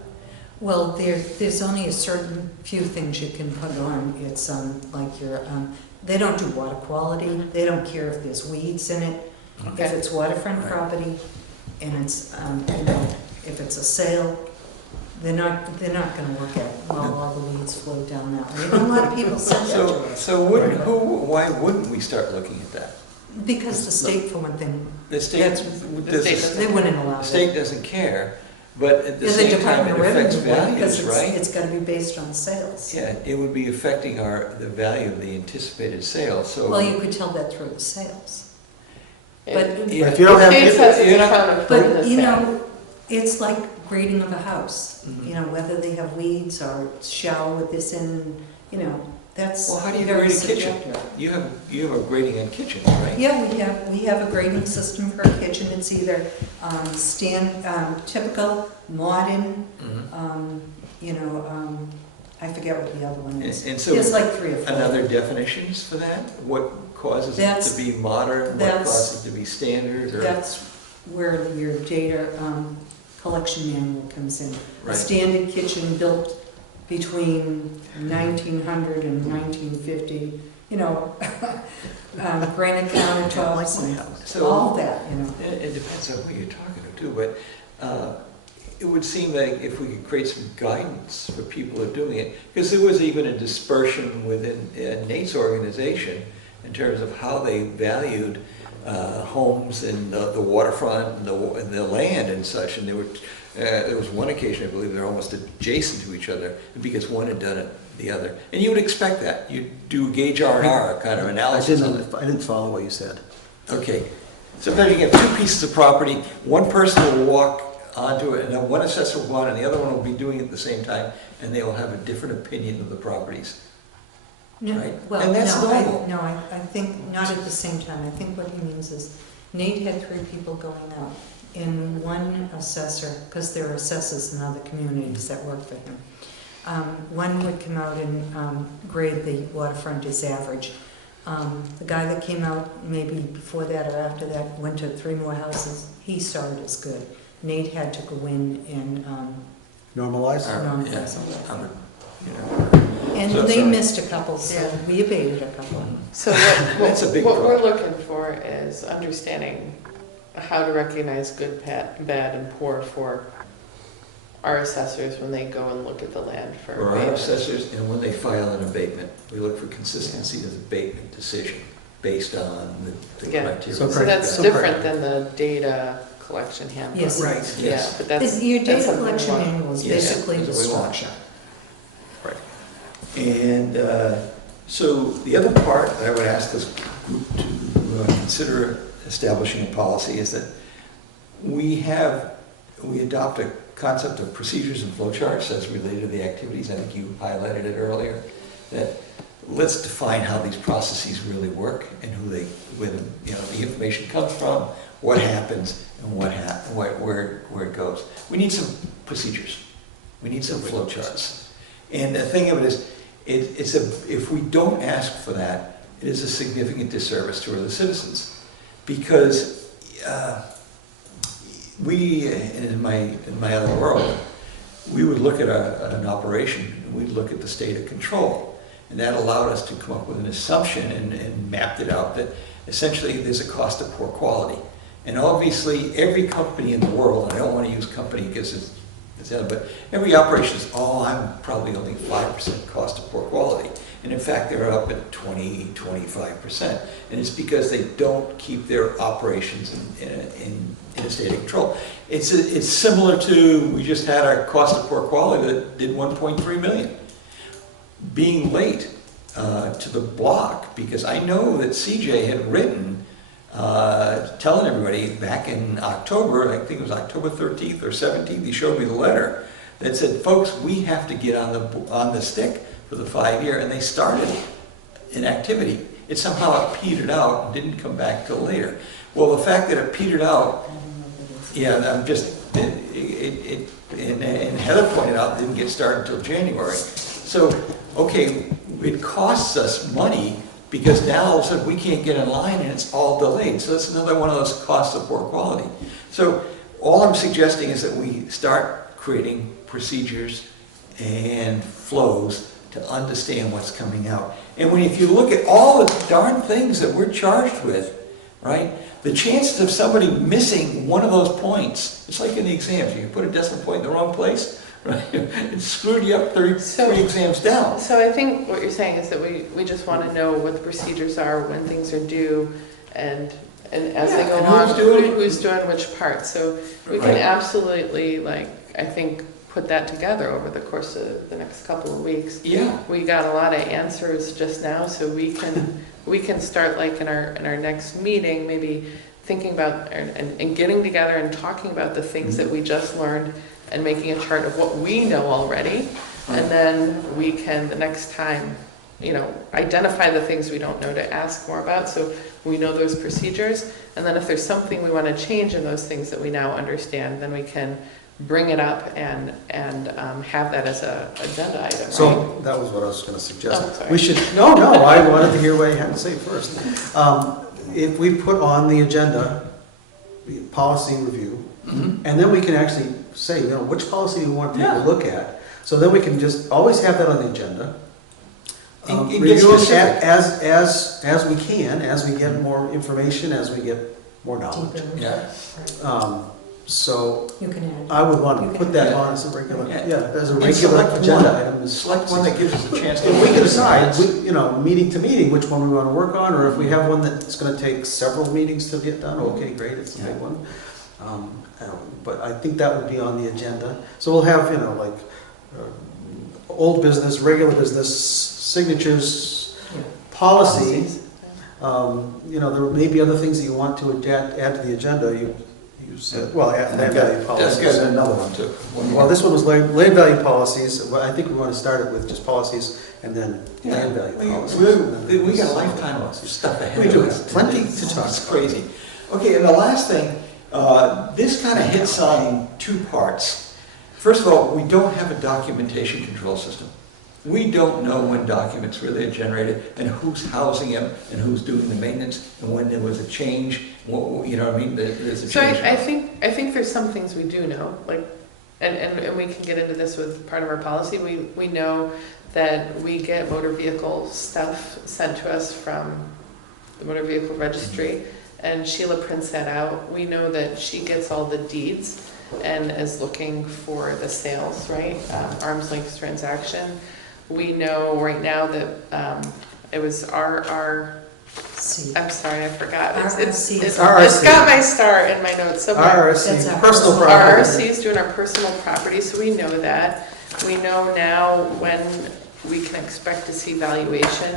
Well, there's only a certain few things you can put on. It's like your, they don't do water quality. They don't care if there's weeds in it. If Okay. it's waterfront Right. property and it's, if it's a sale, they're not gonna look at, well, all the weeds float down that way. And a lot of people said that to us. So why wouldn't we start looking at that? Because the state, for one thing, The state, That's- does state the doesn't- they wouldn't allow the it. state doesn't care, but at the Yeah, same time, Department it of affects Revenue would, because values, right? it's gotta be based on sales. Yeah, it would be affecting the value of the anticipated sale, so. Well, you could tell that through the sales. But- Yeah. If you don't have- The state has to you're not- account for But, the you sale. know, it's like grading of a house, Mhm. you know, whether they have weeds or shower with this in, you know, that's Well, how do you very grade a kitchen? subjective. You have a grading on kitchens, right? Yeah, we have a grading system for a kitchen. It's either typical, modern, Mhm. you know, I forget what the other one is. And so, There's like 3 or 4. another definitions for that? What causes it That's- to be modern, what that's- causes it to be standard, or? That's where your data collection manual comes in. A Right. standard kitchen built between 1900 and 1950, you know, granite countertops and So- all that, you know. It depends on who you're talking to too, but it would seem like if we could create some guidance for people who are doing it, because there was even a dispersion within Nate's organization in terms of how they valued homes in the waterfront and the land and such, and there was one occasion, I believe, they're almost adjacent to each other, because one had done it the other. And you would expect that. You do gauge R&R kind of analysis on it. I didn't follow what you said. Okay, sometimes you get two pieces of property, one person will walk onto it, and then one assessor will go on, and the other one will be doing it at the same time, and they will have a different opinion of the properties. No, Right. well, And that's no, normal. I think not at the same time. I think what he means is Nate had 3 people going out. And one assessor, because there are assessors in other communities that work for him, one would come out and grade the waterfront as average. The guy that came out maybe before that or after that went to 3 more houses. He saw it as good. Nate had to go in and Normalize? normalize Yeah, all that. you know. And So they sorry. missed a couple, so Yeah. we abated a couple. So That's a big what we're problem. looking for is understanding how to recognize good, bad, and poor for our assessors when they go and look at the land for For our abatement. assessors, and when they file an abatement, we look for consistency of the abatement decision based on the Again, criteria. so So that's So different than the data collection handbook. Yes. Right, Yeah, yes. but that's. Your that's data something we collection want. manual is Yes, basically the that's what we want. structure. And so the other part that I would ask this group to consider establishing a policy is that we adopt a concept of procedures and flowcharts as related to the activities. I think you highlighted it earlier, that let's define how these processes really work and where the information comes from, what happens, and where it goes. We need some procedures. We need some flowcharts. And the thing of it is, if we don't ask for that, it is a significant disservice to the citizens, because in my other world, we would look at an operation, and we'd look at the state of control, and that allowed us to come up with an assumption and mapped it out that essentially there's a cost of poor quality. And obviously, every company in the world, and I don't want to use company because it's but every operation is, I'm probably only 5% cost of poor quality. And in fact, they're up at 20-25%. And it's because they don't keep their operations in a state of control. It's similar to, we just had our cost of poor quality that did 1.3 million. Being late to the block, because I know that CJ had written telling everybody back in October, I think it was October 13th or 17th, he showed me the letter that said, folks, we have to get on the stick for the 5-year, and they started an activity. It somehow petered out and didn't come back till later. Well, the fact that it petered out, yeah, and Heather pointed out, didn't get started until January. So, okay, it costs us money because now all of a sudden we can't get in line and it's all delayed. So that's another one of those costs of poor quality. So all I'm suggesting is that we start creating procedures and flows to understand what's coming out. And if you look at all the darn things that we're charged with, right? The chances of somebody missing one of those points, it's like in the exams, you put a decimal point in the wrong place, right? It screwed you up 33 exams down. So I think what you're saying is that we just want to know what the procedures are, when things are due, and as they go and along, who's doing which part. So we can absolutely, like, I think, put that together over the course of the next couple of weeks. Yeah. We got a lot of answers just now, so we can start, like, in our next meeting, maybe thinking about and getting together and talking about the things that we just learned and making a chart of what we know already, and then we can, the next time, identify the things we don't know to ask more about, so we know those procedures, and then if there's something we want to change in those things that we now understand, then we can bring it up and have that as a agenda item, right? So that was what I was going to suggest. Oh, sorry. We should, no, I wanted to hear what you had to say first. If we put on the agenda, the policy review, and then we can actually say, which policy we want to take a look at. So then we can just always have that on the agenda. And get Review it specific. as we can, as we get more information, as we get more knowledge. Yeah. So You can add. I would want You to can put that add. on as a regular, Yeah. as a And regular select agenda one. item. Select one that gives us a chance to. And we can decide, meeting to meeting, which one we want to work on, or if we have one that's going to take several meetings to get done, okay, great, it's a big one. But I think that would be on the agenda. So we'll have, old business, regular business, signatures, policies. There may be other things that you want to add to the agenda. You said, land value policies. That's got another one too. Well, this one was land value policies. Well, I think we want to start it with just policies and then land value policies. We got a lifetime of stuff ahead We of do us. have plenty to talk It's about. crazy. Okay, and the last thing, this kind of hits on two parts. First of all, we don't have a documentation control system. We don't know when documents really are generated and who's housing them and who's doing the maintenance and when there was a change. You know what I mean? There's a So change. I think there's some things we do know, like, and we can get into this with part of our policy. We know that we get motor vehicle stuff sent to us from the motor vehicle registry, and Sheila prints that out. We know that she gets all the deeds and is looking for the sales, right? Arm's length transaction. We know right now that it was See. I'm sorry, I forgot. RRC. It's RRC. got my star in my notes somewhere. That's RRC, our personal personal property. RRC is doing our personal property, so we know that. We know now when we can expect to see valuation.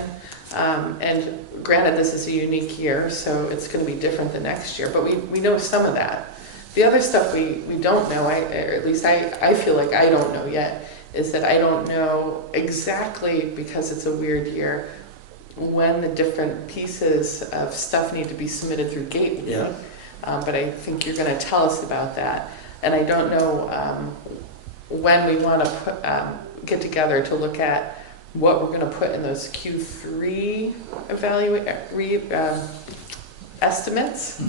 And granted, this is a unique year, so it's going to be different the next year, but we know some of that. The other stuff we don't know, or at least I feel like I don't know yet, is that I don't know exactly, because it's a weird year, when the different pieces of stuff need to be submitted through Gateway. Yeah. But I think you're going to tell us about that. And I don't know when we want to get together to look at what we're going to put in those Q3 estimates,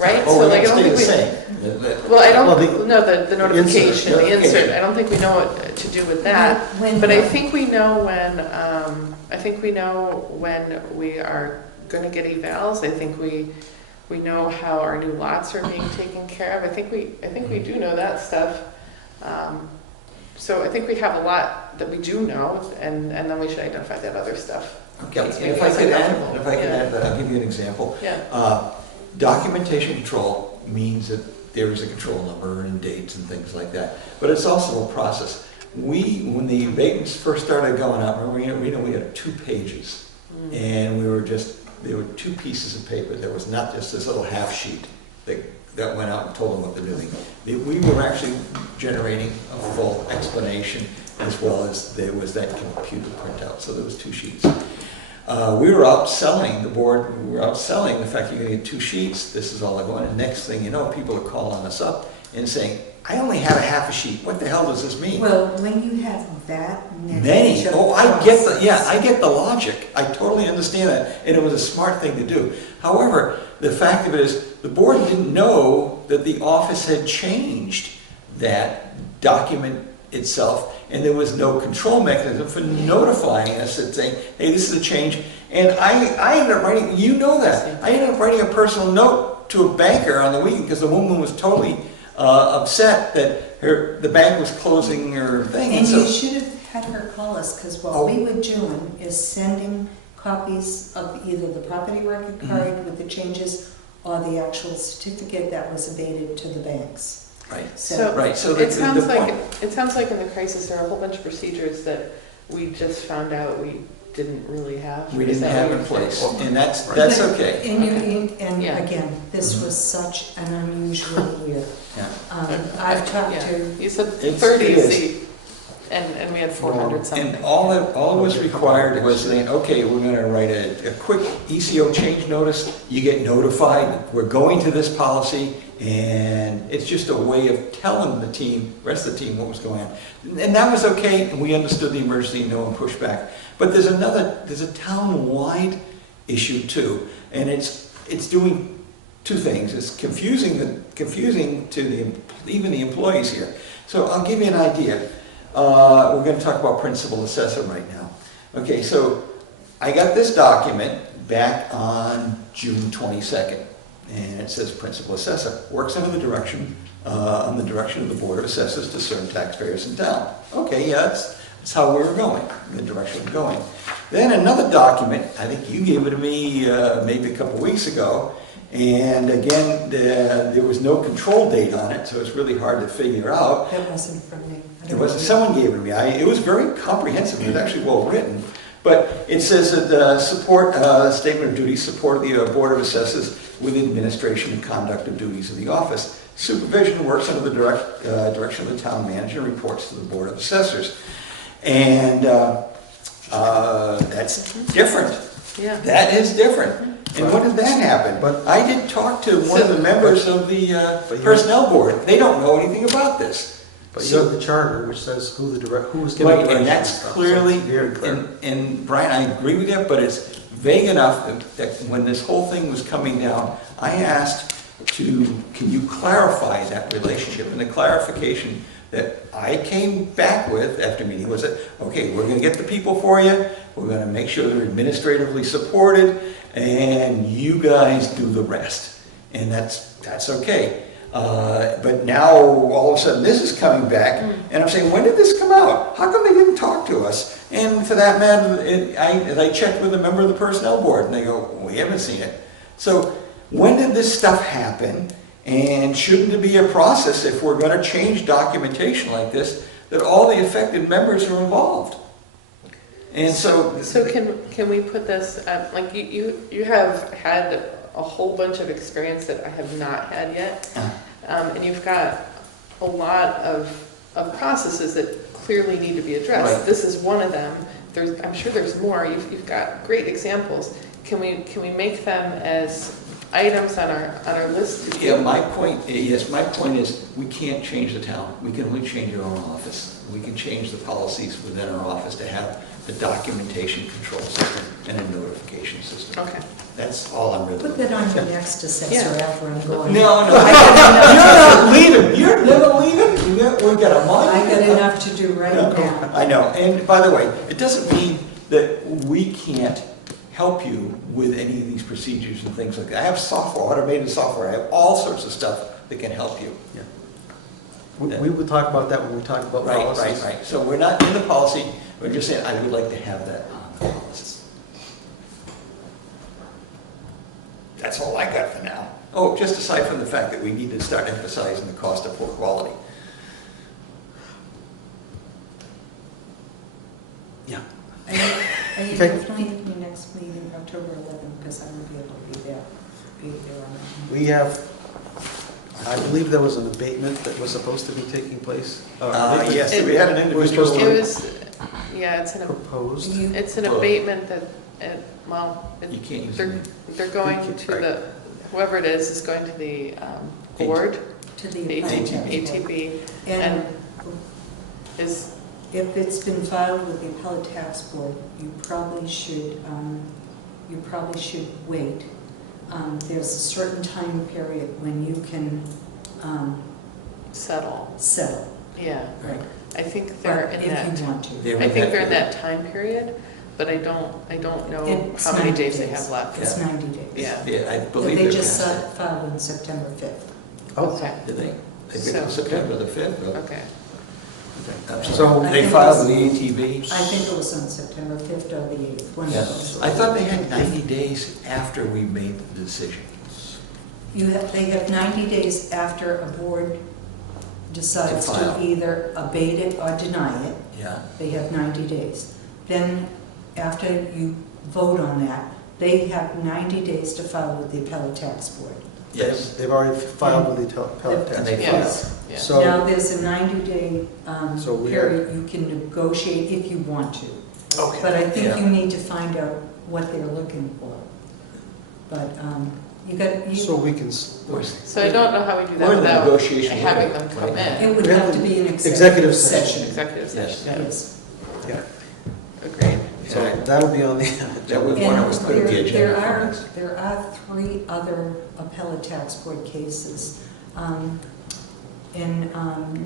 right? Oh, So we like, I gotta don't stay think the we. same. Well, I don't Well, know the notification, insert, the insert. notification. I don't think we know what to do with that. When- But I think we know when. I think we know when we are going to get evals. I think we know how our new lots are being taken care of. I think we do know that stuff. So I think we have a lot that we do know, and then we should identify that other stuff. Okay, That's and if making I us could uncomfortable. add that, I'll give you an example. Yeah. Documentation control means that there is a control number and dates and things like that, but it's also a process. When the abatements first started going out, remember, we had 2 pages, and there were 2 pieces of paper. There was not just this little half sheet that went out and told them what they're doing. We were actually generating a full explanation, as well as there was that computer printout, so there was 2 sheets. We were out selling, the board, we were out selling the fact you're gonna get 2 sheets, this is all I want, and next thing you know, people are calling us up and saying, I only have a half a sheet. What the hell does this mean? Well, when you have that many. Many. Oh, I get I get the logic. I totally understand that, and it was a smart thing to do. However, the fact of it is, the board didn't know that the office had changed that document itself, and there was no control mechanism for notifying us and saying, hey, this is a change. And I ended up writing, you know that, I ended up writing a personal note to a banker on the weekend because the woman was totally upset that the bank was closing her thing. And so, you should have had her call us, because what we were doing is sending copies of either the property record card with the changes or the actual certificate that was abated to the banks. Right. So, Right. So it sounds like in the crisis there are a whole bunch of procedures that we just found out we didn't really have. We Is didn't that have what in you're place, saying? and that's okay. And Yeah. again, this was such an unusual year. Yeah. I've talked Yeah. to, You said It's- 30, it is. see, and we had 400 something. And all that was required was saying, okay, we're gonna write a quick ECO change notice, you get notified, we're going to this policy, and it's just a way of telling the rest of the team what was going on. And that was okay, and we understood the emergency, and no one pushed back. But there's a town-wide issue too, and it's doing two things. It's confusing to even the employees here. So I'll give you an idea. We're going to talk about principal assessor right now. Okay, so I got this document back on June 22nd, and it says principal assessor works under the direction of the Board of Assessors to serve taxpayers in town. Okay, yeah, that's how we were going, the direction we're going. Then another document, I think you gave it to me maybe a couple weeks ago, and again, there was no control date on it, so it's really hard to figure out. that wasn't from me. I It don't wasn't, know. someone gave it to me. It was very comprehensive, it was actually well written. But it says that statement of duties, support of the Board of Assessors with the administration and conduct of duties of the office. Supervision works under the direction of the town manager and reports to the Board of Assessors. And that's different. Yeah. That is different. And when did that happen? But- I did talk to one of the members of the But you- personnel board. They don't know anything about this. But you have the charter, which says who was given Right, direction. and that's stuff, so clearly, it's very clear. and Brian, I agree with you, but it's vague enough that when this whole thing was coming down, I asked can you clarify that relationship? And the clarification that I came back with after meeting was that, okay, we're gonna get the people for you, we're gonna make sure they're administratively supported, and you guys do the rest. And that's okay. But now, all of a sudden, this is coming back, and I'm saying, when did this come out? How come they didn't talk to us? And for that matter, I checked with a member of the personnel board, and they go, we haven't seen it. So when did this stuff happen? And shouldn't it be a process, if we're going to change documentation like this, that all the affected members are involved? And so can we put this, like you have had a whole bunch of experience that I have not had yet. And you've got a lot of processes that clearly need to be addressed. Right. This is one of them. I'm sure there's more. You've got great examples. Can we make them as items on our list? yeah, my point is, we can't change the town. We can only change our own office. We can change the policies within our office to have a documentation control system and a notification system. Okay. That's all I'm really. Put that on your next assessor Yeah. after I'm going. No, you're not leaving. You're never leaving. We've got a month. I got enough to do right now. I know. And by the way, it doesn't mean that we can't help you with any of these procedures and things like that. I have software, automated software. I have all sorts of stuff that can help you. Yeah. We will talk about that when we talk about policies. Right. So we're not in the policy. We're just saying, I would like to have that on the policy. That's all I got for now. Oh, just aside from the fact that we need to start emphasizing the cost of poor quality. Yeah. Are you Okay. definitely at your next meeting, October 11th, because I won't be able to be there on that. We have, I believe there was an abatement that was supposed to be taking place. Yes, we had an We're supposed individual. to- It was, yeah, Proposed. it's an abatement that, You can't use they're it. going to the, whoever it is going to the board. To to the appellate tax board. ATB, And and is, if it's been filed with the appellate tax board, you probably should wait. There's a certain time period when you can settle, settle. yeah. Right. I think they're in that, If you want to. I think they're in that time period, but I don't know It's how many 90 days they have left. It's 90 days. Yeah. Yeah, I But believe they they're just past that. filed on September 5th. Okay, Did they? They did So- on September the 5th? okay. I'm So- sorry. I They think filed it with was- the ATV? I think it was on September 5th or the 8th, one Yeah. of those. I thought they had 90 days after we made the decision. They have 90 days after a board decides To to file. either abate it or deny it. Yeah. They have 90 days. Then, after you vote on that, they have 90 days to file with the appellate tax board. Yes. They've already filed with the appellate tax. And they board. Yes, yeah. So- Now, there's a 90-day So we period you can negotiate if you want to. Okay. But I think Yeah. you need to find out what they're looking for. But you got, So we can, So I don't know how we do that We're in the without negotiation having room them come right now. in. it would We have have to the be an executive executive session. session. Executive Yes. session, yeah. Yes. yeah, Agreed. so that'll be on the That was agenda. one I was put at the And agenda. there are 3 other appellate tax board cases. And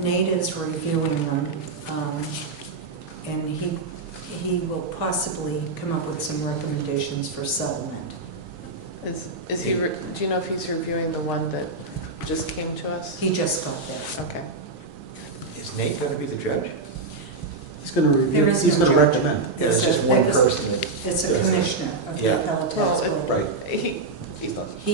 Nate is reviewing them, and he will possibly come up with some recommendations for settlement. Is he, do you know if he's reviewing the one that just came to us? He just got that. Okay. Is Nate going to be the judge? He's going to review, There is he's no going to judge. recommend. Yeah, it's just one person that. It's a does it. commissioner of the Yeah. appellate tax Well, it- board. Right. He-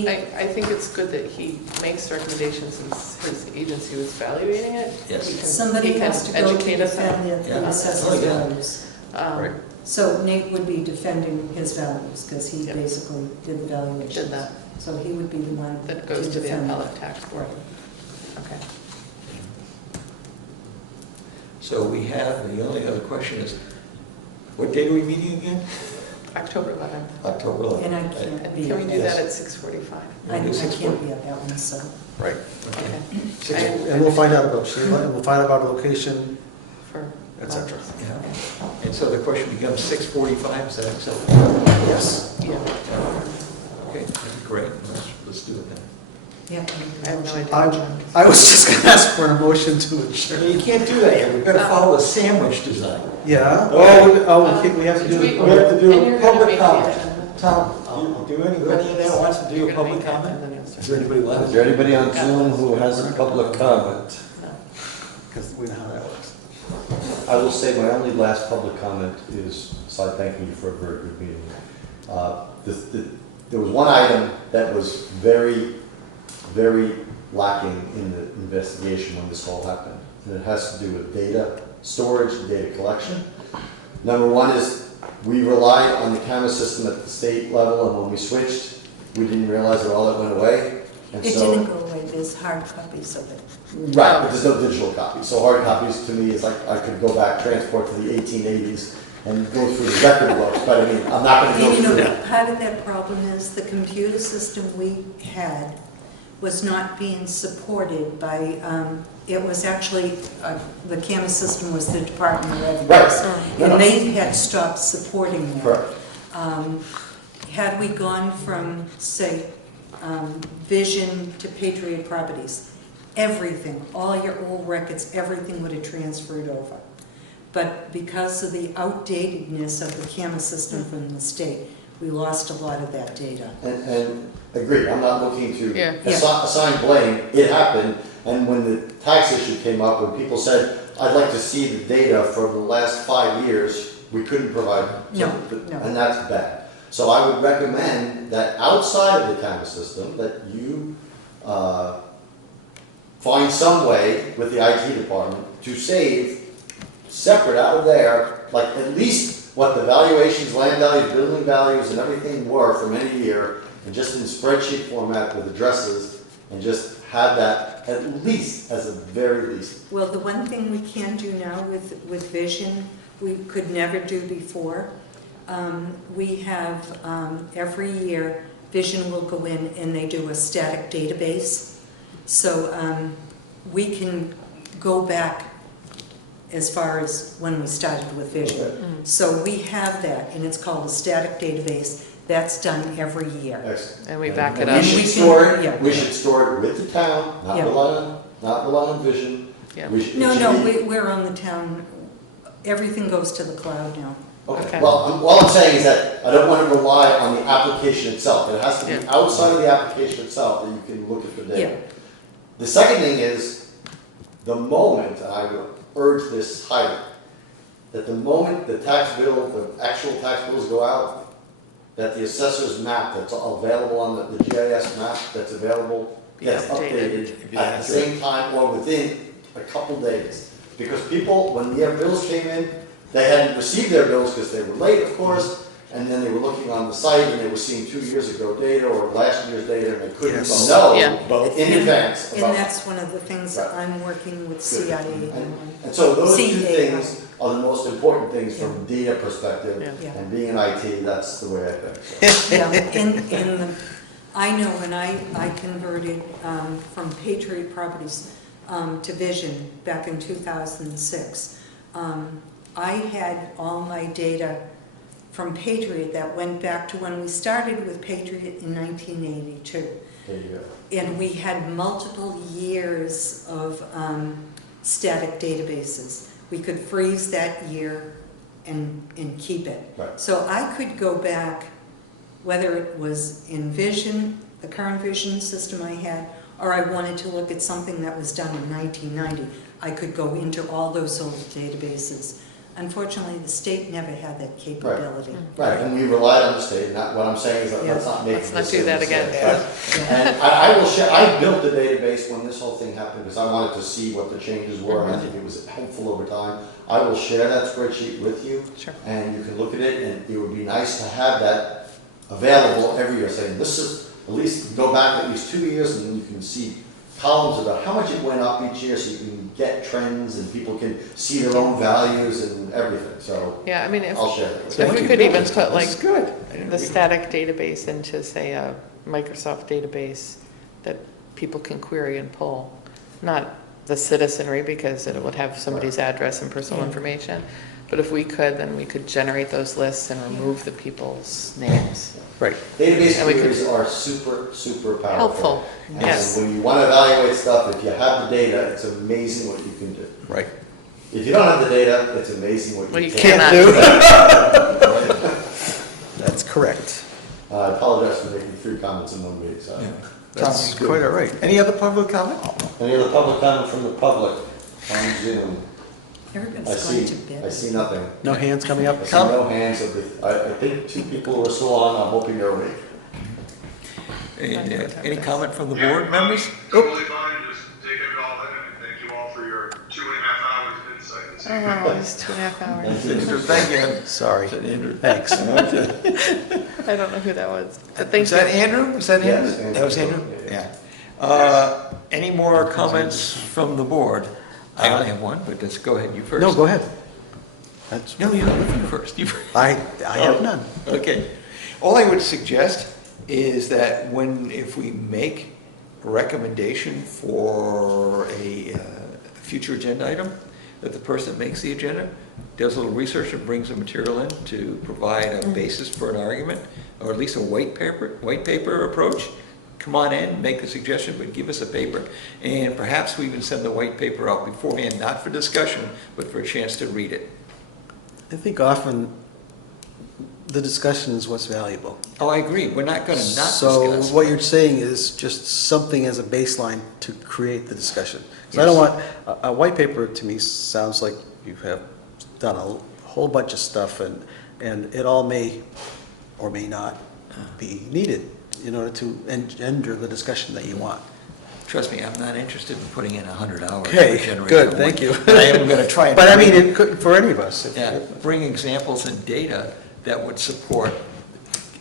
I think it's good that he makes recommendations since his agency was evaluating it. Yes. He can- Somebody he can has to go to educate us on defend it. the Yeah. assessor's Oh, yeah. values. Right. So Nate would be defending his values, because he Yeah. basically did the valuation. Did that, So he would be the one that goes to the defend it. appellate tax board. Okay. So we have, the only other question is, what date are we meeting again? October 11th. October 11th. And I can't And be. can we do Yes. that at 6:45? I We'll do can't 6:40. be at that one, so. Right. Okay. Six- And we'll find out about Sheila, and we'll find out about location, For. et cetera. Yeah. And so the question becomes 6:45, is that acceptable? Yes. Yeah. Okay, that'd be great. Let's do it then. Yeah. I have no idea. I was just going to ask for a motion to adjourn. You can't do that yet, we've got to follow the sandwich design. Yeah? Okay. We have to do. We- We have to do And a you're gonna public make the comment. agenda. Tom, do anybody in there wants to do You're a gonna public make it, comment? and then you'll start. Is there anybody left? Is there anybody on Zoom who has a public comment? No. Because we know how that works. I will say my only last public comment is, aside thanking you for a very good meeting. There was one item that was very, very lacking in the investigation when this all happened. And it has to do with data storage and data collection. Number one is, we relied on the camera system at the state level, and when we switched, we didn't realize that all that went away. And It so, didn't go away, there's hard copies of it. right, but there's no digital copies. So hard copies to me is like I could go back, transport to the 1880s and go through the record books, but I mean, I'm not gonna go You through know, that. part of that problem is the computer system we had was not being supported by, it was actually, the camera system was the Department of Revenue. Right. No, no. And they had stopped supporting that. Correct. Had we gone from, say, Vision to Patriot Properties, everything, all your old records, everything would have transferred over. But because of the outdatedness of the camera system from the state, we lost a lot of that data. And agreed, I'm not looking to Yeah. assign blame, it happened, and when the tax issue came up, when people said, I'd like to see the data for the last 5 years, we couldn't provide. No, something, no. And that's bad. So I would recommend that outside of the camera system, that you find some way with the IT department to save, separate out of there, like at least what the valuations, land values, building values, and everything were from any year, and just in spreadsheet format with addresses, and just have that at least, as a very least. Well, the one thing we can do now with Vision, we could never do before. We have, every year, Vision will go in and they do a static database. So we can go back as far as when we started with Vision. Okay. So we have that, and it's called a static database. That's done every year. Excellent. And we back it And up. we We should can- store yeah. it, we should store it with the town, Yeah. not rely on Vision. Yeah. We should- it No, should no, be- we're on the town, everything goes to the cloud now. Okay. Okay, well, all I'm saying is that I don't want to rely on the application itself. It has to be Yeah. outside of the application itself that you can look at the Yeah. data. The second thing is, the moment, and I would urge this highly, that the moment the tax bill, the actual tax bills go out, that the assessor's map that's available on the GIS map that's available Be gets updated. updated at the same time or within a couple days. Because people, when their bills came in, they hadn't received their bills because they were late, of course, and then they were looking on the site and they were seeing 2 years ago data or last year's data and they couldn't Yes. know Yeah. in advance And about. that's one of the things that Right. I'm working with Good. CIA on. And so those two CA. things are the most important things from data perspective. Yeah. Yeah. And being in IT, that's the way I think. Yeah, in the, I know when I converted from Patriot Properties to Vision back in 2006, I had all my data from Patriot that went back to when we started with Patriot in 1982. There you go. And we had multiple years of static databases. We could freeze that year and keep it. Right. So I could go back, whether it was in Vision, the current Vision system I had, or I wanted to look at something that was done in 1990. I could go into all those old databases. Unfortunately, the state never had that capability. Right, and we relied on the state, not, what I'm saying is that let's Yeah. not make. Let's not the do that same again. mistake. Right. And I will share, I built the database when this whole thing happened, because I wanted to see what the changes were, and I think it was helpful over time. I will share that spreadsheet with you. Sure. And you can look at it, and it would be nice to have that available every year, saying, this is, at least, go back at least 2 years, and then you can see columns about how much it went up each year, so you can get trends, and people can see their own values and everything, so Yeah, I mean, I'll share that with if you. we Once you could build even this, put like this is good. I didn't the read- static database into, say, a Microsoft database that people can query and pull, not the citizenry, because it would have somebody's address and personal Yeah. information. But if we could, then we could generate those lists and remove the people's names. Right. Database And we could- queries are super, super powerful. Helpful, And yes. when you want to evaluate stuff, if you have the data, it's amazing what you can do. Right. If you don't have the data, it's amazing what Well, you you can cannot. do. That's correct. I apologize for making 3 comments in one meeting, so. Yeah. That's Sounds good. quite all right. Any other public comment? Any other public comment from the public on Zoom? Everybody's I going to see, bed. I see nothing. No hands coming up? I see no hands, I think 2 people are still on, I'm hoping they're awake. Any comment from the board members? Totally fine, just taking it all in, and thank you all for your 2.5 hours of insight this evening. Oh, it's 2.5 hours. Thank you. Sorry. Andrew. Thanks. I don't know who that was, but thank Was that you. Andrew? Was that Yes, Andrew? Andrew. That was Andrew? Yeah. Yeah. Any more comments from the board? I only have one, but let's go ahead, you first. No, go ahead. That's, No, you first. You I have none. Okay. All I would suggest is that if we make a recommendation for a future agenda item, that the person that makes the agenda does a little research and brings the material in to provide a basis for an argument, or at least a white paper approach. Come on in, make a suggestion, but give us a paper. And perhaps we even send the white paper out beforehand, not for discussion, but for a chance to read it. I think often the discussion is what's valuable. Oh, I agree. We're not going to not So discuss. what you're saying is just something as a baseline to create the discussion. 'Cause I don't want, a white paper to me sounds like you have done a whole bunch of stuff and it all may or may not be needed in order to engender the discussion that you want. Trust me, I'm not interested in putting in 100 hours. Okay, to generate good, a thank one. you. But I am going to try and. But I mean, bring- it could, for any of us. Yeah, bring examples and data that would support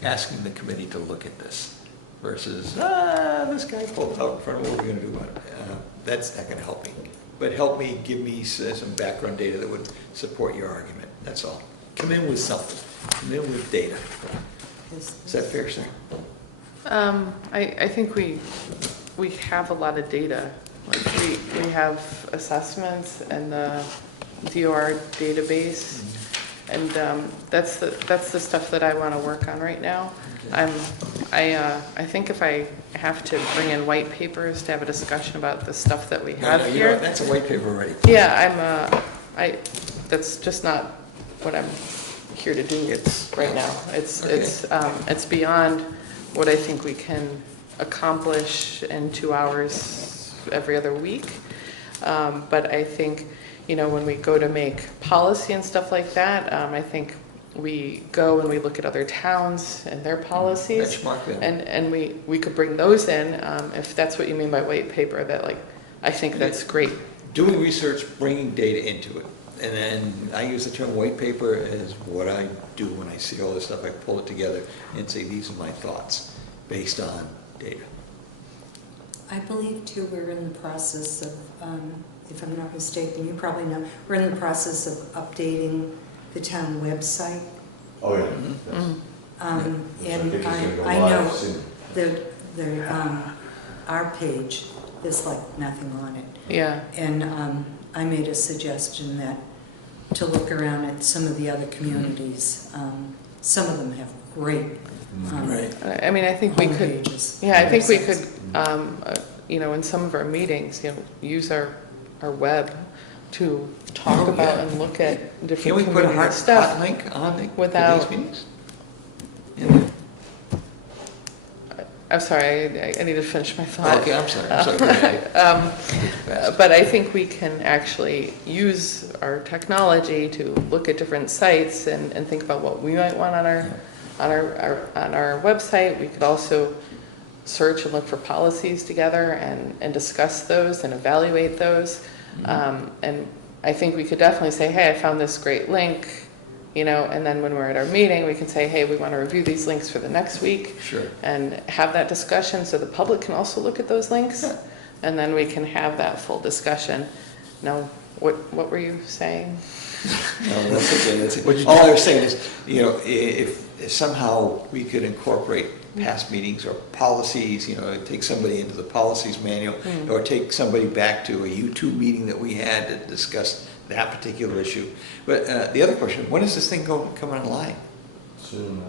asking the committee to look at this versus, this guy pulled out in front of what we're going to do about it. That's not going to help me. But help me, give me some background data that would support your argument, that's all. Come in with something, come in with data. Is that fair, sir? I think we have a lot of data we have assessments and the DOR database, and that's the stuff that I want to work on right now. I think if I have to bring in white papers to have a discussion about the stuff that we have You know here. what, that's a white paper already. Yeah, that's just not what I'm here to do right now. It's beyond what I think we can accomplish in 2 hours every other week. But I think, when we go to make policy and stuff like that, I think we go and we look at other towns and their policies. Benchmark them. And we could bring those in, if that's what you mean by white paper, that I think that's great. Doing research, bringing data into it. And then I use the term white paper as what I do when I see all this stuff. I pull it together and say, these are my thoughts based on data. I believe too, we're in the process of, if I'm not mistaken, you probably know, we're in the process of updating the town website. Oh, yeah. Mm-hmm. Yes. Which I And think is gonna go I live know soon. that our page is like nothing on it. Yeah. And I made a suggestion that to look around at some of the other communities. Some of them have great Right. I mean, I think we could, homepages. yeah, I think we could, in some of our meetings, use our web to talk Oh, about yeah. and look at Can different we put a community hot stuff. link on the without- these meetings? Yeah. I'm sorry, I need to finish my thought. Okay, I'm sorry. Go ahead. But I think we can actually use our technology to look at different sites and think about what we might want on our website. We could also search and look for policies together and discuss those and evaluate those. And I think we could definitely say, hey, I found this great link, and then when we're at our meeting, we can say, hey, we want to review these links for the next week. Sure. And have that discussion so the public can also look at those links. Yeah. And then we can have that full discussion. Now, what were you saying? No, that's okay. That's it. All I was saying is, if somehow we could incorporate past meetings or policies, take somebody into the policies manual, or take somebody back to a YouTube meeting that we had to discuss that particular issue. But the other question, when is this thing coming online? Soon,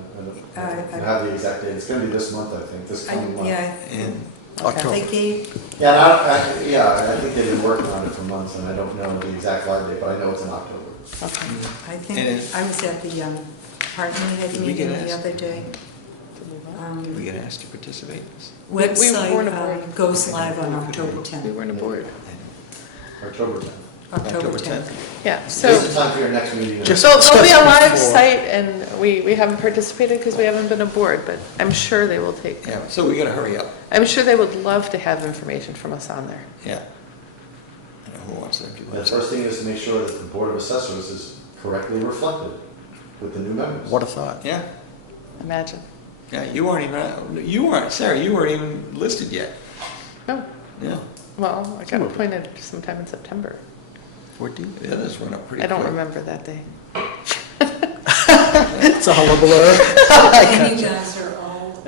I don't have the exact date. It's gonna be this month, I think, this coming month. Yeah, In they gave, Yeah, I think they've been working on it for months, and I don't know the exact live date, but I know it's in October. Okay. I think, And I was at the department head Did we meeting get the asked? other day. Did we get asked to participate in this? We weren't aboard. Website goes live on October We 10th. weren't aboard. October 10th. October 10th. Yeah, This so is time for your next meeting. Just- there'll be a live before. site, and we haven't participated because we haven't been aboard, but I'm sure they will take, Yeah, so we gotta hurry up. I'm sure they would love to have information from us on there. Yeah. I know who wants to do The that. first thing is to make sure that the Board of Assessors is correctly reflected with the new members. What a thought. Yeah, Imagine. yeah, Sarah, you weren't even listed yet. No, Yeah, well, I got appointed sometime in September. 14? the others went up pretty I quick. don't remember that day. It's all a blur. And you guys are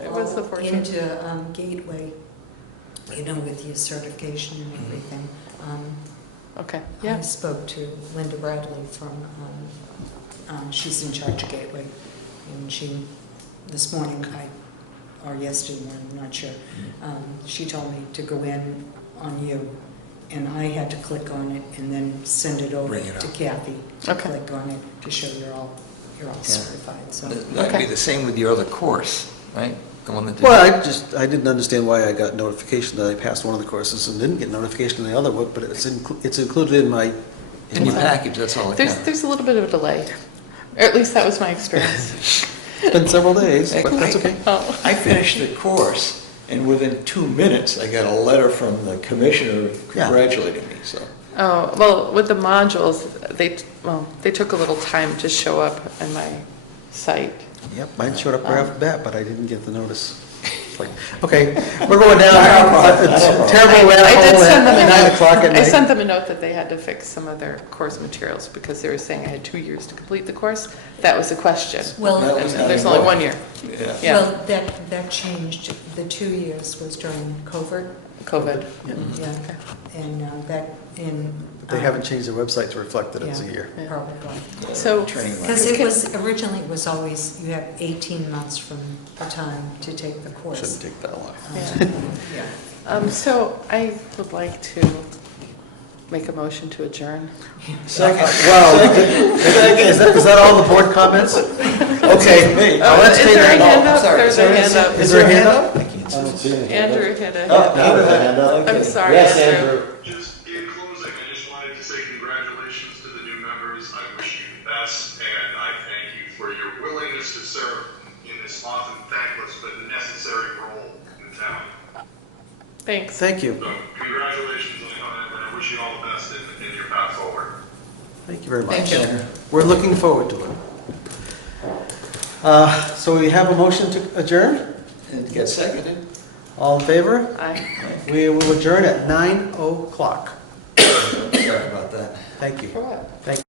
It was the all 14th. into Gateway, with your certification and everything. Okay, I yeah. spoke to Linda Bradley from, she's in charge of Gateway, and she, this morning, or yesterday morning, I'm not sure, she told me to go in on you, and I had to click on it and then send it over Bring it to up. Kathy to Okay. click on it to show you're all certified, so. That'd be the same with your other course, right? The one that. Well, I didn't understand why I got notification that I passed one of the courses and didn't get notification on the other one, but it's included in my. In your package, that's all it counts. There's a little bit of a delay, or at least that was my experience. It's been several days, but that's okay. Oh, I finished the course, and within 2 minutes, I got a letter from the commissioner congratulating me, so. oh, well, with the modules, they took a little time to show up on my site. Yep, mine showed up right off the bat, but I didn't get the notice. It's like, okay, we're going down. It's a terrible rabbit I did hole send them at a 9 note. o'clock at I night. sent them a note that they had to fix some of their course materials because they were saying I had 2 years to complete the course. That was the question. Well, That And was not there's only anymore. 1 year. Yeah. Yeah. well, that changed, the 2 years was during COVID. COVID. Yeah. Yeah, and that in. But they haven't changed their website to reflect that it's a Yeah. year. Yeah. Probably. So, Training. Because it was, originally it was always, you have 18 months from the time to take the course. Shouldn't take that long. Yeah. so I would like to make a motion to adjourn. Well, is that all the board comments? Okay. Hey, I'll Is entertain there a that. hand up? sorry, There's a sorry, hand up. Is there a hand up? I can't see. I don't see anything. Andrew hit a Oh, hand. Now there's a hand up. I'm sorry, Yes, Andrew. Andrew. Just in closing, I just wanted to say congratulations to the new members. I wish you the best, and I thank you for your willingness to serve in this often thankless but necessary role in the town. Thanks. Thank you. So congratulations, and I wish you all the best in your path forward. Thank you very much. Thank you. We're looking forward to it. So we have a motion to adjourn? And get seconded. All in favor? Aye. We will adjourn at 9:00. Sorry about that. Thank you. For what? Thank you.